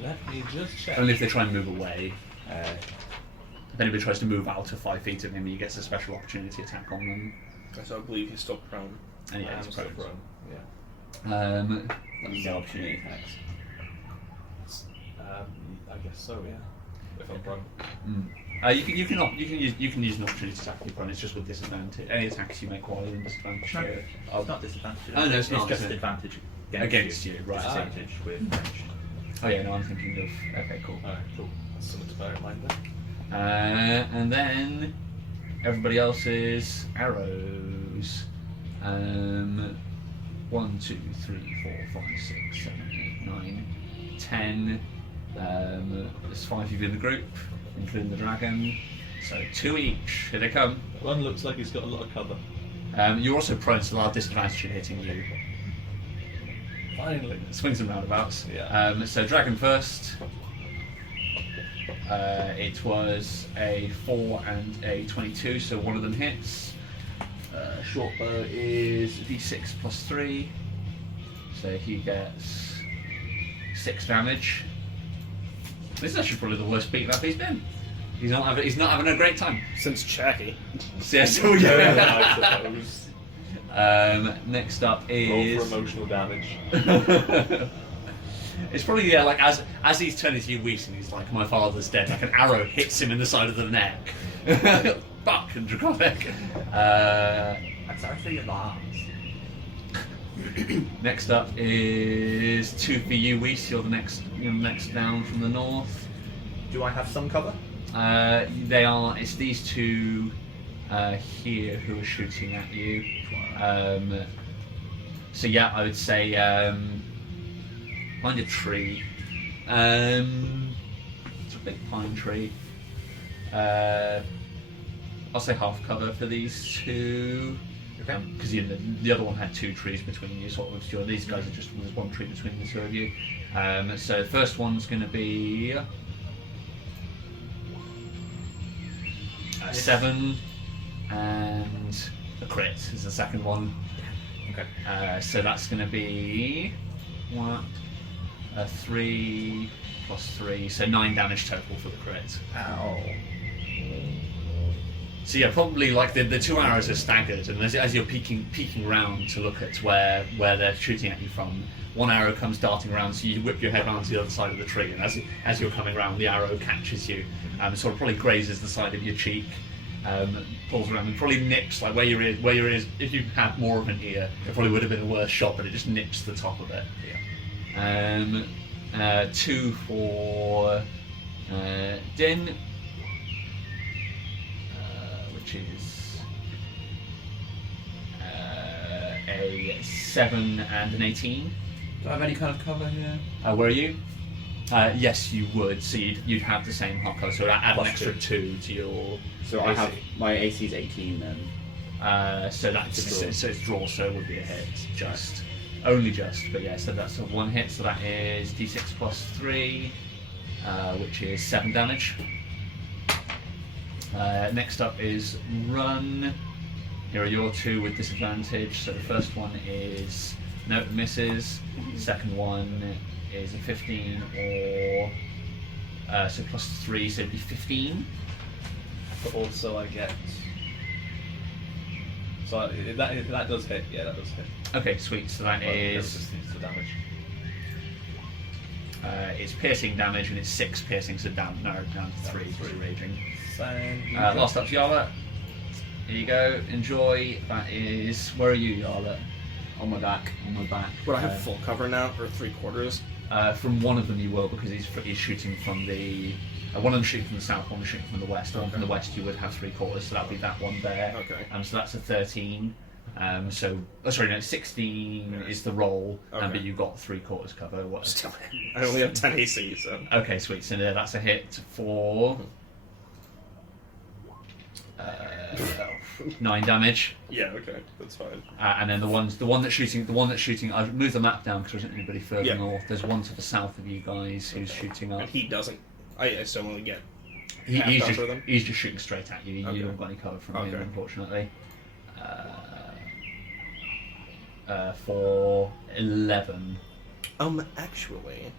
Let me just check. only if they try and move away. If anybody tries to move out to 5 feet of him, he gets a special opportunity attack on them. So I believe he's still prone. And yeah, I he's am still prone. prone. Yeah. You get opportunity attacks. I guess so. Yeah. If I'm prone. You can use an opportunity attack if you're prone. It's just with disadvantage. Any attacks you make while you're in disadvantage. No, it's not disadvantage. Oh, no, it's not, just is it? advantage Against you, right. Disadvantage with ranged. Oh yeah, no, I'm thinking of. Okay, cool. Alright, cool. That's something to bear in mind then. And then everybody else's arrows. 1, 2, 3, 4, 5, 6, 7, 8, 9, 10. There's 5 of you in the group, including the dragon. So 2 each. Here they come. One looks like he's got a lot of cover. You're also prone, so they'll have disadvantage in hitting you. Finally. Swings and roundabouts. Yeah. So dragon first. It was a 4 and a 22, so one of them hits. Short bow is d6 plus 3, so he gets 6 damage. This is actually probably the worst beat up he's been. He's not having a great time. Since Chacky. So Yeah, I suppose. Next up Roll is for emotional damage. it's probably like as he's turning to you, Weiss, and he's like, "My father's dead." Like an arrow hits him in the side of the neck. Fuck and Draconic. That's actually a lot. Next up is 2 for you, Weiss. You're the next down from the north. Do I have some cover? They are. It's these two here who are shooting at you. So yeah, I would say find a tree. It's a big pine tree. I'll say half cover for these two. Okay. Because the other one had 2 trees between you, sort of. So these guys are just there's 1 tree between the 2 of you. So the first one's going to be 7, and a crit is the second one. Okay. So that's going to be 3 plus 3, so 9 damage total for the crit. Ow. So yeah, probably like the 2 arrows are staggered, and as you're peeking round to look at where they're shooting at you from, 1 arrow comes darting around, so you whip your head around to the other side of the tree, and as you're coming around, the arrow catches you, sort of probably grazes the side of your cheek, pulls around and probably nips like where your ears. If you had more of an ear, it probably would have been a worse shot, but it just nips the top of it. Yeah. 2 for Din. Which is a 7 and an 18. Do I have any kind of cover here? Where are you? Yes, you would. So you'd have the same hot cover. So add an extra 2 to your. So AC. I have my AC is 18 then. So it's draw. So it would be a hit. Only just. But yeah. So that's a 1 hit. So that is d6 plus 3, which is 7 damage. Next up is run. Here are your 2 with disadvantage. So the first one is no, misses. The second one is a 15 or so plus 3, so it'd be 15. But also I get. So that does hit. Yeah, that does hit. Okay, sweet. So that is the damage. it's piercing damage and it's 6 piercing, so narrowed down to 3 because you're raging. And Last up, Yarlet. Here you go. Enjoy. That is. Where are you, Yarlet? On my back. On my back. Would I have full cover now, or 3/4? From one of them you will, because he's shooting from the. One of them shooting from the south, one shooting from the west. One from the west you would have 3/4, so that'll be that one there. Okay. So that's a 13. 16 is the roll, Okay. but you got 3/4 cover. What? Still, I only have 10 AC, so. Okay, sweet. So that's a hit for 9 damage. Yeah, okay, that's fine. And then the one that's shooting. I've moved the map down because there isn't anybody further north. There's one to the south of you guys who's shooting up. And he doesn't. I still only get. He's just shooting straight at you. Okay. You haven't got any cover from him, unfortunately. For 11. Actually,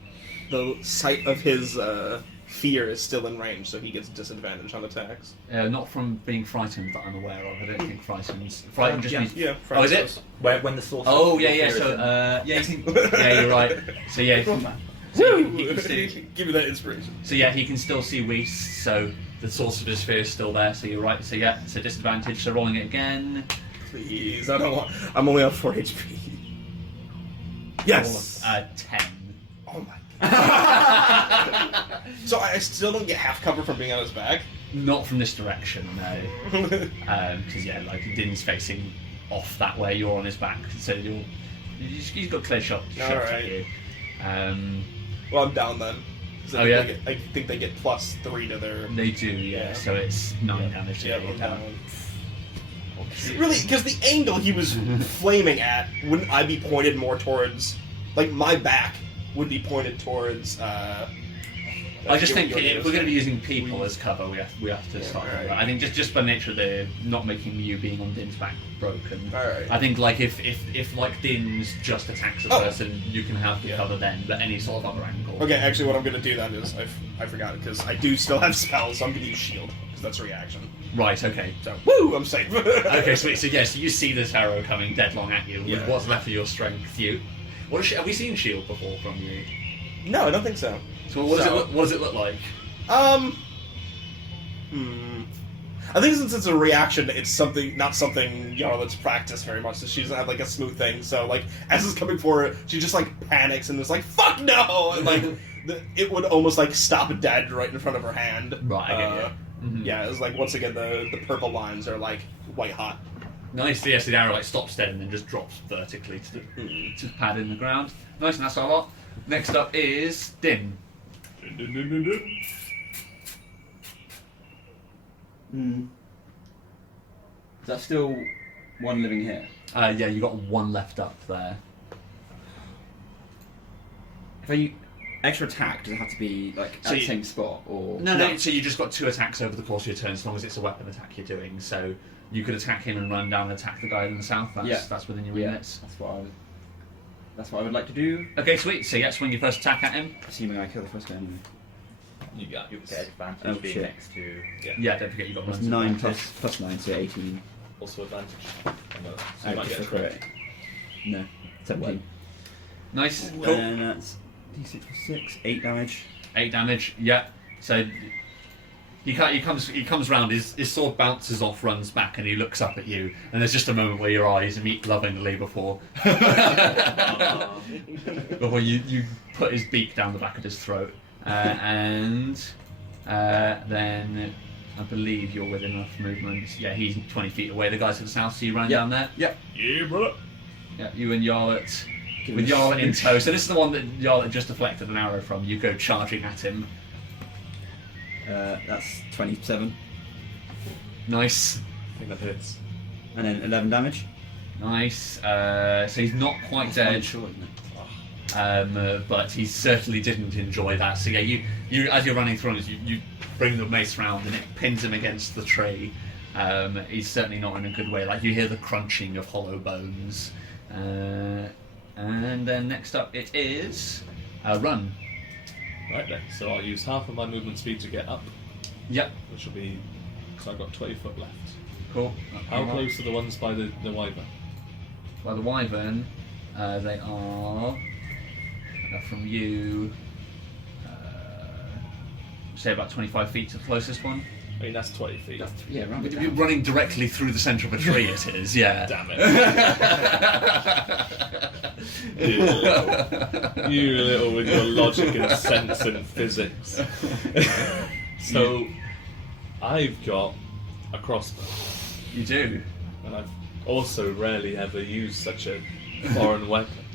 the sight of his fear is still in range, so he gets disadvantage on attacks. Not from being frightened that I'm aware of. I don't think frightened just means. Yeah. Oh, is it? When the source. Oh yeah. So yeah, you're right. So yeah. So he can still, Give me that inspiration. so yeah, he can still see Weiss, so the source of his fear is still there, so you're right. So yeah, it's a disadvantage, so rolling it again. Please, I don't want. I'm only on 4 HP. Yes! 10. Oh my god. So I still don't get half cover from being on his back? Not from this direction, no. Because yeah, like Din's facing off that way, you're on his back, so he's got clear shot at Alright. you. Well, I'm down then. Oh, yeah? I think they get +3 to their. They do, yeah, so it's 9 damage to Yeah, get I'm down. down. Really, because the angle he was flaming at, wouldn't I be pointed more towards, like my back would be pointed towards. I just think if we're going to be using people as cover, we have to start. alright. I think just by nature of the not making you being on Din's back broken. Alright. I think like if like Din's just attacks a person, you can have the cover then, but any sort of other angle. Okay, actually, what I'm gonna do then is I forgot it because I do still have spells, so I'm gonna use shield because that's reaction. Right. Okay. So woo, I'm safe. Okay. Sweet. So yes, you see this arrow coming deadlong at you. With Yeah. what's left of your strength, have we seen shield before from you? No, I don't think so. So what does it look like? I think since it's a reaction, it's not something Yarlet's practiced very much. So she doesn't have like a smooth thing. So like as it's coming for her, she just like panics and is like "fuck no!" and like it would almost like stop dead right in front of her hand. Right. I get you. Mhm. Yeah, it's like once again the purple lines are like white hot. Nice. Yes, the arrow like stops dead and then just drops vertically to the pad in the ground. Nice, and that's our lot. Next up is Din. Is that still one living here? Yeah, you got 1 left up there. If I extra attack, does it have to be like at So the you- same spot or? No. So you just got 2 attacks over the course of your turn, as long as it's a weapon attack you're doing. So you could attack him and run down and attack the guy in the south. That's within your Yeah, remits. that's what I would like to do. Okay, sweet. So yeah, swing your first attack at him. Assuming I kill the first guy anyway. You get advantage Oh, being shit. next to. Yeah, don't forget you got That's runs 9 advantage. plus 9, so 18. Also advantage. So you might get a for crit. it. No, 17. Nice. And that's d6 plus 6, 8 damage. 8 damage. Yeah. So he comes round. His sword bounces off, runs back, and he looks up at you. And there's just a moment where your eyes meet lovingly before before you put his beak down the back of his throat, and then I believe you're within enough movement. Yeah, he's 20 feet away. The guys to the south see you run down there. Yep. Yeah, brother. Yeah, you and Yarlet With Yarlet in tow. So this is the one that Yarlet just deflected an arrow from. You go charging at him. That's 27. Nice. I think that hits. And then 11 damage. Nice. So he's not quite dead. Sure, isn't it? But he certainly didn't enjoy that. So yeah, you as you're running through, you bring the mace round and it pins him against the tree. He's certainly not in a good way. Like you hear the crunching of hollow bones. And then next up it is run. Right then, so I'll use half of my movement speed to get up, Yep. which will be. So I've got 20 foot left. Cool. How close are the ones by the wyvern? By the wyvern, they are from you. Say about 25 feet to the closest one. I mean, that's 20 feet. Yeah, run. You're running directly through the centre of a tree. It is, yeah. Damn it. you little with your logic and sense and physics. So, I've got a crossbow. You do. And I've also rarely ever used such a foreign weapon.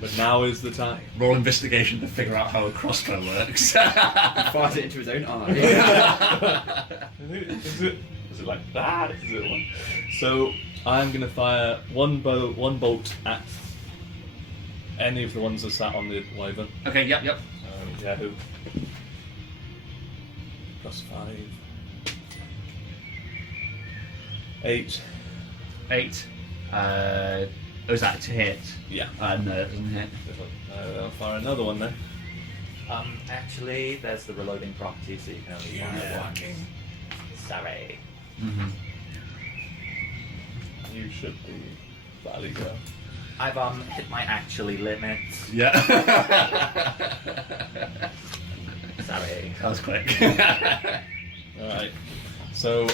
But now is the time. Roll investigation to figure out how a crossbow works. He fires it into his own eye. Is it like that? Is it one? So I'm going to fire one bolt at any of the ones that sat on the wyvern. Okay, yep. Yahoo. +5. 8. 8. Is that to hit? Yeah. No, it doesn't hit. I'll fire another one then. Actually, there's the reloading property, so you can only fire one. Sorry. Mm-hmm. You should be fairly good. I've hit my actually limit. Yeah. Sorry. That was quick. Alright. So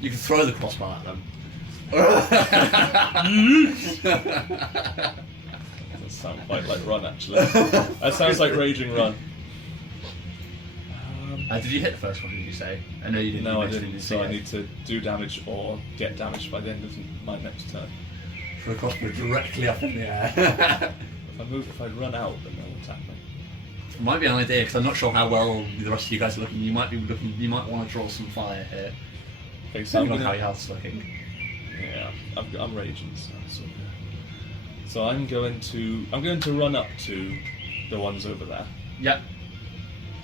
You can throw the crossbow at them. that sounds quite like run actually. That sounds like raging run. Did you hit the first one, did you say? I know you didn't. No, I you didn't. So I need to do damage or get damaged by the end of my next turn. For the crossbow directly up in the air. If I run out, then they'll attack me. It might be an idea, because I'm not sure how well the rest of you guys are looking. You might want to draw some fire here. Okay, so Depending on how your health's looking. Yeah, I'm raging, so that's okay. So I'm going to run up to the ones over there. Yep.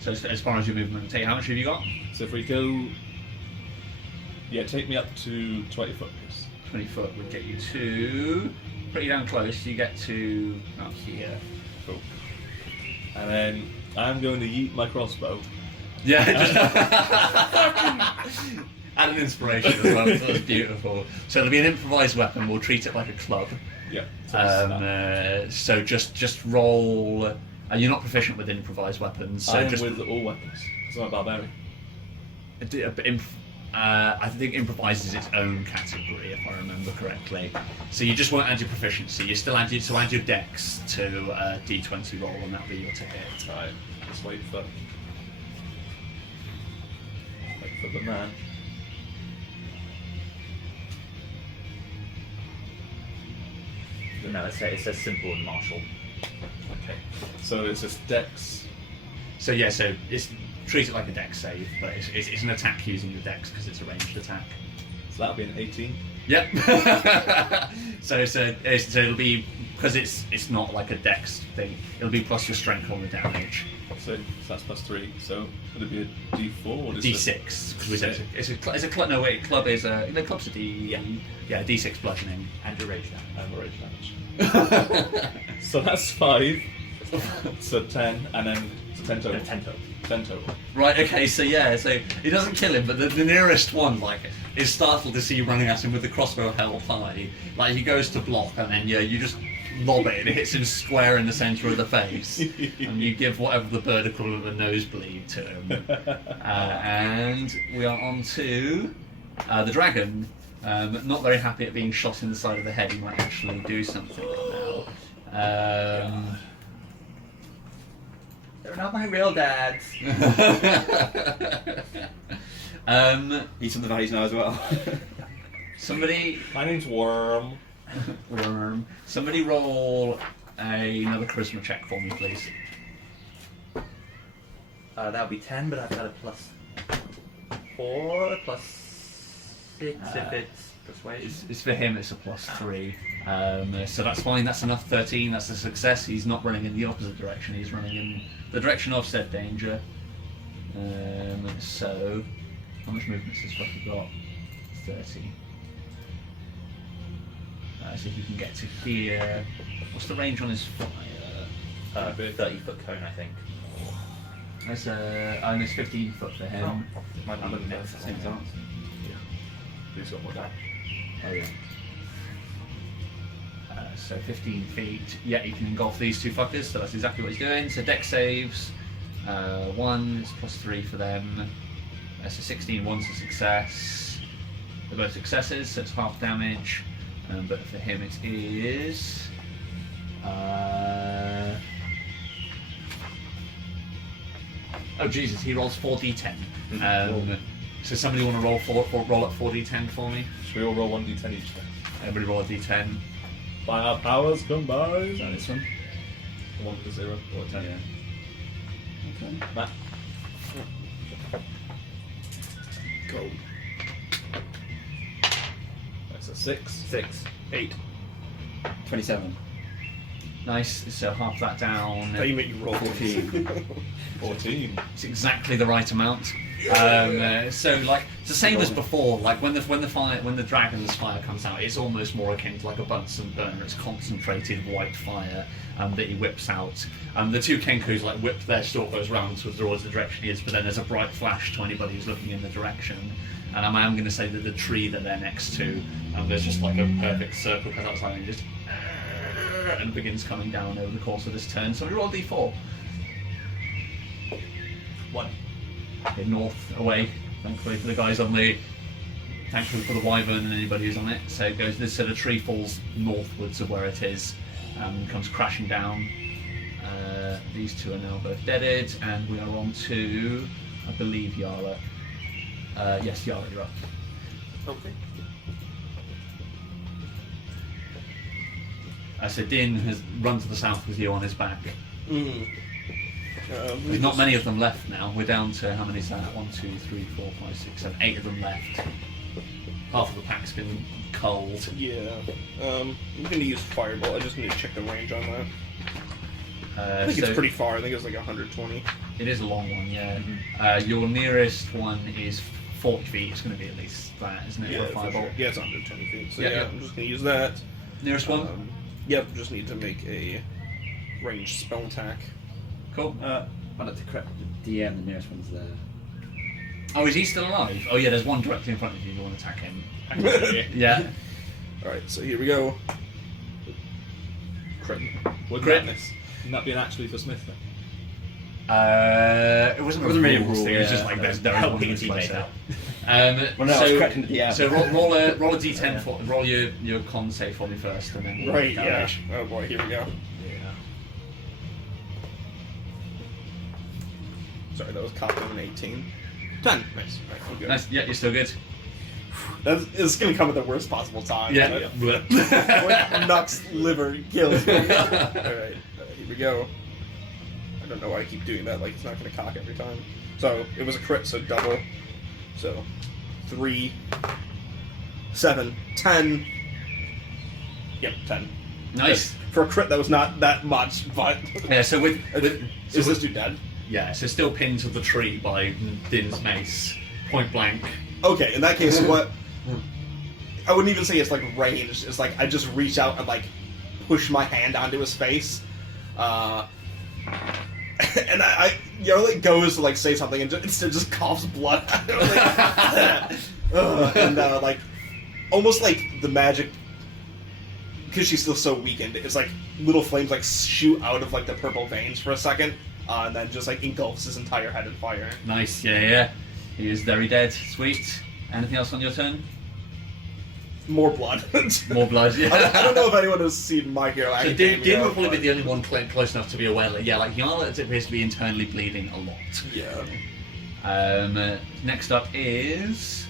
So as far as your movement, take how much have you got? So if we go, yeah, take me up to 20 foot, please. 20 foot would get you to pretty damn close. You get to up here. Cool. And then I'm going to yeet my crossbow. Yeah. Add an inspiration as well. That's beautiful. So there'll be an improvised weapon. We'll treat it like a club. Yeah. So just roll. You're not proficient with improvised weapons. So I am just with all weapons. It's not a barbarian. I think improvise is its own category, if I remember correctly. So you just won't add your proficiency. You still add your dex to d20 roll, and that'll be your to hit. Right. Just wait for the man. No, it says simple and martial. Okay. So it's just dex. So yeah, so it's treat it like a dex save, but it's an attack using your dex because it's a ranged attack. So that'll be an 18. Yep. so it'll be, because it's not like a dex thing. It'll be plus your strength on the damage. So that's +3. So would it be a D4 or D6? Because we said it's a club. No wait, club is a club's a D. Yeah, D6 bludgeoning And your rage damage. and rage damage. So that's 5. So 10, and then 10 total. 10 total. 10 total. Right. Okay. So yeah. So he doesn't kill him, but the nearest one is startled to see you running at him with the crossbow held high. Like he goes to block, and then you just lob it, and it hits him square in the centre of the face, and you give whatever the bird equivalent of a nosebleed to him. And we are on to the dragon. Not very happy at being shot in the side of the head. He might actually do something now. They're not my real dads. He's from the valleys now as well. Somebody. My name's Worm. Somebody roll another charisma check for me, please. That would be 10, but I've got a +4, +6 if it's persuasion. It's for him. It's a +3. So that's fine. That's enough. 13. That's a success. He's not running in the opposite direction. He's running in the direction of said danger. So how much movement has this fucker got? 30. So he can get to here. What's the range on his fire? 30-foot cone, I think. That's it's 15 foot for him. Might be next. Same chance. He's got more down. Oh yeah. So 15 feet. Yeah, he can engulf these two fuckers. So that's exactly what he's doing. So dex saves. 1 is +3 for them. So 16. 1's a success. They're both successes. So it's half damage. But for him it is. Oh Jesus! He rolls 4d10. So somebody want to roll up 4d10 for me? Should we all roll 1d10 each then? Everybody roll a d10. By our powers combined. Is that this one? 1 to 0 or 10. Yeah. Okay. Matt. Go. That's a 6. 6. 8. 27. Nice. So half that down. How you make you roll 14. 14. It's exactly the right amount. So like it's the same as before. Like when the dragon's fire comes out, it's almost more akin to like a Bunsen burner. It's concentrated white fire that he whips out. The two Kenkus like whip their stalkers round towards the direction he is, but then there's a bright flash to anybody who's looking in the direction. And I am going to say that the tree that they're next to, there's just like a perfect circle cut outside and just and begins coming down over the course of this turn. So we roll d4. 1. Okay, north away, thankfully for the guys on the. Thankfully for the wyvern and anybody who's on it. So it goes. This so the tree falls northwards of where it is, comes crashing down. These two are now both deaded, and we are on to, I believe, Yara. Yes, Yara, you're up. Okay. So Din has run to the south with you on his back. Mm. There's not many of them left now. We're down to how many is that? 1, 2, 3, 4, 5, 6, 7, 8 of them left. Half of the pack's been culled. Yeah. I'm going to use Fireball. I just need to check the range on that. I think it's pretty far. I think it's like 120. It is a long one, yeah. Your nearest one is 40 feet. It's going to be at least that, isn't it, Yeah, for a fireball? sure. Yeah, it's 120 feet. So Yeah, yeah, yeah. I'm just going to use that. Nearest one? Yep, just need to make a ranged spell attack. Cool. I'd like to correct the DM, the nearest one's there. Oh, is he still alive? Oh yeah, there's one directly in front of you. You want to attack him? Yeah. Alright, so here we go. Crit. Wouldn't Crit. Wouldn't that be an actually for Smith then? It wasn't really a rule, rule thing. It was yeah. just like there's one Helping in a place teammate now. Well, no, I was correcting the DM. So roll a d10 for roll your con save for me first, and then roll Right, your yeah. damage. Oh boy, here we go. Yeah. Sorry, that was cocked on an 18. 10. Nice. Alright, we're good. Nice. Yeah, you're still good. It's going to come at the worst possible time. Yeah. Nux liver kills me. Alright, here we go. I don't know why I keep doing that, like it's not going to cock every time. So, it was a crit, so double. So, 3, 7, 10. Yep, 10. Nice. For a crit, that was not that much, but... Yeah. So with Is this dude dead? yeah, so still pinned to the tree by Din's mace, point blank. Okay, in that case, what... I wouldn't even say it's like ranged. It's like I just reach out and like push my hand onto his face. And I like goes to like say something and instead just coughs blood out. And like almost like the magic, because she's still so weakened. It's like little flames like shoot out of like the purple veins for a second, and then just like engulfs his entire head in fire. Nice. Yeah. He is very dead. Sweet. Anything else on your turn? More blood. More blood. Yeah. I don't know if anyone has seen My Hero So Academia. Din would probably be but- the only one close enough to be aware that, yeah, like Yarla appears to be internally bleeding a lot. Yeah. Next up is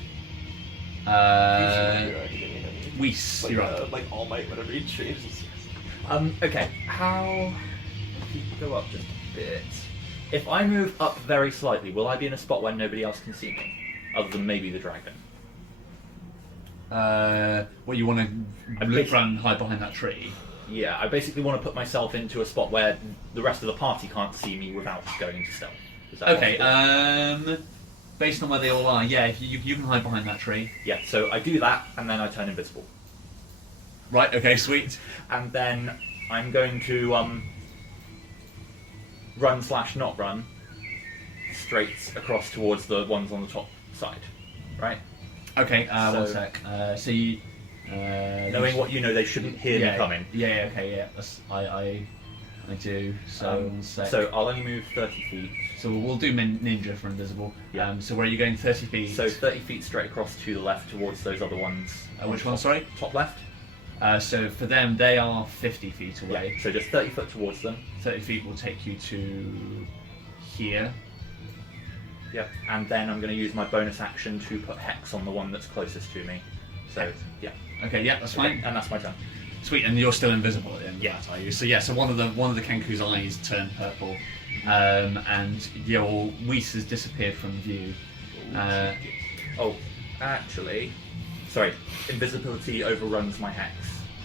Weiss, you're up. Like All Might, whatever he chooses. Okay, how... If you go up just a bit... If I move up very slightly, will I be in a spot where nobody else can see me? Other than maybe the dragon? What, you want to look basically- around and hide behind that tree? Yeah, I basically want to put myself into a spot where the rest of the party can't see me without going into stealth. Is that Okay, possible? based on where they all are, yeah, if you can hide behind that tree. Yeah, so I do that, and then I turn invisible. Right, okay, sweet. And then I'm going to run/not run straight across towards the ones on the top side, right? Okay, one So- sec. So you... Knowing what you know, they shouldn't hear me coming. Yeah, okay, yeah. I do. So, one sec. So I'll only move 30 feet. So we'll do ninja for invisible. Yeah. So where are you going? 30 feet. So 30 feet straight across to the left towards those other ones. Which one? Sorry. Top left. So for them, they are 50 feet away. Yeah. So just 30 foot towards them. 30 feet will take you to here. Yep. And then I'm going to use my bonus action to put hex on the one that's closest to me. So yeah. Okay, yeah, that's fine. And that's my turn. Sweet, and you're still invisible at the end of Yeah. that, are you? So yeah, so one of the Kenku's eyes turn purple, and your Weiss has disappeared from view. Oh, actually, sorry. Invisibility overruns my hex,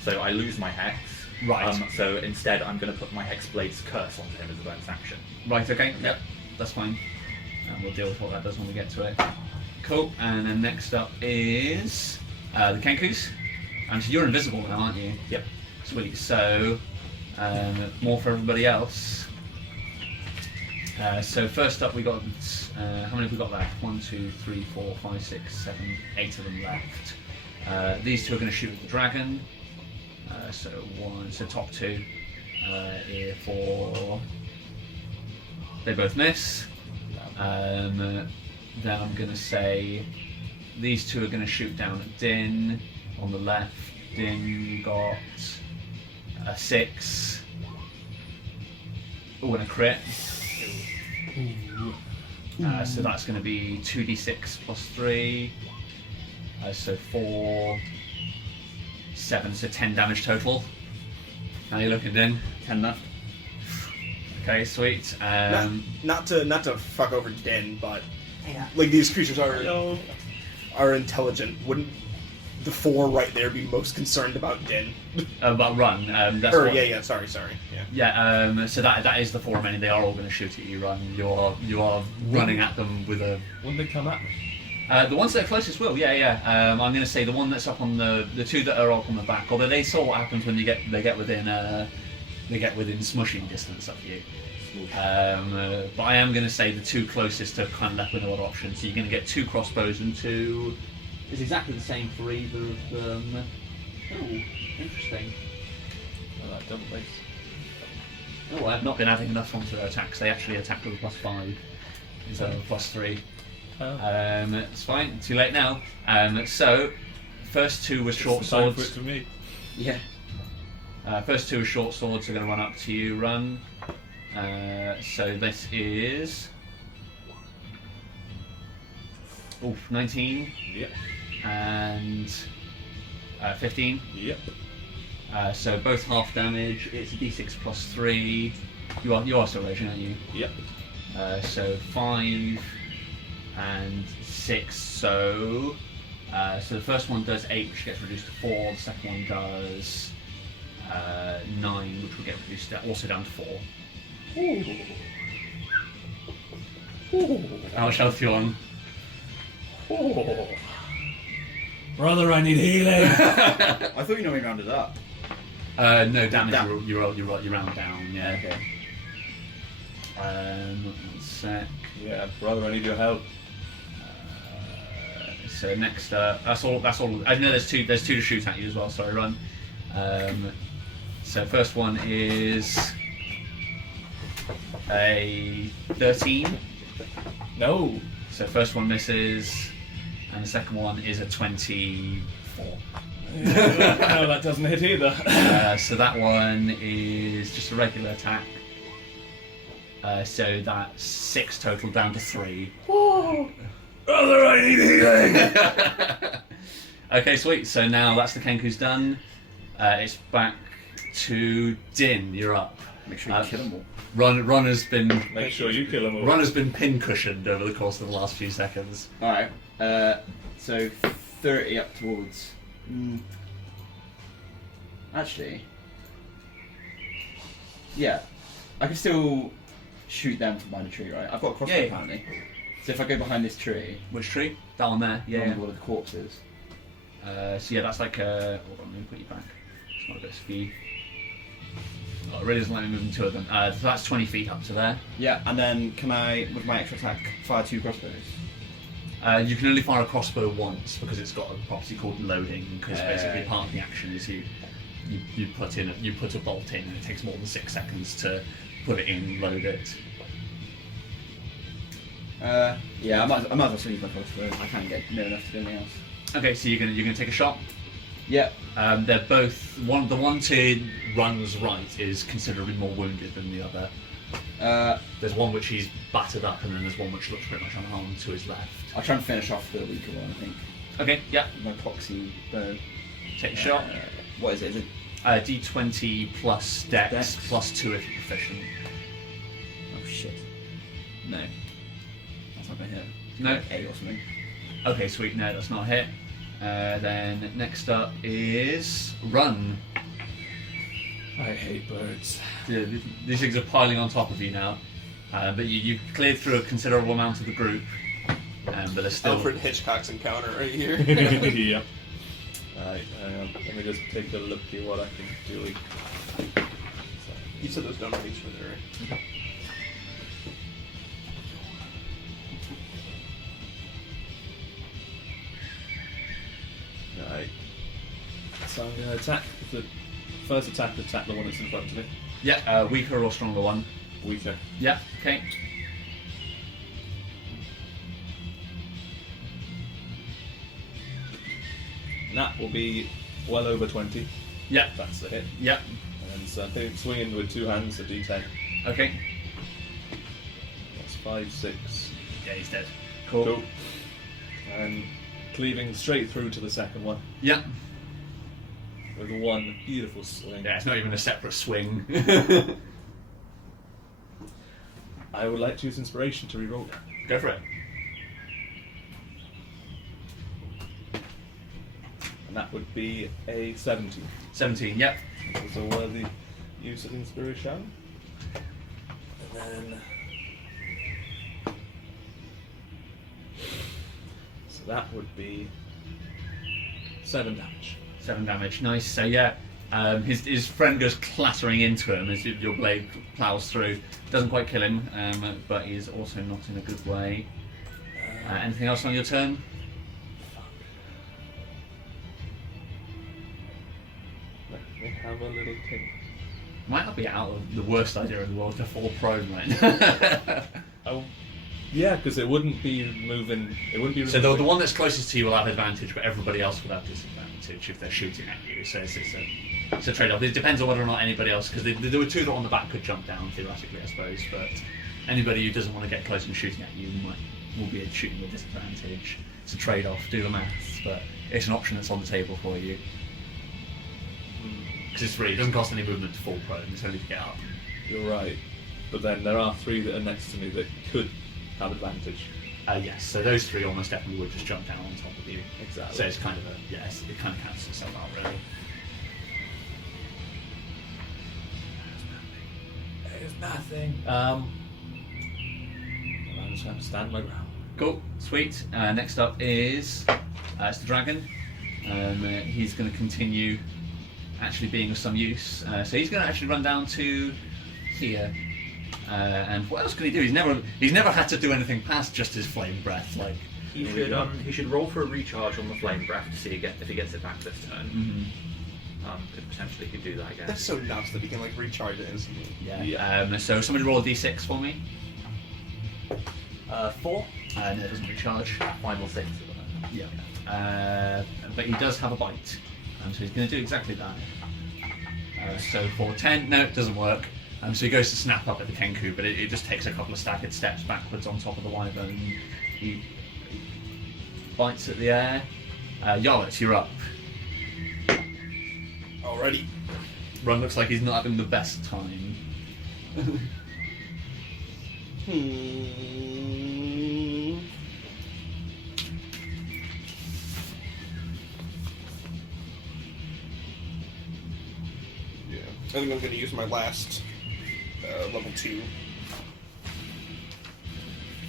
so I lose my hex. Right. So instead, I'm going to put my Hexblade's curse onto him as a bonus action. Right, okay, yep, that's fine. And we'll deal with what that does when we get to it. Cool, and then next up is the Kenkus. And so you're invisible now, aren't you? Yep. Sweet, so more for everybody else. So first up we got, how many have we got left? 1, 2, 3, 4, 5, 6, 7, 8 of them left. These two are going to shoot at the dragon. So top two for... They both miss. Then I'm going to say these two are going to shoot down at Din on the left. Din got a 6. Oh, and a crit. So that's going to be 2d6 plus 3. So 4, 7, so 10 damage total. How you looking, Din? 10 left. Okay, sweet. Not to fuck over Din, but like these creatures are intelligent. Wouldn't the 4 right there be most concerned about Din? About run. That's Or what, yeah. Sorry. Yeah. Yeah. So that is the 4 remaining. They are all going to shoot at you. Run. You are running at them with a. When they come at me. The ones that are closest will. Yeah. I'm going to say the one that's up on the 2 that are up on the back. Although they saw what happens when they get within smushing distance of you. But I am going to say the 2 closest to kind of left with no other option. So you're going to get 2 crossbows and 2. It's exactly the same for either of them. Oh, interesting. Oh, that double base. Oh, I've not been adding enough onto their attacks. They actually attack with a +5 instead of a +3. Oh. It's fine. Too late now. So, first 2 were short It's time for it swords. to me. Yeah. First 2 are short swords. Are going to run up to you. Run. So this is 19 Yep. and 15. Yep. So both half damage. It's a d6 plus 3. You are still raging, aren't you? Yep. So 5 and 6. So the first one does 8, which gets reduced to 4. The second one does 9, which will get reduced also down to 4. How much health you on? Brother, I need healing. I thought you normally rounded up. No damage. Down. You round down. Yeah. Okay. 1 sec. Yeah, brother, I need your help. So next, that's all. I know there's two to shoot at you as well. Sorry, run. So first one is a 13. No. So first one misses, and the second one is a 24. No, that doesn't hit either. So that one is just a regular attack. So that's 6 total, down to 3. Brother, I need healing. Okay, sweet. So now that's the Kenku's done. It's back to Din. You're up. Make sure you kill them all. Ron has been Make sure you kill them all. Ron has been pin cushioned over the course of the last few seconds. Alright, so 30 up towards... Actually... Yeah, I can still shoot them from behind a tree, right? I've got a crossbow Yeah. apparently. So if I go behind this tree, Which tree? That one there. Yeah. one of the corpses. So yeah, that's like hold on, let me put you back. It's not a bit speed. Oh, it really doesn't let me move them two of them. So that's 20 feet up to there. Yeah, and then can I, with my extra attack, fire 2 crossbows? You can only fire a crossbow once because it's got a property called loading. Because basically part of the action is you put a bolt in, and it takes more than 6 seconds to put it in, load it. Yeah, I might as well still use my crossbow. I can't get near enough to do anything else. Okay, so you're gonna take a shot. Yeah. They're both the one to Run's right is considerably more wounded than the other. There's one which he's battered up, and then there's one which looks pretty much unharmed to his left. I'll try and finish off the weaker one, I think. Okay, yeah. My epoxy bow. Take a shot. What is it? Is it? D20 plus Dex, Dex. plus 2 if you're proficient. Oh shit. No. That's not gonna hit. No. Like 8 or something. Okay, sweet. No, that's not a hit. Then next up is Run. I hate birds. Yeah, these things are piling on top of you now. But you've cleared through a considerable amount of the group. But there's still... Alfred Hitchcock's encounter right here. Yep. Right, hang on. Let me just take a look at what I can do. You said those donations were there. Right. So I'm going to attack. The first attack the one that's in front of me. Yeah, weaker or stronger one. Weaker. Yeah, okay. And that will be well over 20. Yeah, That's the hit. yeah. And so I think swinging with 2 hands, a d10. Okay. That's 5, 6. Yeah, he's dead. Cool. And cleaving straight through to the second one Yeah. with one beautiful swing. Yeah, it's not even a separate swing. I would like to use inspiration to reroll. Go for it. And that would be a 17. 17, yep. It's a worthy use of inspiration. And then... So that would be 7 damage. 7 damage, nice. So yeah, his friend goes clattering into him as your blade plows through. Doesn't quite kill him, but he's also not in a good way. Anything else on your turn? Let me have a little think. Might not be out of the worst idea in the world to fall prone right now. Oh, yeah, because it wouldn't be moving. It wouldn't be. So the one that's closest to you will have advantage, but everybody else will have disadvantage if they're shooting at you. So it's a trade-off. It depends on whether or not anybody else, because there were 2 that on the back could jump down theoretically, I suppose. But anybody who doesn't want to get close and shooting at you will be shooting with disadvantage. It's a trade-off. Do the maths, but it's an option that's on the table for you. Because it's free. It doesn't cost any movement to fall prone. It's only to get up. You're right, but then there are 3 that are next to me that could have advantage. Yes. So those 3 almost definitely would just jump down on top of you. Exactly. So it's kind of it kind of cancels itself out really. There's nothing. I'm just going to stand my ground. Cool, sweet. Next up is it's the dragon. He's going to continue actually being of some use. So he's going to actually run down to here. And what else can he do? He's never had to do anything past just his flame breath. Like He should roll for a recharge on the flame breath to see if he gets it back this turn. Could potentially could do that again. That's so nuts that he can like recharge it instantly. Yeah. So somebody roll a d6 for me. 4. No, it doesn't recharge. Final 6. Yeah. But he does have a bite, so he's going to do exactly that. So for 10, no, it doesn't work. So he goes to snap up at the Kenku, but it just takes a couple of staggered steps backwards on top of the wyvern. He bites at the air, Yarlitz, you're up. Alrighty. Ron looks like he's not having the best time. Yeah, I think I'm going to use my last level 2.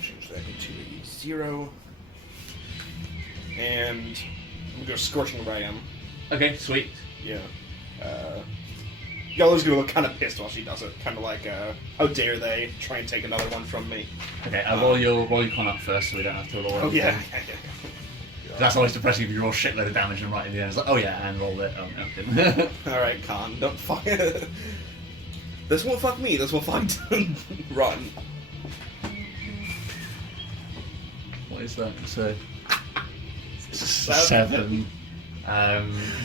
Change that into a 0. And I'm going to go Scorching Ram. Okay, sweet. Yeah. Yellow's going to look kind of pissed while she does it. Kind of like, how dare they try and take another one from me. Okay, roll your con up first so we don't have to roll Oh, yeah. everything. That's always depressing if you roll shitload of damage and right at the end it's like, oh yeah, and roll it. Oh no, didn't. Alright, Con, don't fuck it. This won't fuck me, this will fuck Run. What is that? So 7.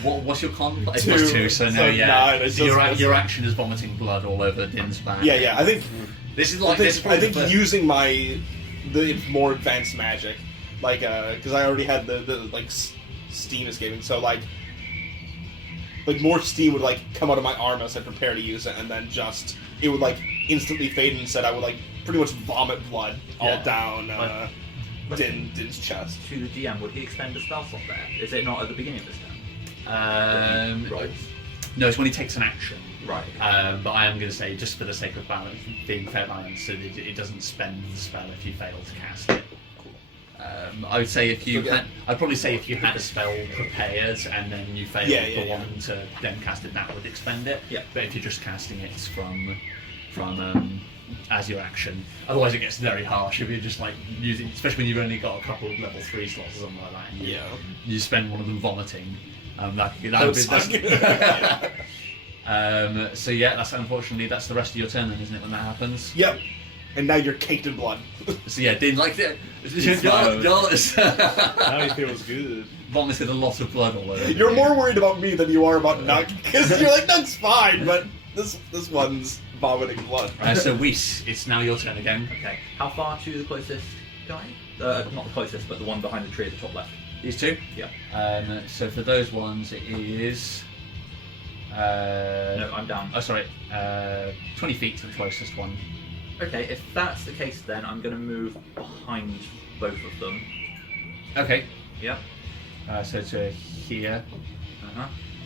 What's your con? It was 2, so no, yeah. 9, So your action is vomiting blood all over Din's back. Yeah, I think This is like I think using the more advanced magic, like because I already had the like steam escaping, so like more steam would like come out of my arm as I prepare to use it, and then just it would like instantly fade, and instead I would like pretty much vomit blood all down Din's chest. To the GM, would he expend a spell slot there? Is it not at the beginning of this turn? Right. No, it's when he takes an action. Right. But I am going to say, just for the sake of balance, being fair balance, so that it doesn't spend the spell if you fail to cast it. I would say if you I'd probably say if you had a spell prepared and then you failed the one to then cast it, that would expend it. Yeah. But if you're just casting it from as your action, otherwise it gets very harsh if you're just like using, especially when you've only got a couple of level 3 slots or something like that. And you spend one of them vomiting. That would be. So yeah, unfortunately that's the rest of your turn then, isn't it? When that happens. Yep. And now you're caked in blood. So yeah, Din like that. Now he feels good. Vomited a lot of blood all over. You're more worried about me than you are about Nug, because you're like, Nug's fine, but this one's vomiting blood. So Whis, it's now your turn again. Okay. How far to the closest guy? Not the closest, but the one behind the tree at the top left. These two? Yeah. So for those ones, it is. No, I'm down. Oh, sorry. 20 feet to the closest one. Okay, if that's the case, then I'm going to move behind both of them. Okay. Yep. So to here.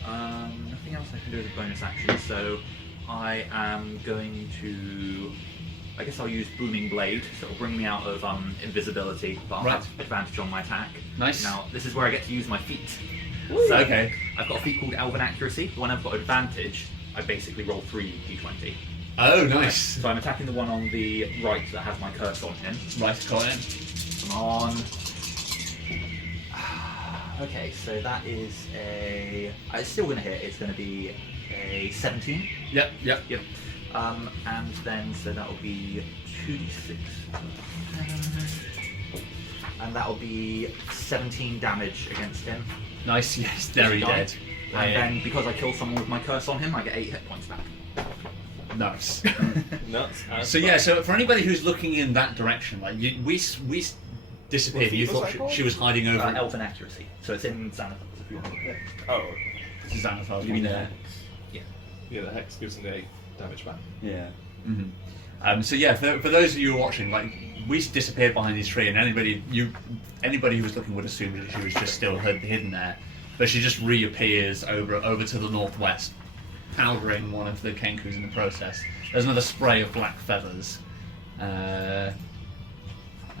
Nothing else I can do as a bonus action, so I am going to. I guess I'll use Booming Blade, so it'll bring me out of invisibility, but I'll have advantage on my attack. Nice. Now, this is where I get to use my feat. So, okay. I've got a feat called Elven Accuracy. When I've got advantage, I basically roll 3 d20. Oh, nice. So I'm attacking the one on the right that has my curse on him. Right, got it. Come on. Okay, so that is a. It's still going to hit. It's going to be a 17. Yep. And then, so that will be 2d6. And that will be 17 damage against him. Nice, yes, very dead. And then, because I kill someone with my curse on him, I get 8 hit points back. Nice. Nuts. So for anybody who's looking in that direction, like we disappeared. You thought she was hiding over. Elven Accuracy. So it's in Xanathos if you want to look at it. Oh. Xanathos. You mean the hex? Yeah, the hex gives him the 8 damage back. Yeah. Mm-hmm. So yeah, for those of you who are watching, like we disappeared behind this tree, and anybody who was looking would assume that she was just still hidden there, but she just reappears over to the northwest, powdering one of the Kenkus in the process. There's another spray of black feathers.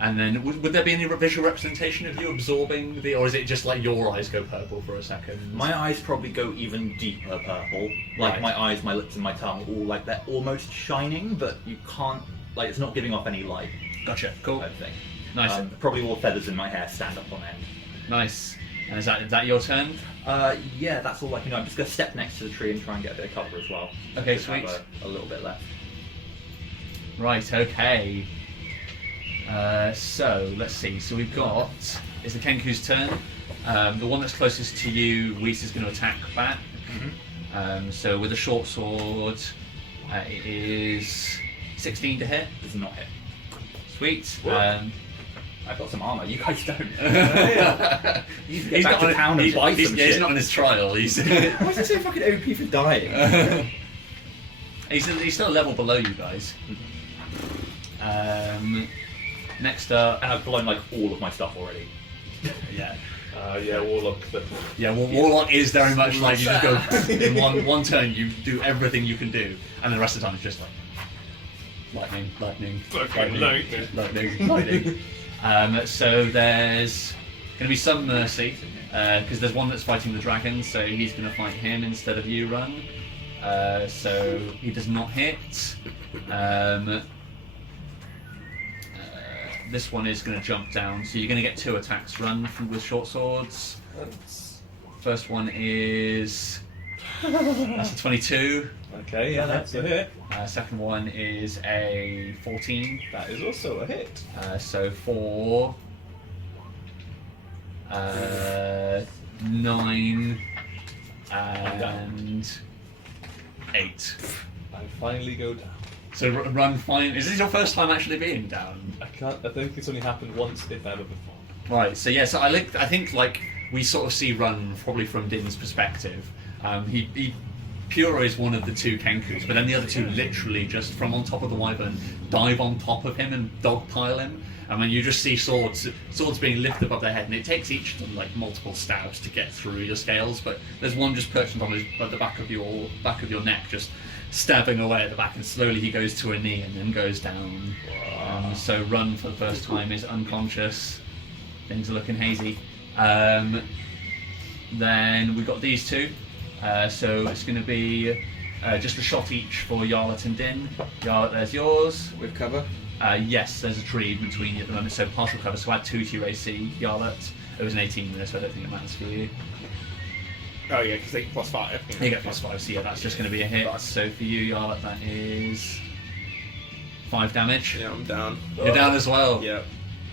And then, would there be any visual representation of you absorbing or is it just like your eyes go purple for a second? My eyes probably go even deeper purple. Like my eyes, my lips and my tongue, all like they're almost shining, but you can't, like it's not giving off any light. Gotcha, cool. I think. Nice. Probably all feathers in my hair stand up on end. Nice. And is that your turn? Yeah, that's all I can do. I'm just going to step next to the tree and try and get a bit of cover as well. Okay, just sweet. Have a little bit left. Right, okay. So, let's see. So we've got... It's the Kenku's turn. The one that's closest to you, Whis, is going to attack back. Mm-hmm. So with a short sword, it is 16 to hit. Does not hit. Sweet. I've got some armor. You guys don't. You He's get back not to on, town and buy some he's shit. not on his trial. He's Why is it so fucking OP for dying? he's still a level below you guys. Next up, And I've blown like all of my stuff already. yeah. Yeah, Warlock. Yeah, Warlock is very much like you just go in one turn. You do everything you can do, and the rest of the time it's just like lightning. So there's going to be some mercy because there's one that's fighting the dragon, so he's going to fight him instead of you, Run. So he does not hit. This one is going to jump down, so you're going to get 2 attacks, Run, with short swords. First one is... that's a 22. Okay, yeah, that's a hit. Second one is a 14. That is also a hit. So 4... 9... and 8. I finally go down. So Run fine. Is this your first time actually being down? I think it's only happened once, if ever, before. Right. So yeah. So I think like we sort of see Run probably from Din's perspective. He Puro is one of the 2 Kenkus, but then the other 2 literally just from on top of the wyvern dive on top of him and dogpile him. And when you just see swords being lifted above their head, and it takes each of them like multiple stabs to get through your scales. But there's one just perched on at the back of your neck, just stabbing away at the back, and slowly he goes to a knee and then goes down. So Run for the first time is unconscious. Things are looking hazy. Then we've got these 2. So it's going to be just a shot each for Yarlet and Din. Yarlet, there's yours. With cover? Yes, there's a tree between you at the moment, so partial cover. So add 2 to your AC, Yarlet. It was an 18 there, so I don't think it matters for you. Oh yeah, because they get +5. You get +5, so yeah, that's just going to be a hit. So for you, Yarlet, that is 5 damage. Yeah, I'm down. You're down as well. Yeah.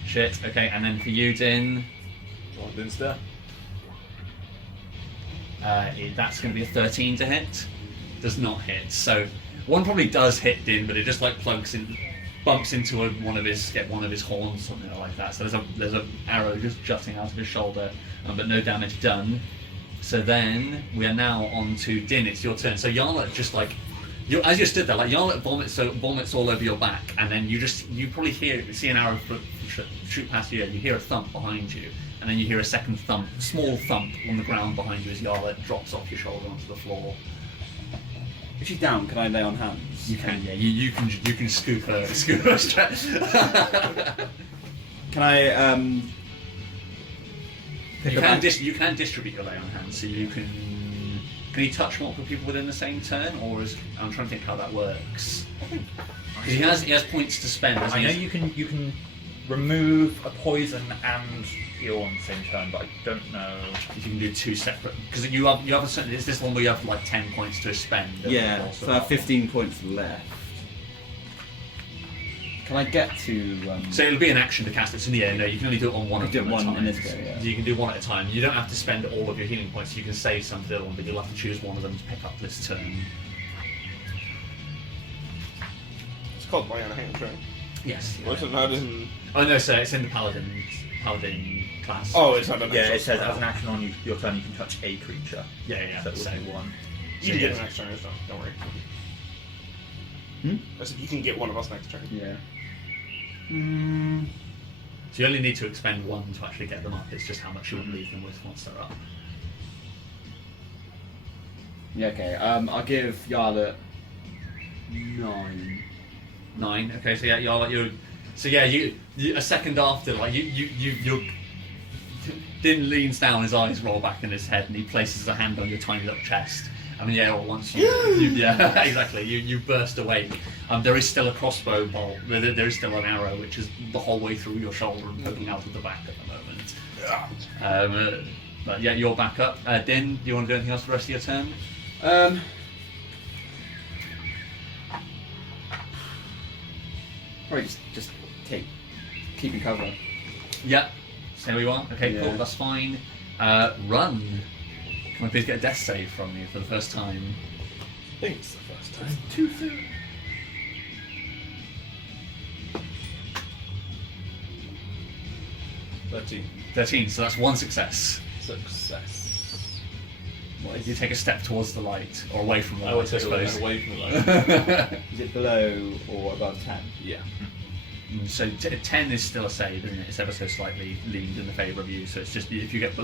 Shit. Okay, and then for you, Din, Well, Din's there. that's going to be a 13 to hit. Does not hit. So one probably does hit Din, but it just like bumps into one of his horns, something like that. So there's a arrow just jutting out of his shoulder, but no damage done. So then we are now on to Din. It's your turn. So Yarlet just like as you stood there, like Yarlet vomits all over your back, and then you probably see an arrow shoot past you. You hear a thump behind you, and then you hear a second thump, small thump on the ground behind you as Yarlet drops off your shoulder onto the floor. If she's down, can I lay on hands? You can, yeah. You can scoop her strap. Can I pick You up can my- you can distribute your lay on hands, so you can. Can he touch multiple people within the same turn, or I'm trying to think how that works. Because he has points to spend. I know you can remove a poison and heal on the same turn, but I don't know if you can do 2 separate. Because you have a certain. Is this one where you have like 10 points to spend? Yeah, so I have 15 points left. Can I get to... So it'll be an action to cast it. So yeah, no, you can only do it on one You of do them one at a time. in this go, yeah. You can do one at a time. You don't have to spend all of your healing points. You can save some for the other one, but you'll have to choose one of them to pick up this turn. It's called Lay on Hands, right? Yes. Was it not in... Oh no, so it's in the paladin class. Oh, it's not an Yeah, actual it says spell. as an action on your turn you can touch a creature. Yeah. So it would be 1. You can get it next turn, don't worry. Hmm? I said you can get one of us next turn. Yeah. So you only need to expend 1 to actually get them up. It's just how much you would leave them with once they're up. Yeah, okay. I'll give Yarlet 9. 9. Okay, so yeah, you're. So yeah, you a second after, like you Din leans down, his eyes roll back in his head, and he places a hand on your tiny little chest. I mean, yeah, once you yeah, exactly, you burst awake. There is still a crossbow bolt. There is still an arrow, which is the whole way through your shoulder and poking out of the back at the moment. But yeah, you're back up. Din, do you want to do anything else for the rest of your turn? Probably just keeping cover. Yeah. So there we are. Okay, Yeah. cool. That's fine. Run. Can I please get a death save from you for the first time? I think it's the first time. Too soon. 13, so that's one success. Success. You take a step towards the light, or away from the I light, would I take a suppose. away from the light. Is it below or above 10? Yeah. So 10 is still a save, isn't it? It's ever so slightly leaned in the favour of you, so it's just if you get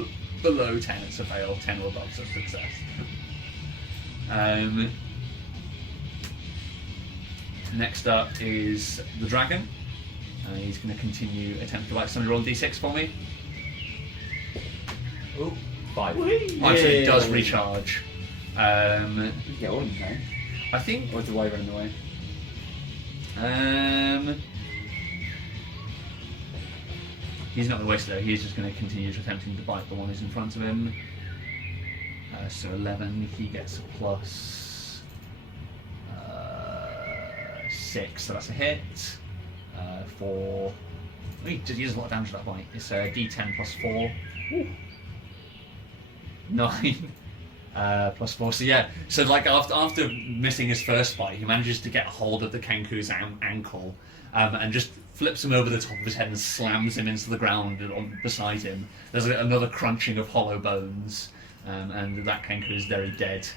below 10, it's a fail. 10 or above, it's a success. Next up is the dragon. He's going to continue attempt to somebody roll d6 for me. Oh, 5. So it does recharge. Yeah, all in the I think. Or is the way running away? He's not going to waste it though. He's just going to continue attempting to bite the one who's in front of him. So 11. He gets a plus 6, so that's a hit. He does a lot of damage to that bite. It's a d10 plus 4. Ooh. 9 plus 4. So yeah, so like after missing his first bite, he manages to get a hold of the Kenku's ankle and just flips him over the top of his head and slams him into the ground beside him. There's another crunching of hollow bones, and that Kenku is very dead.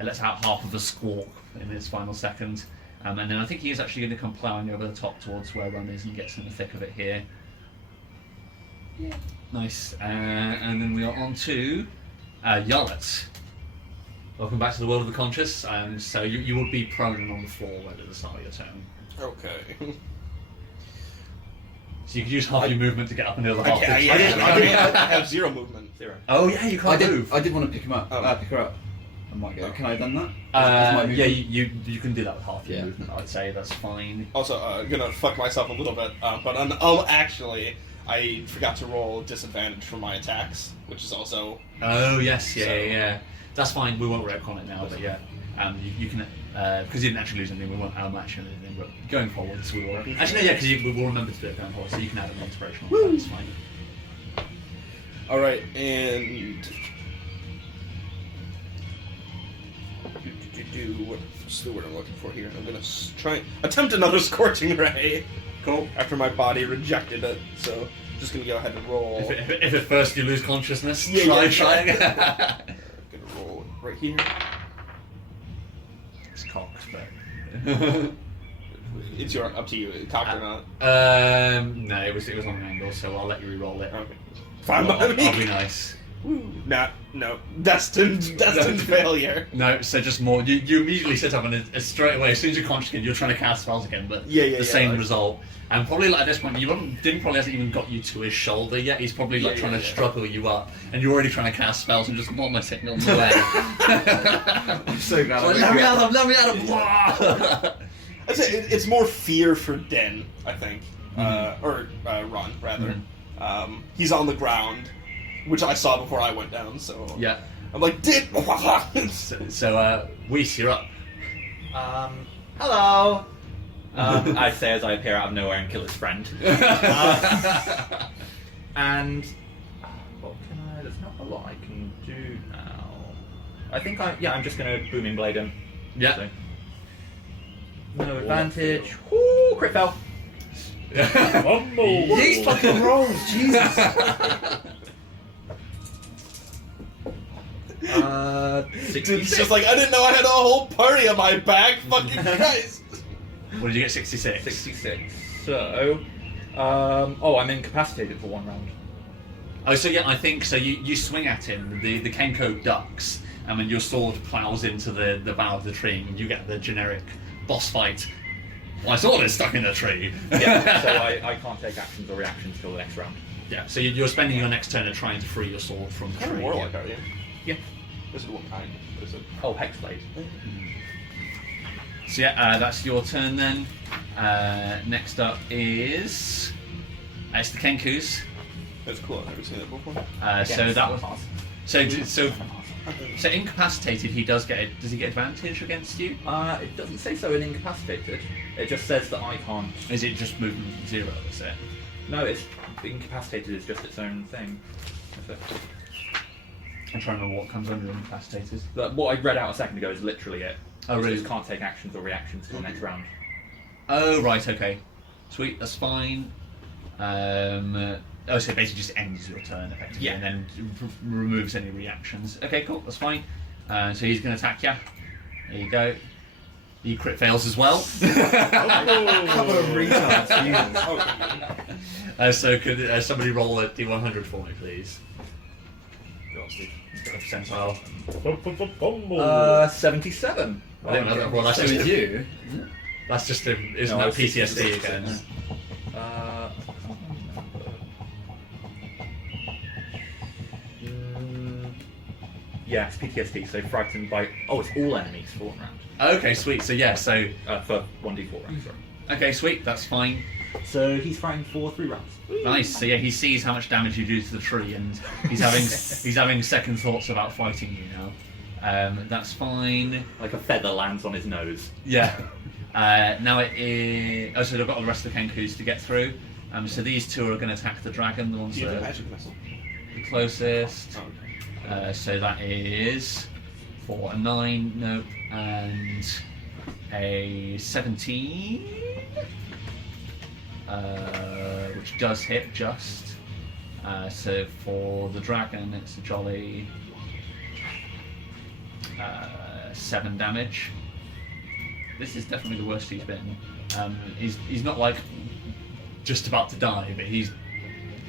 It lets out half of a squawk in its final second. And then I think he's actually going to come ploughing over the top towards where Ron is and gets in the thick of it here. Yeah. Nice. And then we are on to Yarlet. Welcome back to the world of the conscious. So you would be prone and on the floor right at the start of your turn. Okay. So you could use half your movement to get up and the other half. I have 0 movement. 0. Oh yeah, you can't move. I did want to pick him up. Pick her up. I might go. Can I have done that? Yeah, you can do that with half your movement. I'd say that's fine. Also, gonna fuck myself a little bit, but actually, I forgot to roll disadvantage for my attacks, which is also. Oh yes, yeah. That's fine. We won't retcon it now, but yeah, you can because you didn't actually lose anything. We won't match anything, but going forwards we will. Actually, no, yeah, because we will remember to do it going forward, so you can add an inspiration. That's fine. All right, and. What's the word I'm looking for here? I'm gonna try attempt another scorching ray. Cool. After my body rejected it, so I'm just gonna go ahead and roll. If at first you lose consciousness, Yeah, try. Gonna roll right here. It's cocked, but It's up to you, cocked or not. No, it was on an angle, so I'll let you re-roll it. Okay. Fine by I'll me. be nice. No, destined failure. No, so just more. You immediately sit up and straight away, as soon as you're conscious again, you're trying to cast spells again, but the same result. And probably like at this point, hasn't even got you to his shoulder yet. He's probably trying to struggle you up, and you're already trying to cast spells and just vomiting on the way. I'm so glad. Like, let me out of. I'd say it's more fear for Den, I think, or Ron rather. He's on the ground, which I saw before I went down. So yeah, I'm like, Din. So Weiss, you're up. Hello. I say as I appear out of nowhere and kill his friend. And what can I? There's not a lot I can do now. I think I'm just gonna booming blade him. Yeah. So. No advantage. Woo! Crit fell. These fucking rolls, Jesus. 66. It's just like, I didn't know I had a whole party on my back. Fucking Christ. What did you get? 66. 66. So, I'm incapacitated for 1 round. Oh, so yeah, I think so. You swing at him. The Kenko ducks, and then your sword plows into the bough of the tree, and you get the generic boss fight. My sword is stuck in a tree. Yeah. So I can't take actions or reactions till the next round. Yeah. So you're spending your next turn trying to free your sword from the Kind of tree. warlike, are you? Yeah. This is what kind? What is it? Oh, Hexblade. So yeah, that's your turn then. Next up is it's the Kenkus. That's cool. I've never seen that before. So that was so incapacitated. Does he get advantage against you? It doesn't say so in incapacitated. It just says that I can't. Is it just movement 0? Is it? No, it's incapacitated is just its own thing. I'm trying to remember what comes under incapacitated. What I read out a second ago is literally it. Oh, really? It just can't take actions or reactions till next round. Oh, right, okay. Sweet, that's fine. Oh, so it basically just ends your turn effectively, Yeah. and then removes any reactions. Okay, cool, that's fine. So he's going to attack you. There you go. He crit fails as well. Couple of retards. So could somebody roll a D100 for me, please? Percentile. 77. Well, that's So just it's you. That's just isn't No, that PTSD 66. again? Yeah, it's PTSD, so frightened by... Oh, it's all enemies for 1 round. Okay, sweet. So yeah, so For 1d4 rounds, sorry. okay, sweet. That's fine. So he's frightened for 3 rounds. Nice. So yeah, he sees how much damage you do to the tree, and he's having second thoughts about fighting you now. That's fine. Like a feather lands on his nose. Yeah. Now it is. Oh, so they've got the rest of the Kenkus to get through. So these two are going to attack the dragon, the ones Do you have a that magic missile? are the closest. Oh, okay. So that is for a 9, nope, and a 17, which does hit just. So for the dragon, it's a jolly 7 damage. This is definitely the worst he's been. He's not like just about to die, but he's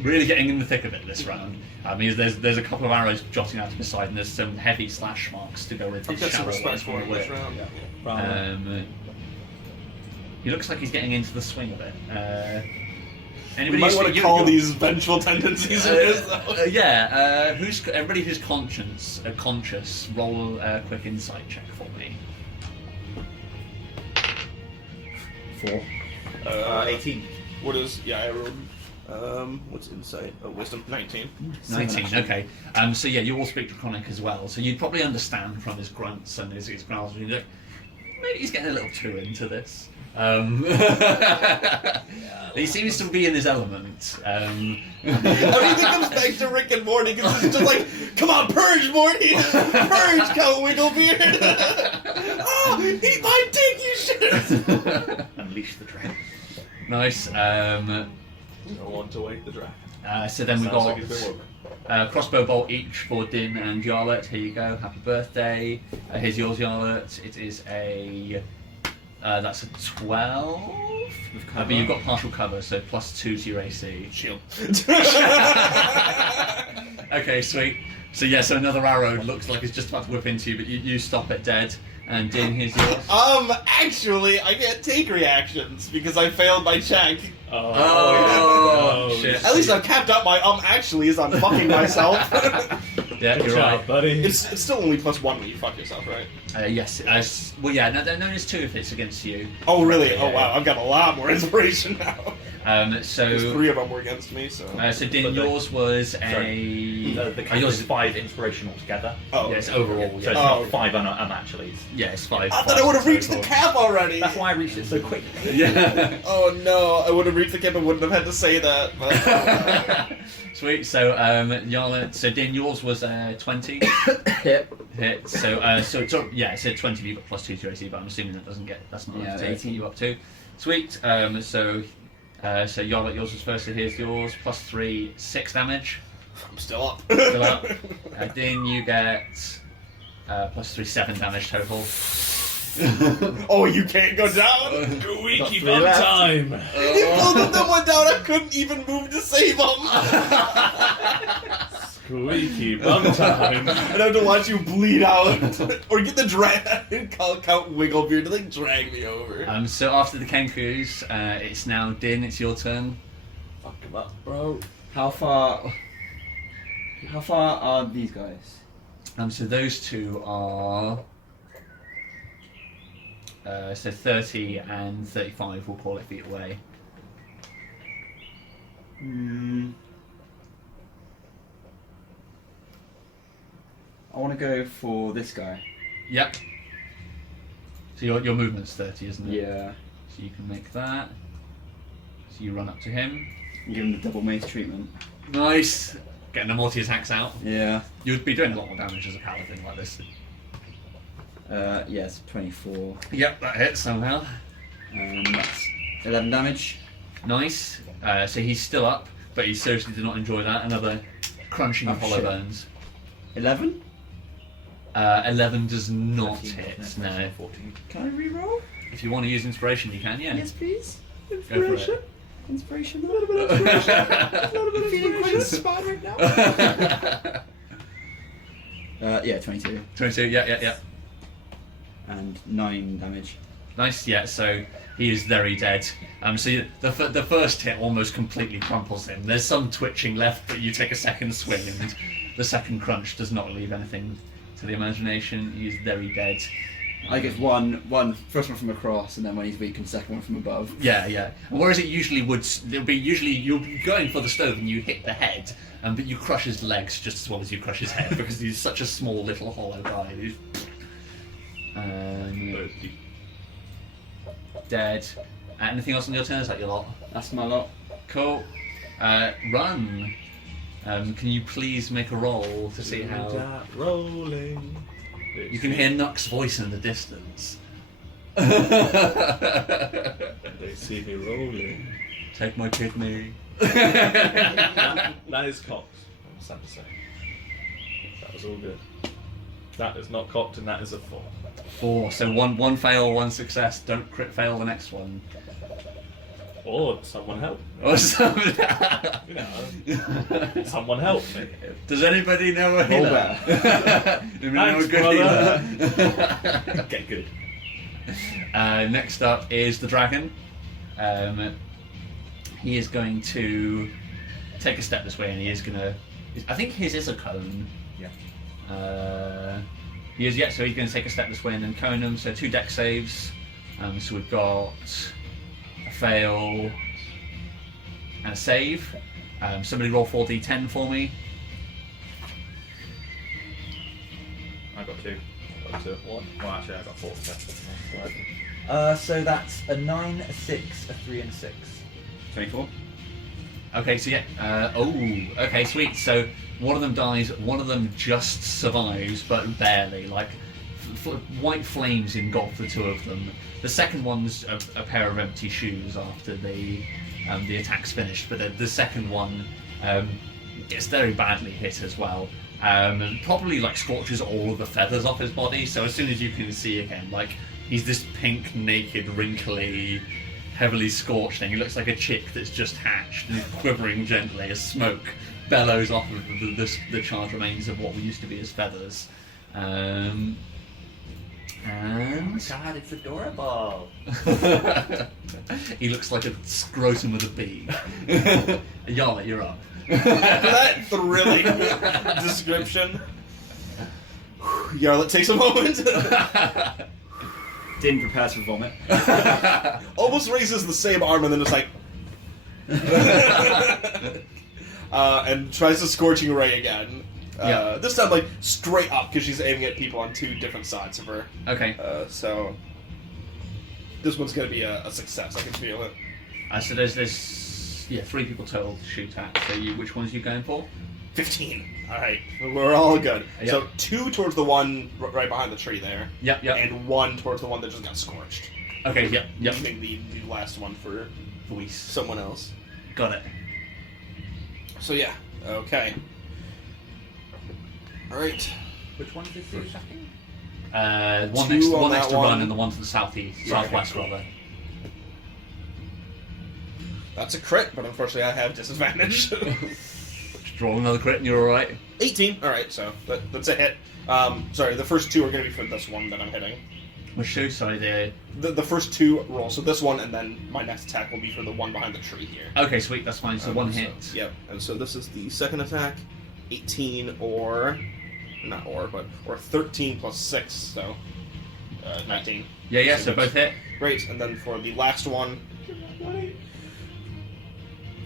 really getting in the thick of it this round. I mean, there's a couple of arrows jotting out to the side, and there's some heavy slash marks to go with I've his got some shadow respect ones for from him the this whip. round. He looks like he's getting into the swing of it. We Anybody might who's- want to you- call you- these vengeful tendencies of his, though. Everybody who's conscious, roll a quick insight check for me. 4. 18. What is... Yeah, I rolled... what's insight? Oh, wisdom. 19. 19, okay. So yeah, you all speak Draconic as well, so you'd probably understand from his grunts and his growls, you'd be like, maybe he's getting a little too into this. He seems to be in his element. I mean, he comes back to Rick and Morty because it's just like, come on, purge, Morty! Purge, Count Wigglebeard! Oh, eat my dick, you shit! Unleash the dragon. Nice. No one to wake the dragon. So then we've Sounds got like he's been woken. crossbow bolt each for Din and Yarlet. Here you go. Happy birthday. Here's yours, Yarlet. It is a... that's a 12. But you've got partial cover, so +2 to your AC. Shield. Okay, sweet. So yeah, so another arrow looks like it's just about to whip into you, but you stop it dead. And Din, here's yours. Actually, I can't take reactions because I failed my check. Oh, shit. At least I've capped up my actually as I'm fucking myself. Yeah, Good you're job, right. buddy. It's still only +1 when you fuck yourself, right? Yes. Well, yeah. No, there's 2 if it's against you. Oh, really? Yeah, Oh, wow. I've got a lot more inspiration now. So. There's 3 of them were against me, so... So Din, yours was a. The count yours is 5 inspiration altogether. Oh, Yes, okay. overall. So Yeah. it's Oh. not 5 actually. Yeah, it's 5. I thought I would have reached the cap already! That's why I reached it so quick. Yeah. Oh no, I would have reached the cap and wouldn't have had to say that. But, Sweet. So Yarla. So Din, yours was 20. Hit. Hit. So yeah, it said 20. You've got +2 to your AC, but I'm assuming that's not Yeah, enough to take 18. you up to. Sweet. So Yarla, yours was first. So here's yours. +3, 6 damage. I'm still up. Fill up. Din, you get +3, 7 damage total. Oh, you can't go down? We keep on time. Both of them went down, I couldn't even move to save them! Squeaky bum time. I'd have to watch you bleed out. Or get the drag, call Count Wigglebeard to like drag me over. So after the Kenkus, it's now Din, it's your turn. Fuck him up. Bro, how far are these guys? So those two are... so 30 and 35, we'll call it, feet away. I want to go for this guy. Yep. So your movement's 30, isn't it? Yeah. So you can make that. So you run up to him. And give him the double mace treatment. Nice! Getting the multi-attacks out. Yeah. You'd be doing a lot more damage as a paladin like this. Yes, 24. Yep, that hits somehow. That's 11 damage. Nice. So he's still up, but he seriously did not enjoy that. Another crunching of hollow shit. bones. 11? 11 does not 13, hit, wasn't it? no. 14. Can I re-roll? If you want to use inspiration, you can, yeah. Yes, please. Go Inspiration. for it. Inspiration. A little bit of inspiration. A little bit of feeling quite inspired right now. Yeah, 22. 22, yeah. And 9 damage. Nice, yeah, so he is very dead. So the first hit almost completely crumples him. There's some twitching left, but you take a second swing, and the second crunch does not leave anything to the imagination. He is very dead. I get first one from across, and then when he's weakened, second one from above. Yeah. And whereas it usually would, you'll be going for the stove and you hit the head, but you crush his legs just as well as you crush his head because he's such a small little hollow guy. He's dead. Anything else on your turn? Is that your lot? That's my lot. Cool. Run. Can you please make a roll to see how... That rolling. You can hear Nuck's voice in the distance. They see me rolling. Take my kidney. That is cocked, I'm sad to say. That was all good. That is not cocked, and that is a 4. 4. So one fail, 1 success. Don't crit fail the next one. Or someone help. Or something. You know, someone help me. Does anybody know a Roll healer? Anybody know a Thanks, good brother. healer? Okay, good. Next up is the dragon. He is going to take a step this way, and he is going to... I think his is a cone. Yeah. He is, yeah, so he's going to take a step this way and then cone him. So 2 deck saves. So we've got a fail and a save. Somebody roll 4d10 for me. I got 2. Got to 1. Well, actually, I got 4. So that's a 9, a 6, a 3, and a 6. 24. Okay, so yeah. Okay, sweet. So one of them dies, one of them just survives, but barely. Like, white flames engulf the 2 of them. The second one's a pair of empty shoes after the attack's finished, but the second one gets very badly hit as well. And probably like scorches all of the feathers off his body. So as soon as you can see again, like he's this pink, naked, wrinkly, heavily scorched thing. He looks like a chick that's just hatched and is quivering gently as smoke bellows off of the charred remains of what used to be his feathers. And God, it's adorable. he looks like a scrotum with a beak. Yarlet, you're up. That thrilling description. Yarlet takes a moment. Din prepares for vomit. Almost raises the same arm and then just like... and tries the Scorching Ray again. Yeah. This time, like, straight up, because she's aiming at people on 2 different sides of her. Okay. So... This one's going to be a success, I can feel it. So there's 3 people total to shoot at. So which ones are you going for? 15. Alright, we're all good. Yep. So 2 towards the one right behind the tree there. Yep. And 1 towards the one that just got scorched. Okay, yep. Leaving the last one for Voice. someone else. Got it. So yeah, okay. Alright. Which one did you attacking? Two One on next that to one. run and the one to the southwest rather. That's a crit, but unfortunately I have disadvantage. Just roll another crit and you're alright. 18. Alright, so that's a hit. Sorry, the first 2 are going to be for this one that I'm hitting. Which two? Sorry, The first 2 rolls, so this one, and then my next attack will be for the one behind the tree here. Okay, sweet, that's fine. So one hit. Yep, and so this is the second attack. 18 or 13 plus 6, so 19. Yeah, so both hit. Great, and then for the last one,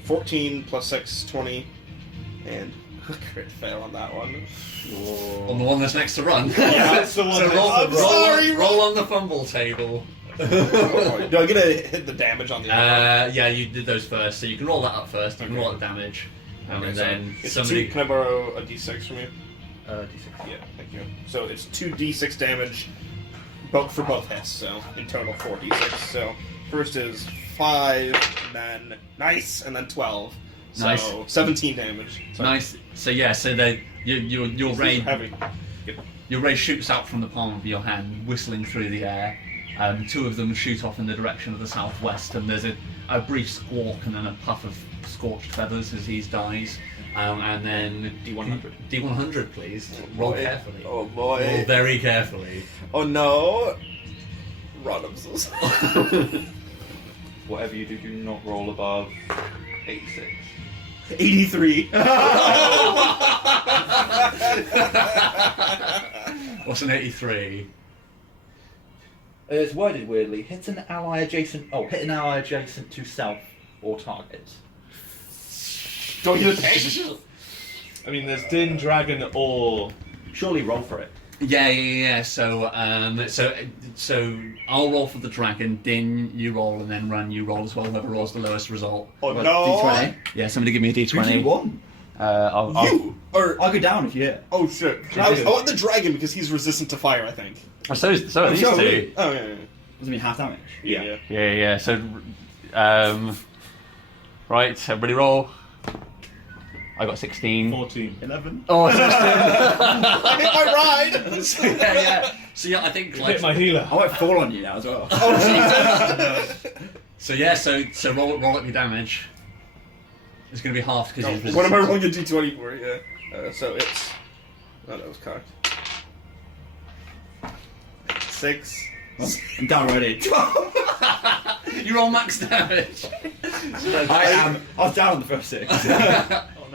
14 plus 6, 20, and a crit fail on that one. On the one that's next to run. Yeah, that's the one. So I'm roll on the fumble table. Do I get to hit the damage on the other one? Yeah, you did those first, so you can roll that up first. You can roll the damage, Okay, and so then it's somebody. 2, can I borrow a d6 from you? D6. Yeah, thank you. So it's 2d6 damage, for both hits. So in total 4d6. So first is 5, and then 12, So Nice. 17 damage. Sorry. Nice. So yeah, so your These are ray heavy. your ray shoots out from the palm of your hand, whistling through the air. Two of them shoot off in the direction of the southwest, and there's a brief squawk and then a puff of scorched feathers as he dies. And then D100. D100, please. Roll carefully. Oh boy. Roll very carefully. Oh no. Run, I'm so sorry. Whatever you do, do not roll above 86. 83. What's an 83? It's worded weirdly. Hit an ally adjacent to self or target. Don't get a pinch. I mean, there's Din, Dragon, or Surely roll for it. Yeah. So I'll roll for the dragon. Din, you roll, and then Run, you roll as well. Whoever rolls the lowest result. Oh What, no. D20? Yeah, somebody give me a Who do you D20. want? You or I'll go down if you hit. oh shit. I want the dragon because he's resistant to fire, I think. So are these sure, two. really. Oh yeah. Does it mean half damage? Yeah. Yeah. So, right, everybody roll. I got 16. 14. 11. Oh, 16. I hit my ride. yeah. So yeah, I think Hit my healer. I might fall on you now as well. Oh Jesus. so. Yeah, so roll up your damage. It's going to be half because he's What am I rolling a d20 for? Yeah. So it's. Oh, that was cocked. 6. I'm down already. You roll max damage. I was down on the first 6.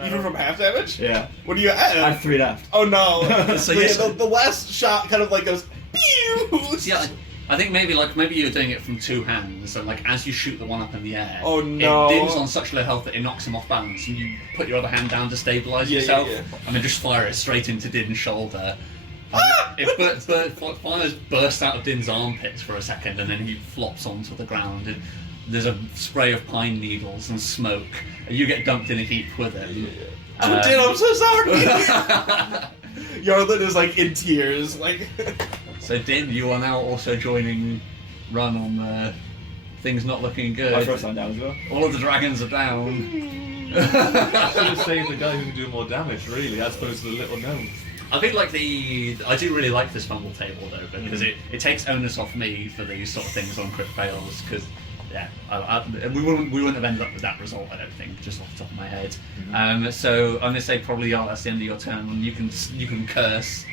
Even from half damage? Yeah. What do you at? I have 3 left. Oh no. So Yeah, yes- the last shot kind of like goes. Pew! Yeah, I think maybe you're doing it from two hands, and like as you shoot the one up in the air, Oh, no. it dims on such low health that it knocks him off balance, and you put your other hand down to stabilise Yeah, yourself, yeah. and then just fire it straight into Din's shoulder. Fires burst out of Din's armpits for a second, and then he flops onto the ground. And there's a spray of pine needles and smoke, and you get dumped in a heap with him. Oh, Din, I'm so sorry. Yarlin is like in tears, like. So Din, you are now also joining Run on things not looking good. My first time down as well. All of the dragons are down. Should have saved the guy who can do more damage, really, as opposed to the little gnome. I think I do really like this fumble table though, because it takes onus off me for these sort of things on crit fails, because we wouldn't have ended up with that result, I don't think, just off the top of my head. So I'm gonna say probably that's the end of your turn, and you can curse.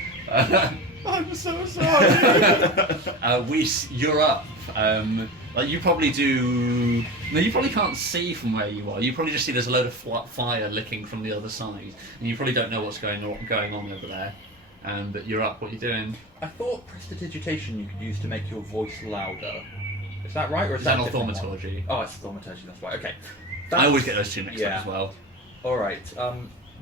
I'm so sorry. You're up. Like you probably do. No, you probably can't see from where you are. You probably just see there's a load of fire licking from the other side, and you probably don't know what's going on over there. But you're up. What are you doing? I thought prestidigitation you could use to make your voice louder. Is that right, or is that that not a different one? thaumaturgy? Oh, it's thaumaturgy. That's right. Okay. I always get those two mixed Yeah. up as well. All right.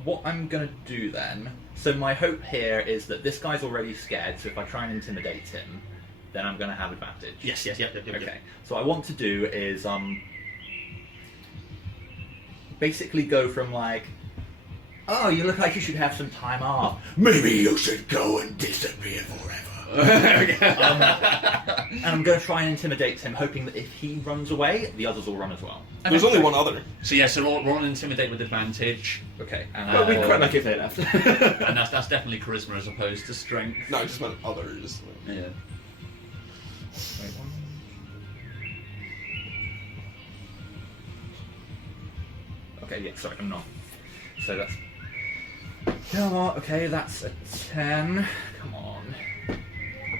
What I'm gonna do then? So my hope here is that this guy's already scared. So if I try and intimidate him, then I'm gonna have advantage. Yes. Yep. Okay. So what I want to do is basically go from like, oh, you look like you should have some time off. Maybe you should go and disappear forever. And I'm going to try and intimidate him, hoping that if he runs away, the others will run as well. There's only one other. So yeah, so roll an intimidate with advantage, Okay. And Well, we'd quite like if they left. and that's definitely charisma as opposed to strength. No, I just meant others. Yeah. Wait, one. Okay, yeah, sorry, I'm not. So that's. Come on, okay, that's a 10. Come on.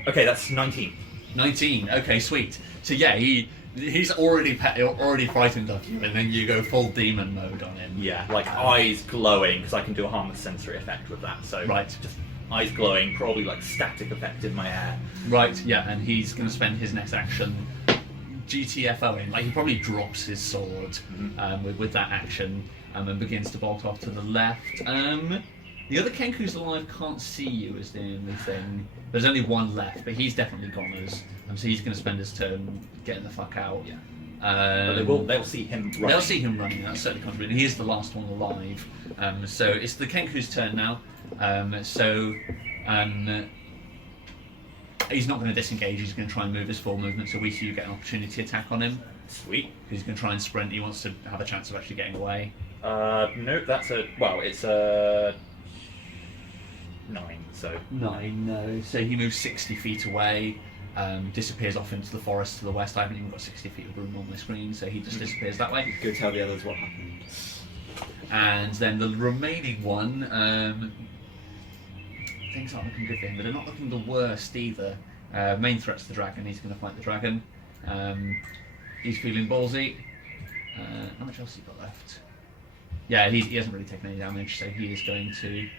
Okay, that's 19. 19. Okay, sweet. So yeah, he's already frightened of you, and then you go full demon mode on him. Yeah, like eyes glowing, because I can do a harmless sensory effect with that. So Right. just eyes glowing, probably like static effect in my hair. Right. Yeah, and he's going to spend his next action GTFOing. Like he probably drops his sword with that action, and begins to bolt off to the left. The other Kenku's alive can't see you is the only thing. There's only one left, but he's definitely goners, so he's going to spend his turn getting the fuck out. Yeah. But they'll see him running. They'll see him running. That's certainly contributing. He is the last one alive. So it's the Kenku's turn now. He's not going to disengage. He's going to try and move his full movement, so we see you get an opportunity attack on him. Sweet. He's going to try and sprint. He wants to have a chance of actually getting away. No, that's it's a 9. So 9, no. So he moves 60 feet away, disappears off into the forest to the west. I haven't even got 60 feet of room on my screen, so he just disappears that way. Go tell the others what happened. And then the remaining one, things aren't looking good for him, but they're not looking the worst either. Main threat's the dragon. He's going to fight the dragon. He's feeling ballsy. How much else has he got left? Yeah, he hasn't really taken any damage, so he is going to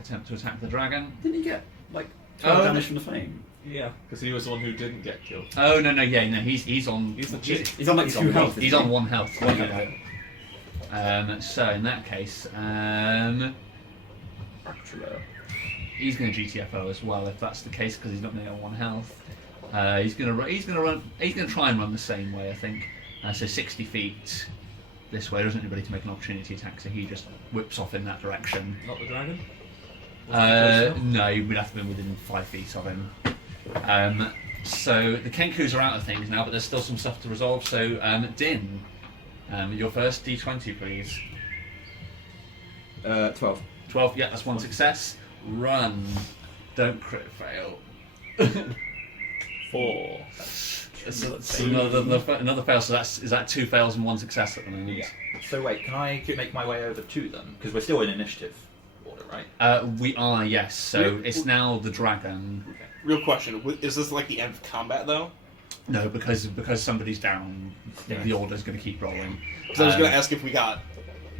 attempt to attack the dragon. Didn't he get like 12 damage from the flame? Yeah, because he was the one who didn't get killed. Oh no, he's on. He's the cheat. He's on like 2 health. He's on 1 health. One health. So in that case, he's going to GTFO as well if that's the case, because he's not going to get 1 health. He's going to try and run the same way, I think. So 60 feet this way. There isn't anybody to make an opportunity attack, so he just whips off in that direction. Not the dragon? No, we'd have to be within 5 feet of him. So the Kenkus are out of things now, but there's still some stuff to resolve. So Din, your first D20, please. 12. 12. Yeah, that's 1 success. Run. Don't crit fail. 4. So another fail. So is that 2 fails and 1 success at the moment? yeah. So wait, can I make my way over to them? Because we're still in initiative order, right? We are, yes. So it's now the dragon. Okay. Real question: is this like the end of combat though? No, because somebody's down, the order's going to keep rolling. Because I was going to ask if we got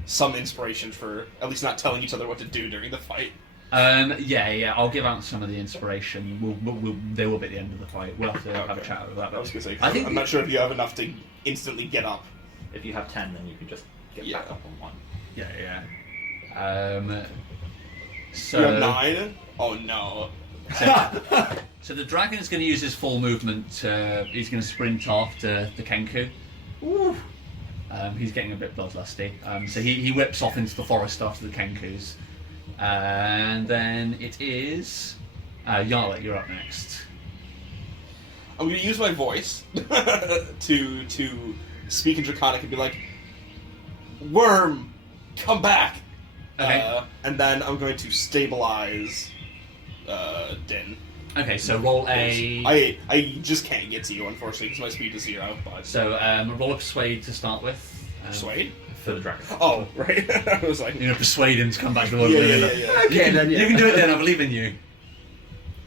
some inspiration for at least not telling each other what to do during the fight. Yeah. I'll give out some of the inspiration. They will be at the end of the fight. We'll have to have a chat about that. I was going to say, I'm not sure if you have enough to instantly get up. If you have 10, then you can just get Yeah. back up on 1. Yeah. So You have 9? Oh no. So the dragon is going to use his full movement. He's going to sprint after the Kenku. He's getting a bit bloodlusty. So he whips off into the forest after the Kenkus. And then it is Yarlet, you're up next. I'm going to use my voice to speak in Draconic and be like, "Worm, come back!" Okay. And then I'm going to stabilize Din. Okay, so roll a... I just can't get to you, unfortunately, because my speed is 0. But So roll a persuade to start with. persuade? For the dragon. Oh, right. I was like, You're going to persuade him to come back to the yeah. Okay, then, yeah. You can do it then, I believe in you.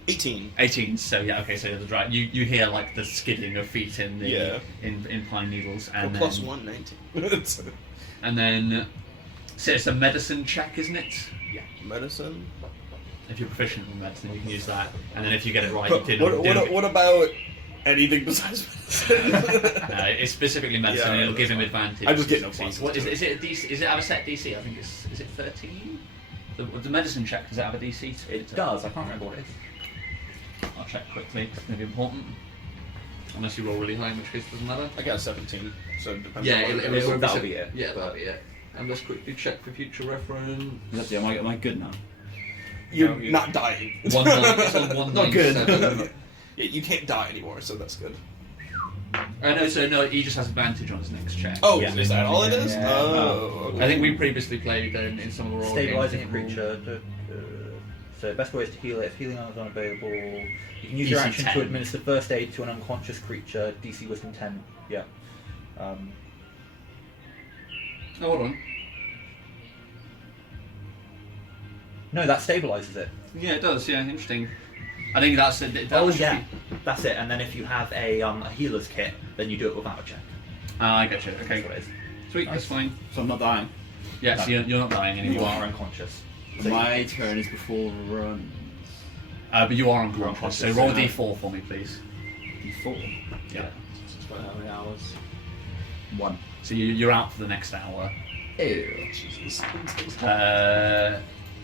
18. 18, so yeah, okay, so the dragon, you hear like the skidding of feet in the in pine needles, and Plus then, 1, 19. and then so it's a medicine check, isn't it? Yeah. Medicine. If you're proficient in medicine, you can use that, and then if you get it right, But you did. what about anything besides medicine? It's specifically medicine, Yeah, and it'll that's give him fine. advantage. I just get no Succeed. pluses What to is it? A DC? Is it have a set DC? I think is it 13? The medicine check, does it have a DC? It does, I can't remember what it is. I'll check quickly. It's going to be important. Unless you roll really high, in which case it doesn't matter. I got 17, so it depends Yeah, on what it'll it is. that'll be it. Yeah, that'll be it. And let's quickly check for future reference. Am I good now? You're you- not dying. It's on 197. Not good. Yeah, you can't die anymore, so that's good. No, he just has advantage on his next check. Oh, Yeah. is that all it is? Yeah. Oh, okay. I think we previously played in some of the roll Stabilizing a games. creature. So best way is to heal it. If healing is unavailable, you can use your DC action 10. to administer first aid to an unconscious creature. DC Wisdom 10. Yeah. Oh, hold on. No, that stabilizes it. Yeah, it does. Yeah, interesting. I think that's it. Oh yeah, that's it. And then if you have a healer's kit, then you do it without a check. I get you. Okay, That's what it is. sweet. That's fine. So I'm not dying. Yeah, so you're not dying You anymore. are unconscious. My turn is before run. But you are unconscious. So unconscious, roll a yeah. D4 for me, please. D4. Yeah. How many hours? 1. So you're out for the next hour. Ew. Jesus.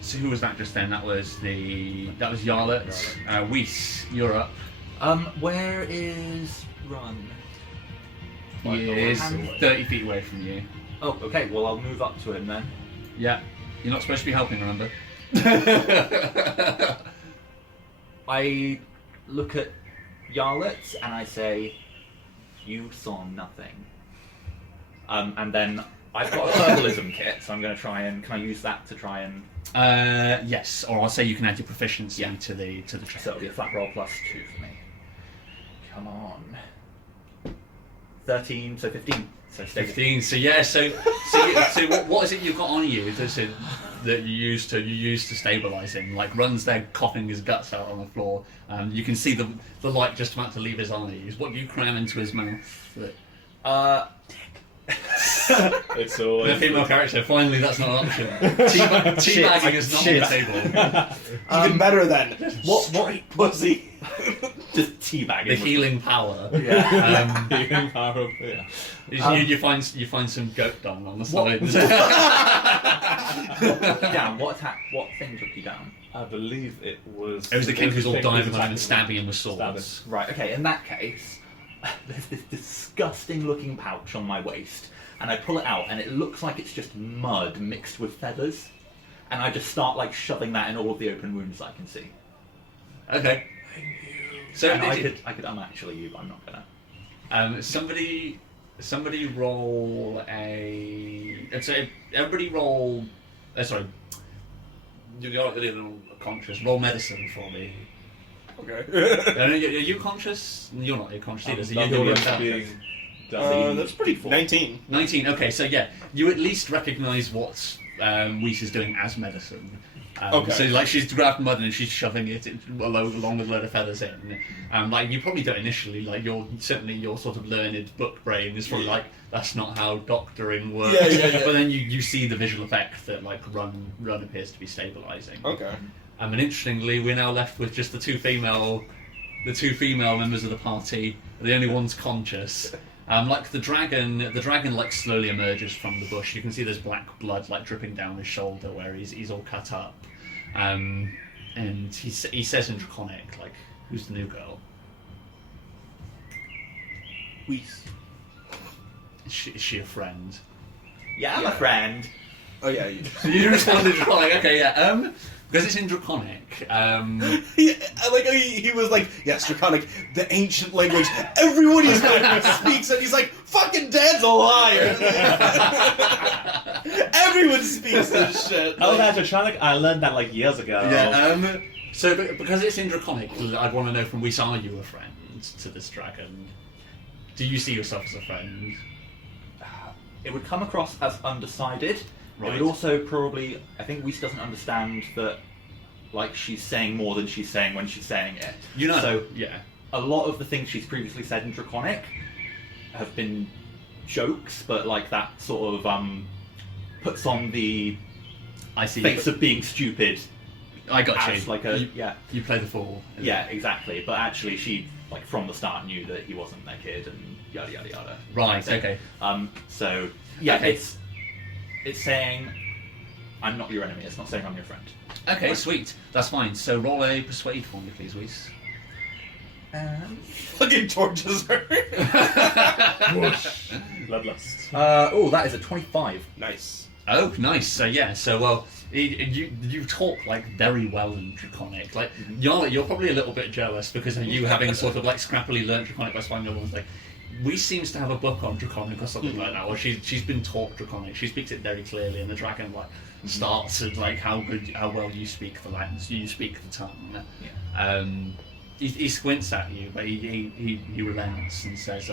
So who was that just then? That was Yarlet. Weiss, you're up. Where is Run? He is 30 feet away from you. Oh, okay. Well, I'll move up to him then. Yeah. You're not supposed to be helping, remember? I look at Yarlet and I say, "You saw nothing." And then I've got a herbalism kit, so I'm going to try and... Can I use that to try and... Yes, or I'll say you can add your proficiency to the So check. it'll be a flat roll +2 for me. Come on. 13, so 15. So stay 15. So yeah. So what is it you've got on you that you use to stabilise him? Like runs there coughing his guts out on the floor. You can see the light just about to leave his eyes. What do you cram into his mouth? It's The always female character. Finally, that's not an option. Teabagging is not on the table. Even better then. What Pussy. just teabagging. The healing power. Yeah. being part of yeah. You find some goat dung on the side. Down. What thing took you down? I believe it was. It was the king who's all thing diving on him attacking and stabbing him with swords. Stabbing. Right, okay, in that case, there's this disgusting looking pouch on my waist, and I pull it out, and it looks like it's just mud mixed with feathers, and I just start like shoving that in all of the open wounds I can see. Okay. So And I could actually you, but I'm not gonna. somebody roll a. So everybody roll. Sorry. You're a little conscious. Roll medicine for me. Okay. Are you conscious? You're not. You're conscious either. So you're None doing of it them being being done. That's pretty cool. 19. 19. Okay, so yeah, you at least recognise what Weiss is doing as medicine. Okay. So like she's grabbed mud and she's shoving it along with a load of feathers in. Like you probably don't initially. Like your sort of learned book brain is probably like that's not how doctoring works. Yeah. But then you see the visual effect that like run appears to be stabilising. Okay. And interestingly, we're now left with just the two female members of the party. The only ones conscious. Like the dragon like slowly emerges from the bush. You can see there's black blood like dripping down his shoulder where he's all cut up. And he says in Draconic, like, who's the new girl? Weiss. Is she a friend? Yeah, I'm a friend. Oh yeah. You respond in Draconic, okay, yeah. Because it's in Draconic. Yeah, I like how he was like, yes, Draconic, the ancient language everyone speaks, and he's like, fucking Dad's a liar. Everyone speaks this shit. Oh, that's Draconic. I learned that like years ago. Yeah, so because it's in Draconic, I'd want to know from Weiss, are you a friend to this dragon? Do you see yourself as a friend? It would come across as undecided. Right. It would also probably, I think Weiss doesn't understand that, like, she's saying more than she's saying when she's saying it. You know, So, yeah. a lot of the things she's previously said in Draconic have been jokes, but, like, that sort of, puts on the I see. face of being stupid I got as, you. like, a, yeah. You play the fool. Yeah, exactly. But actually, she, like, from the start knew that he wasn't their kid and yada, yada, yada. Right, okay. So, yeah, Okay. It's saying, I'm not your enemy. It's not saying I'm your friend. Okay, sweet. That's fine. So roll a persuade for me, please, Weiss. Fucking torches her. Bloodlust. Oh, that is a 25. Nice. Oh, nice. So yeah. So well, you talk like very well in Draconic. Like you're probably a little bit jealous because of you having sort of like scrappily learnt Draconic by spying on ones like. Weiss seems to have a book on Draconic or something like that, or she's been taught Draconic. She speaks it very clearly, and the dragon like starts at like how well you speak the language, you speak the tongue. Yeah. He squints at you, but he relents and says,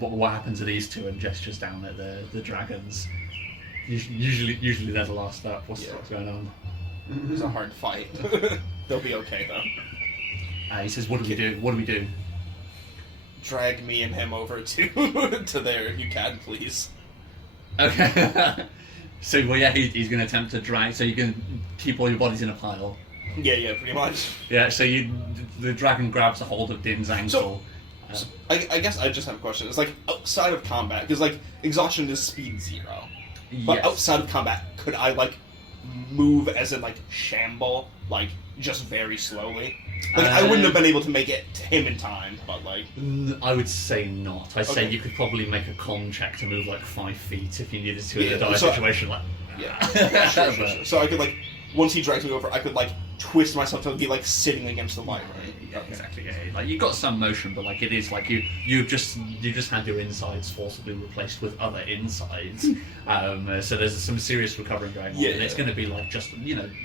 "What happened to these two?" and gestures down at the dragons. Usually they're the last up. What's going on? It was a hard fight. They'll be okay though. He says, "What do we do? What do we do?" Drag me and him over to there if you can, please. Okay. So well, yeah, he's going to attempt to drag. So you can keep all your bodies in a pile. Yeah, pretty much. Yeah. So the dragon grabs a hold of Din's ankle. So I guess I just have a question. It's like outside of combat, because like exhaustion is speed 0. But Yes. outside of combat, could I like move as in like shamble, like just very slowly? Like I wouldn't have been able to make it to him in time, but like I would say not. I'd say Okay. you could probably make a con check to move like 5 feet if you needed to in Yeah, a dire so- situation. Like yeah, sure. So I could like once he drags me over, I could like twist myself to be like sitting against the light. Right? Yeah, exactly. Yeah. Like you've got some motion, but like it is like you've just had your insides forcibly replaced with other insides. So there's some serious recovering going on, and it's going to be like just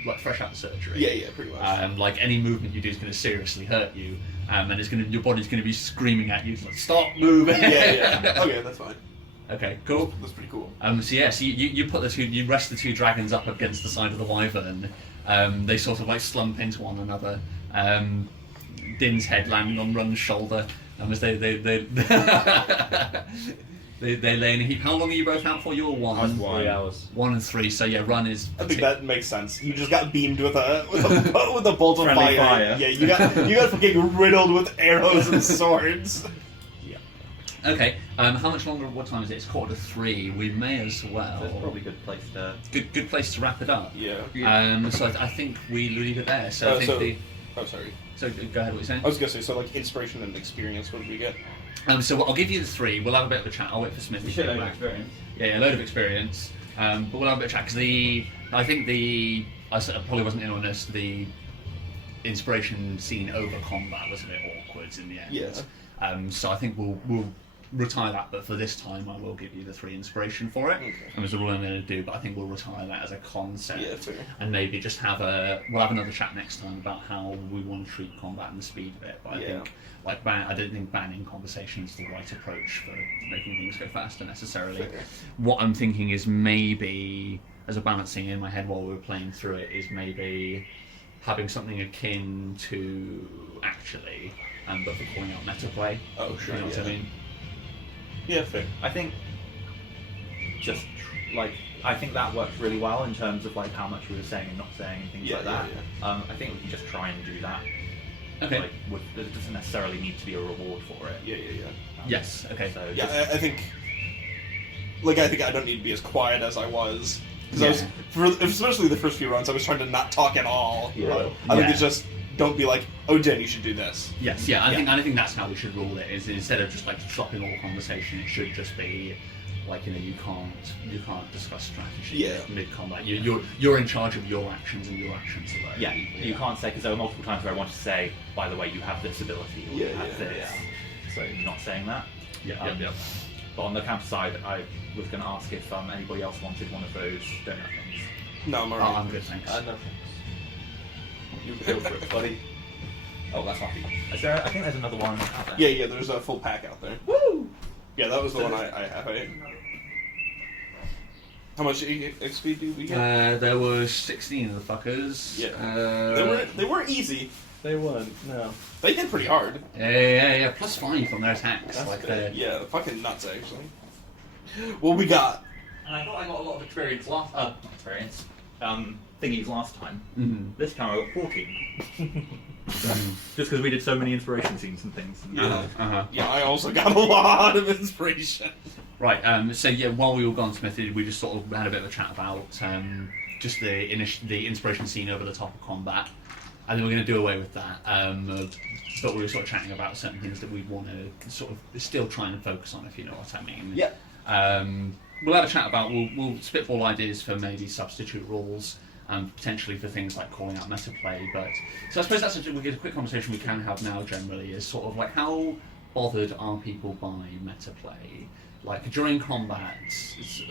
like fresh out of surgery. Yeah, pretty much. Like any movement you do is going to seriously hurt you, and your body's going to be screaming at you, like, stop moving. Yeah. Okay, that's fine. Okay, cool. That's pretty cool. So you put you rest the two dragons up against the side of the wyvern. They sort of like slump into one another. Din's head landing on Run's shoulder, and as they lay in a heap. How long are you both out for? You're one. 3 hours. 1 and 3. So yeah, Run is. I think that makes sense. You just got beamed with a bolt of Friendly fire. Yeah, you got fucking riddled with arrows and swords. Okay. How much longer? What time is it? It's 2:45. We may as well. That's probably a good place to. Good place to wrap it up. Yeah. So I think we leave it there. So I think Oh, sorry. So go ahead. What you saying? I was gonna say, so like inspiration and experience. What did we get? So I'll give you the 3. We'll have a bit of a chat. I'll wait for Smith. You should have experience. Yeah, a load of experience. But we'll have a bit of chat because I probably wasn't in on this. The inspiration scene over combat was a bit awkward in the end. Yeah. So I think we'll retire that, but for this time I will give you the 3 inspiration for it. Okay. And that's all I'm going to do, but I think we'll retire that as a concept. Yeah, fair. And maybe just we'll have another chat next time about how we want to treat combat and the speed of it. But I think I don't think banning conversation is the right approach for making things go faster necessarily. Fair. What I'm thinking is maybe, as a balancing in my head while we were playing through it, is maybe having something akin to actually, but for calling out meta play. Oh, sure. You know what I mean? Yeah, fair. I think I think that works really well in terms of like how much we were saying and not saying and things like that. I think we can just try and do that. Okay. Like, there doesn't necessarily need to be a reward for it. Yeah. Yes. Okay. So I think I don't need to be as quiet as I was. Because especially the first few runs, I was trying to not talk at all. Yeah. I think it's just, don't be like, oh Jen, you should do this. Yes, yeah. I think that's how we should rule it. Is instead of just like stopping all conversation, it should just be like you can't discuss strategy mid combat. You're in charge of your actions and your actions alone. Yeah, you can't say, because there were multiple times where I wanted to say, by the way, you have this ability or you have this. So not saying that. Yeah. But on the counter side, I was going to ask if anybody else wanted one of those donut things. No, I'm alright. I'm good, thanks. No thanks. You go for it, buddy. Oh, that's lucky. I think there's another one out there. Yeah, there's a full pack out there. Woo! Yeah, that was the one I have. How much XP do we get? There was 16 of the fuckers. Yeah. They weren't easy. They weren't, no. They hit pretty hard. Yeah. Plus 5 on their attacks. That's like good. Yeah, fucking nuts actually. What we got? And I thought I got a lot of experience thingies last time. Mm-hmm. This time I got 14. Just because we did so many inspiration scenes and things. Yeah, I also got a lot of inspiration. Right. So yeah, while we were gone, Smith, we just sort of had a bit of a chat about just the inspiration scene over the top of combat. And then we're going to do away with that. But we were sort of chatting about certain things that we want to sort of still try and focus on, if you know what I mean. Yeah. We'll have a chat about, we'll spitball ideas for maybe substitute rules, potentially for things like calling out meta play. But so I suppose that's a quick conversation we can have now generally, is sort of like how bothered are people by meta play? Like during combat,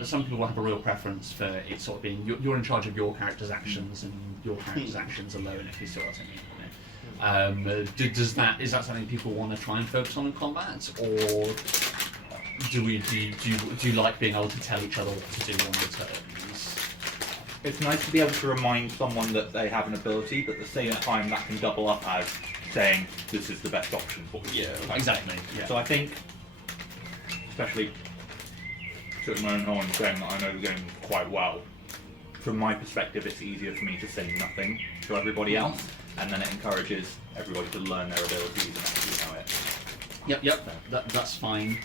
some people have a real preference for it sort of being you're in charge of your character's actions and your character's actions alone, if you see what I mean. Is that something people want to try and focus on in combat, or do you like being able to tell each other what to do on the turns? It's nice to be able to remind someone that they have an ability, but at the same time that can double up as saying this is the best option for you. Yeah, exactly. Yeah. So I think, especially took my own horn saying that I know the game quite well, from my perspective it's easier for me to say nothing to everybody else, and then it encourages everybody to learn their abilities and actually know it. Yep. That's fine.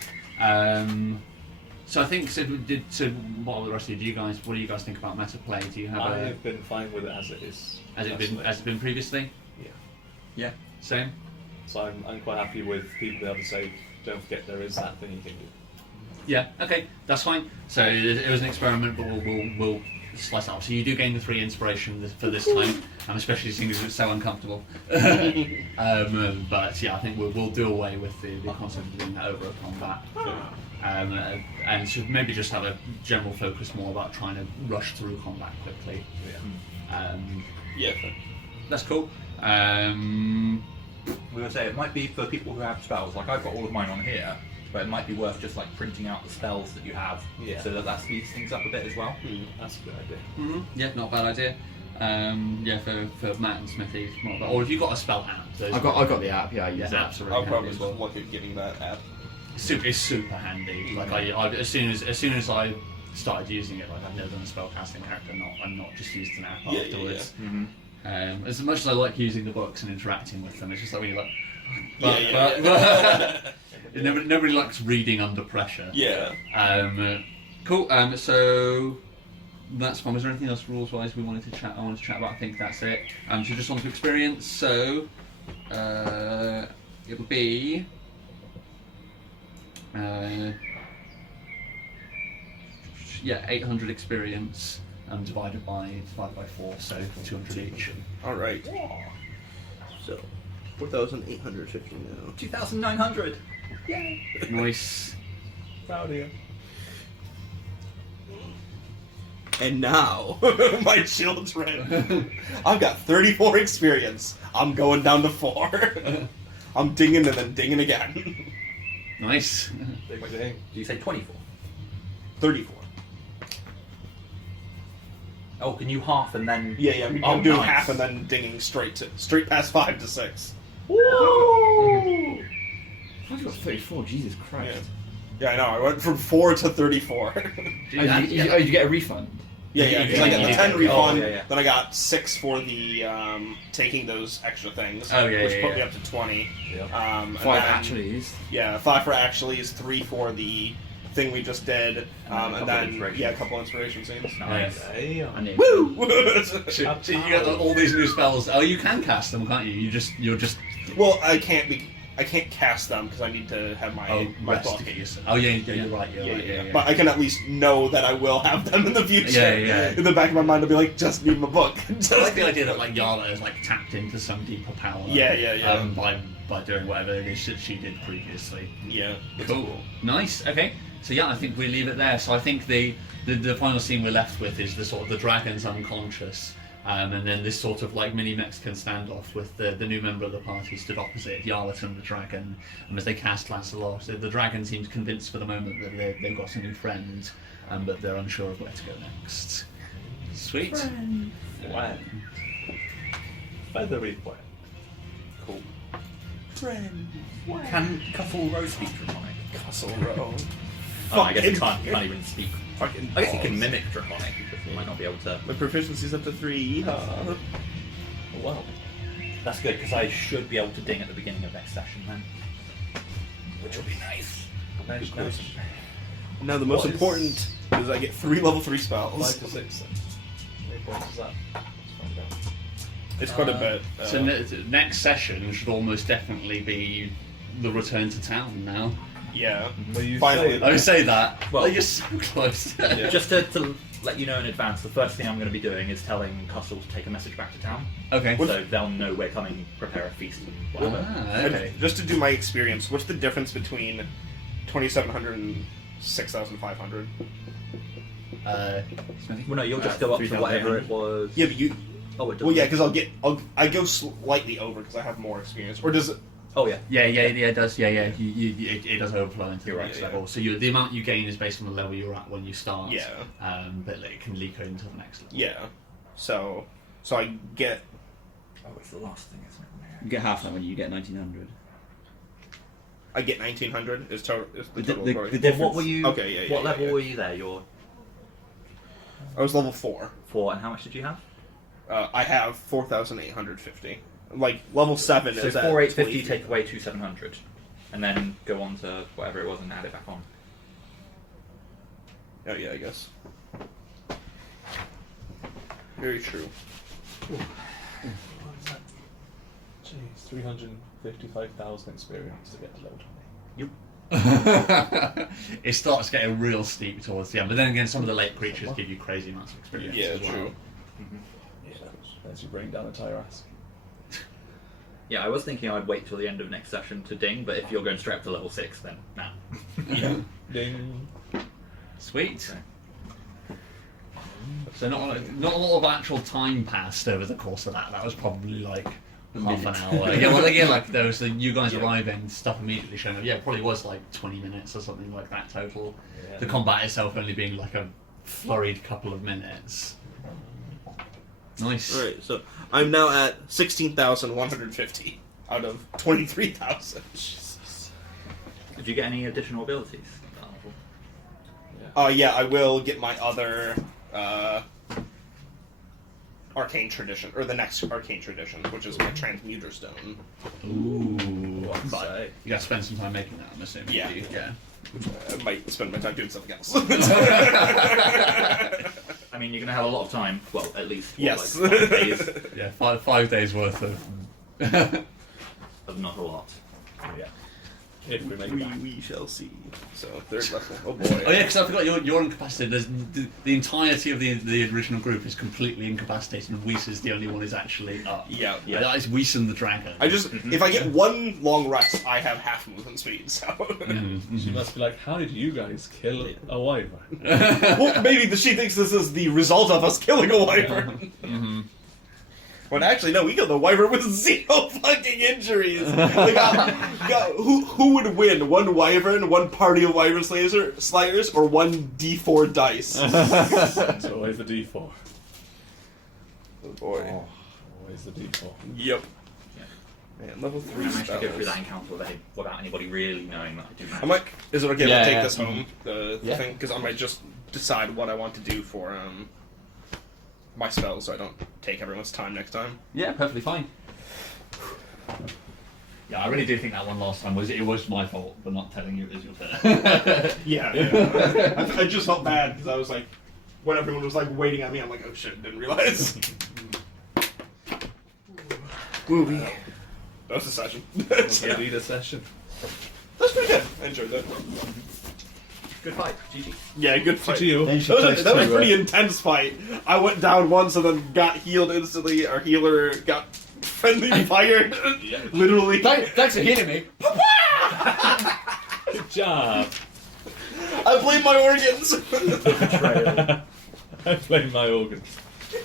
So I think what are the rest of you guys? What do you guys think about meta play? Do you have I've been fine with it as it is. Has it been previously? Yeah. Yeah. Same. So I'm quite happy with people being able to say, don't forget there is that thing you can do. Yeah. Okay. That's fine. So it was an experiment, but we'll slice it up. So you do gain the 3 inspiration for this time, especially seeing as it's so uncomfortable. But yeah, I think we'll do away with the concept of doing that over a combat. And should maybe just have a general focus more about trying to rush through combat quickly. Yeah. That's cool. We would say it might be for people who have spells. Like I've got all of mine on here, but it might be worth just like printing out the spells that you have, so that speeds things up a bit as well. That's a good idea. Yeah, not a bad idea. Yeah, for Matt and Smithy, or if you've got a spell app. I got the app. Yeah, I use it. Apps are really I'll handy probably as well. look at getting that app. It's super handy. Like I as soon as I started using it, like I've never done a spellcasting character, and not just used an app afterwards. As much as I like using the books and interacting with them, it's just like when you're like, nobody likes reading under pressure. Yeah. Cool. So that's fine. Was there anything else rules-wise we wanted to chat? I wanted to chat about. I think that's it. So just on to experience. So it'll be. 800 experience divided by 4, so 200 each. All right. So 4,850 now. 2,900. Nice. Proud of you. And now my children. I've got 34 experience. I'm going down to 4. I'm dinging and then dinging again. Nice. Take my ding. Do you say 24? 34. Oh, can you half and then? Yeah. I'm Oh, doing nice. half and then dinging straight past 5 to 6. I've got 34. Jesus Christ. Yeah, I know. I went from 4 to 34. You get a refund. Yeah. Because I got the 10 Oh, refund. yeah. Then I got 6 for the taking those extra things. Oh, yeah, which yeah, put me yeah. up to 20. Yeah. And 5 then- actually is. Yeah, 5 for actuallys, 3 for the thing we just did, And and then a couple then inspiration. a couple inspiration scenes. Nice. I need. Woo! So you get all these new spells. Oh, you can cast them, can't you? You're just Well, I can't cast them because I need to have my rest book. to get yourself. Oh yeah, you're right. You're right. Yeah. But I can at least know that I will have them in the future. Yeah. In the back of my mind, I'll be like, just need my book. I like the idea that like Yala is like tapped into some deeper power. Yeah. By doing whatever it is that she did previously. Yeah. Cool. Nice. Okay. So yeah, I think we leave it there. So I think the final scene we're left with is the sort of the dragon's unconscious, and then this sort of like mini Mexican standoff with the new member of the party stood opposite Yarlaton the dragon, and as they cast Lancelot, the dragon seems convinced for the moment that they've got a new friend, but they're unsure of where to go next. Sweet. Friend. Feathery friend. Cool. Friend. Can Cuffle Row speak Draconic? Castle Row. Oh, I guess he can't even speak. Fucking I guess he can balls. mimic Draconic, but he might not be able to. My proficiency's up to 3. Oh, well. That's good, because I should be able to ding at the beginning of next session then. Which will be nice. Nice. Now the most What is- important is I get 3 level 3 spells. 5 to 6 then. How many points is that? Let's find out. It's quite a bit. So next session should almost definitely be the return to town now. Yeah. Well, you Finally. say I would say that. Well- Well, you're so close. Yeah. Just to let you know in advance, the first thing I'm going to be doing is telling Cussle to take a message back to town. Okay. So they'll know we're coming, prepare a feast and whatever. Ah, okay. Just to do my experience, what's the difference between 2,700 and 6,500? Smithy? Well, no, you'll just go up to 3,800. whatever it was. Yeah, but you. Oh, it does. Well, yeah, because I go slightly over because I have more experience. Or does it? Oh, yeah. Yeah, it does. Yeah. It does overflow into the You're right, next yeah. level. So the amount you gain is based on the level you're at when you start. Yeah. But it can leak into the next level. Yeah. So I get. Oh, it's the last thing, isn't it? You get half that when you get 1900. I get 1,900 is the The total. di- score. the Well, what were you? Okay, yeah, What level yeah. were you there? You're I was level 4. 4, and how much did you have? I have 4,850. Like level 7 So is at 4,850, 23. take away 2,700, and then go on to whatever it was and add it back on. Oh yeah, I guess. Very true. What is that? Jeez, 355,000 experience to get to level 20. It starts getting real steep towards the end, but then again, some of the late creatures give you crazy amounts of experience. Yeah, as well. true. Yeah, as you bring down a tire ass. Yeah, I was thinking I'd wait till the end of next session to ding, but if you're going straight up to level 6, then nah. Yeah. Ding. Sweet. So not a lot of actual time passed over the course of that. That was probably like half an hour. Yeah, well, again, like there was you guys arriving, stuff immediately showing up. Yeah, it probably was like 20 minutes or something like that total. Yeah. The combat itself only being like a flurried couple of minutes. Nice. Alright, so I'm now at 16,150 out of 23,000. Did you get any additional abilities? Yeah, I will get my other arcane tradition, or the next arcane tradition, which is my transmuter stone. Ooh. But You gotta spend some time making that, I'm assuming. Yeah. Yeah. I might spend my time doing something else. I mean, you're going to have a lot of time. Well, at least what, Yes. like 5 days Yeah, 5 days worth of. of not a lot. yeah. If we make it back. we shall see. So, third level. Oh boy. Oh yeah, because I forgot you're incapacitated. There's the entirety of the original group is completely incapacitated, and Whis is the only one who's actually up. Yeah. Yeah, that is Whis and the dragon. I just, if I get one long rest, I have half movement speed, so. She must be like, how did you guys kill a wyvern? Well, maybe she thinks this is the result of us killing a wyvern. When actually, no, we killed the wyvern with 0 fucking injuries. Who would win? One wyvern, one party of wyvern slayers, or one D4 dice? It's always the D4. Oh boy. Oh, always the D4. Yep. Yeah. Man, level 3 I managed to go through that spells. encounter without anybody really knowing that I do magic. I might. Is it okay if Yeah, I take yeah. this home? The Yeah. thing, because I might just decide what I want to do for my spells, so I don't take everyone's time next time. Yeah, perfectly fine. Yeah, I really do think that one last time was my fault for not telling you it was your turn. Yeah. I just felt bad because I was like, when everyone was like waiting at me, I'm like, oh shit, didn't realize. Movie. That was a session. It's indeed a session. That's pretty good. I enjoyed that. Good fight, GG. Yeah, good fight. To you. That was a pretty intense fight. I went down once and then got healed instantly. Our healer got friendly fired. Literally. Thanks for hitting me. Good job. I blame my organs. I blame my organs.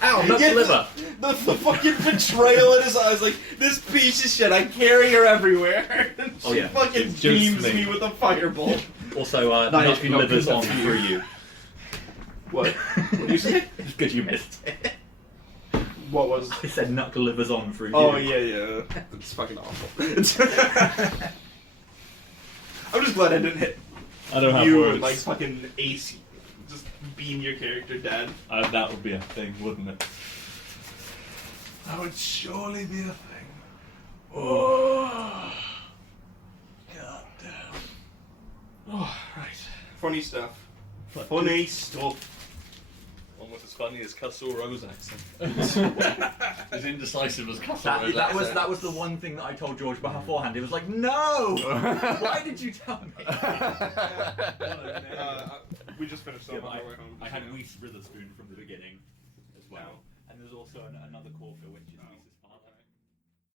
Ow, not the liver. The fucking betrayal in his eyes, like, this piece of shit, I carry her everywhere. And Oh, she yeah. fucking It's just beams me. me with a firebolt. Also, Not not HP, not livers good on enough. through you. What? What did you say? It's good you missed it. What was? I said knuckle livers on through you. Oh, yeah. It's fucking awful. I'm just glad I didn't hit I don't have you words. and, like, fucking ace. Just beam your character dead. That would be a thing, wouldn't it? That would surely be a thing. Oh. God damn. Oh, right. Funny stuff. Funny stuff. Almost as funny as Castle Rose accent. As indecisive as Castle That was the one thing that I told George beforehand. He was like, "No! Why did you tell me?" We just finished up on our way home. I had Weiss Witherspoon from the beginning as well, and there's also another core for which is